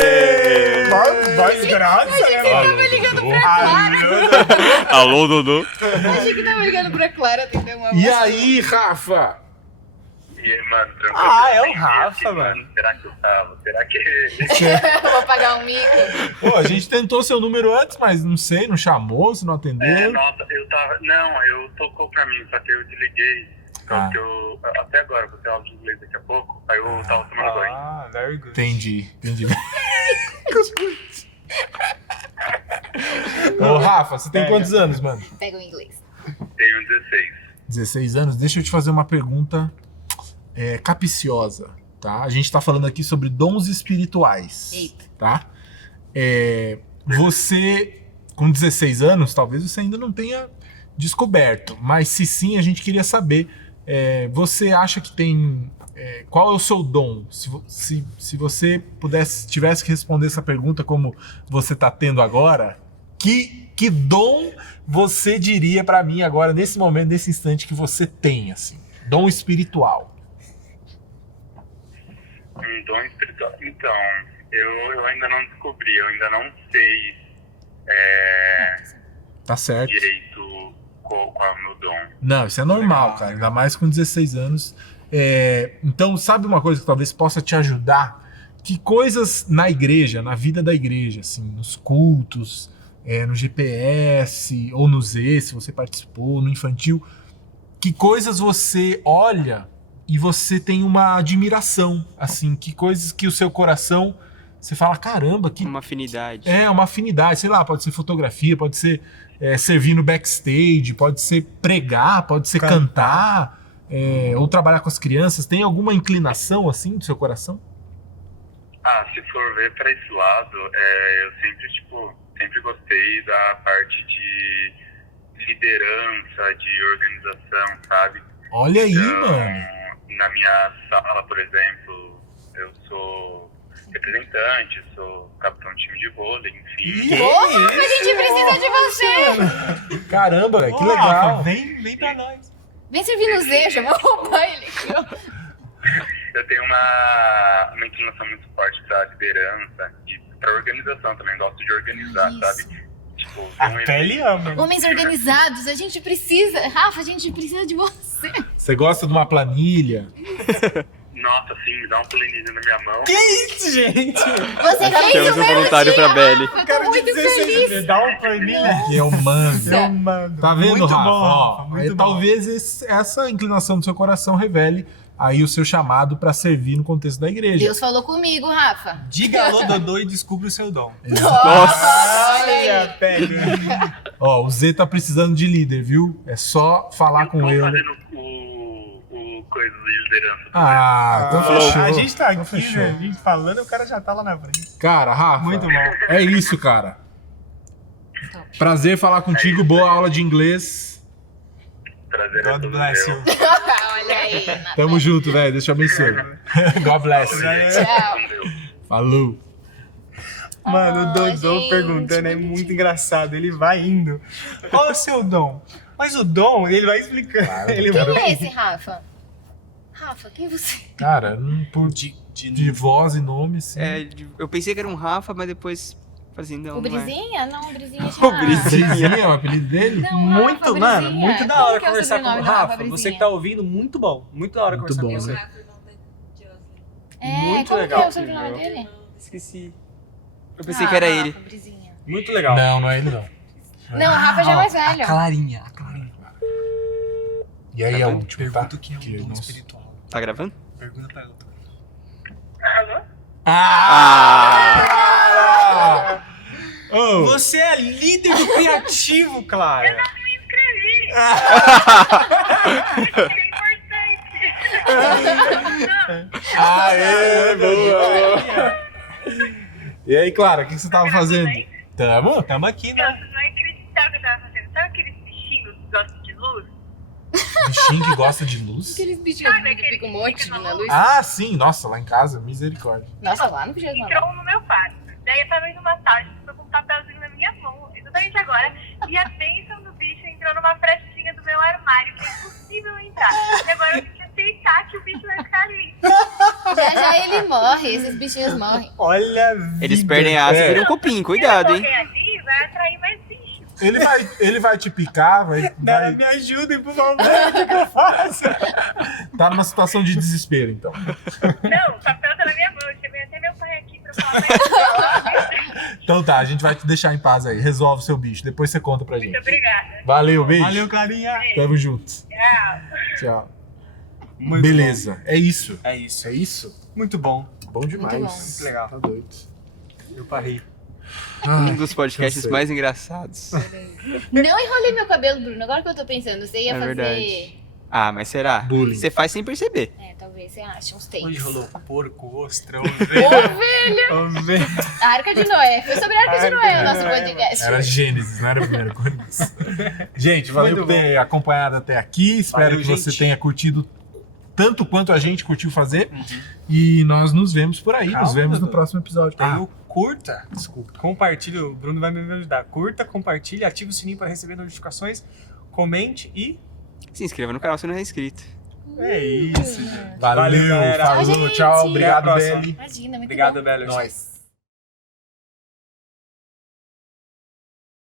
Voz grossa, né, mano? ligando Alô, Dodô. Achei que tava ligando pra Clara atender uma E aí, Rafa? E aí, mano, tranquilo? Ah, é o Tem Rafa, esse, mano. Será que eu tava? Será que Vou pagar um mico. Pô, a gente tentou seu número antes, mas não sei, não chamou, se não atendeu. nossa, eu tava... Não, eu tocou pra mim, só que eu desliguei. Ah. Porque eu... Até agora, vou ter aula de inglês daqui a pouco. Aí eu tava tomando banho. Ah, very good. Entendi. Ô, Rafa, você tem quantos anos, mano? Pega o inglês. Tenho 16. 16 anos. Deixa eu te fazer uma pergunta capciosa, tá? A gente tá falando aqui sobre dons espirituais, Eita. tá? Você, com 16 anos, talvez você ainda não tenha descoberto, mas se sim, a gente queria saber, você acha que tem... qual é o seu dom? Se você tivesse que responder essa pergunta como você tá tendo agora, que dom você diria pra mim agora, nesse momento, nesse instante que você tem, assim? Dom espiritual. Um dom espiritual. Então, eu ainda não descobri, eu ainda não sei Tá certo. direito qual é o meu dom. Não, isso é normal, Legal, cara. legal. Ainda mais com 16 anos. Então, sabe uma coisa que talvez possa te ajudar? Que coisas na igreja, na vida da igreja, assim, nos cultos, no GPS, ou no Z, se você participou, no infantil, que coisas você olha e você tem uma admiração, assim, que coisas que o seu coração, você fala, caramba, que Uma afinidade. uma afinidade, sei lá, pode ser fotografia, pode ser servir no backstage, pode ser pregar, pode ser cantar, ou trabalhar com as crianças. Tem alguma inclinação, assim, do seu coração? Ah, se for ver pra esse lado, eu sempre gostei da parte de liderança, de organização, sabe? Olha aí, Então, mano. na minha sala, por exemplo, eu sou representante, sou capitão de time de vôlei, enfim. Porra, a gente precisa de você! Caramba, velho, que Ô, legal. Rafa, vem pra nós. Vem servir no Z, chamou o pai ele. Eu tenho uma inclinação muito forte pra liderança e pra organização também, gosto de organizar, Isso. sabe? Tipo, A pele ama. Homens organizados, a gente precisa. Rafa, a gente precisa de você. Você gosta de uma planilha? Nossa, sim, dá um planilha na minha mão. Que isso, gente? Você fez Temos o um meu voluntário dia, pra Belly. Rafa, eu tô muito feliz. Dá um planilha. Que eu mando. Eu mando. Tá vendo, Muito Rafa? bom, Ó, Rafa, muito aí bom. talvez essa inclinação do seu coração revele aí o seu chamado pra servir no contexto da igreja. Deus falou comigo, Rafa. Diga alô, Dodô, e descubra o seu dom. Nossa, olha aí. Pega. Ó, o Z tá precisando de líder, viu? É só falar com Tô ele. fazendo o coisa de liderança. Ah, então fechou. A gente tá Então aqui, fechou. né? A gente falando, o cara já tá lá na frente. Cara, Rafa, Muito bom. é isso, cara. Prazer falar contigo, boa aula de inglês. Prazer é God todo bless meu. you. Olha aí. Nathan. Tamo junto, velho. Deus te abençoe. God bless. Tchau. Com Deus. Falou. Mano, o Dodô gente, perguntando é bonitinho. muito engraçado. Ele vai indo. Qual é o seu dom? Mas o dom, ele vai explicando. Ele Quem vai... é esse, Rafa? Rafa, quem é você? Cara, por de voz e nome, sim. Eu pensei que era um Rafa, mas depois falei assim, não, O não é. Brizinha? Não, o Brizinha O Brizinha. Brizinha é o apelido dele? Não, Muito, Rafa, mano, Brizinha. muito da Como hora que é o conversar com o sobrenome do Rafa. Brizinha? Você que tá ouvindo, muito bom. Muito da hora Muito conversar bom, com você. né? É, Muito como legal. que é o sobrenome dele? Esqueci. Eu pensei que era ele. Rafa, Brizinha. Muito legal. Não é ele não. Não, o Rafa já é mais velho. A Clarinha. E aí é o Gravando? último, tá? Pergunta o que é um dom nossa. espiritual. Tá gravando? Pergunta pra ela. Alô? Ah! Oh, Você é líder do criativo, Clara. Eu não me inscrevi. É importante. aê, boa! E aí, Clara, o que você tava fazendo? Tamo? Tamo aqui, Nossa, né? não vai acreditar o que eu tava fazendo. Sabe aqueles bichinhos que gostam de luz? Bichinho que gosta de luz? Aqueles bichinhos Sabe que aquele ficam um monte que fica na na luz. Ah, sim. Nossa, lá em casa, misericórdia. Nossa, lá no Pijama. Entrou um no meu quarto. Daí eu tava indo uma tarde, ficou com um papelzinho na minha mão, exatamente agora. E a bênção do bicho entrou numa frestinha do meu armário, que é impossível entrar. E agora eu tenho que aceitar que o bicho vai ficar ali. Já já ele morre, esses bichinhos morrem. Olha a vida. Eles perdem a asa e É. viram cupim, cuidado, Se eu hein? morrer ali, vai atrair mais bichos. Ele vai te picar, vai Me ajudem, por favor. O que eu faço? tá numa situação de desespero, então. Não, o papel tá na minha mão. Eu chamei até meu pai aqui pra falar mais. Então tá, a gente vai te deixar em paz aí. Resolve seu bicho, depois você conta pra Muito gente. obrigada. Valeu, beijo. Valeu, Clarinha. Tamo junto. Tchau. Tchau. Muito Beleza, é isso. bom. É isso. É isso? Muito bom. Bom demais. Muito bom. Muito legal. Tá doido. Eu parei. Um dos podcasts cansei. mais engraçados. Não enrolei meu cabelo, Bruno. Agora que eu tô pensando, você ia É fazer... verdade. Ah, mas será? Bullying. Você faz sem perceber. É, talvez você ache uns Hoje takes. rolou porco, ostra, Ovelha! ovelha. A Arca de Noé. Foi sobre a Arca de Arca Noé de o nosso Noé. podcast. Era Gênesis, não era primeiro Coríntios. Gente, valeu Muito por ter acompanhado até aqui. Espero Valeu, que você gente. tenha curtido tanto quanto a gente curtiu fazer. E nós nos vemos por aí. Nos Calma, vemos no Dudu. próximo episódio. Tem Ah, o curta, desculpa, compartilha, o Bruno vai me ajudar. Curta, compartilhe, ative o sininho para receber notificações, comente e Se inscreva no canal se não é inscrito. é isso, gente. valeu, Valeu, galera. falou, Tchau, gente. tchau. Obrigado, Até a próxima. Belly. Imagina, muito Obrigado, bom. Belo. Nós.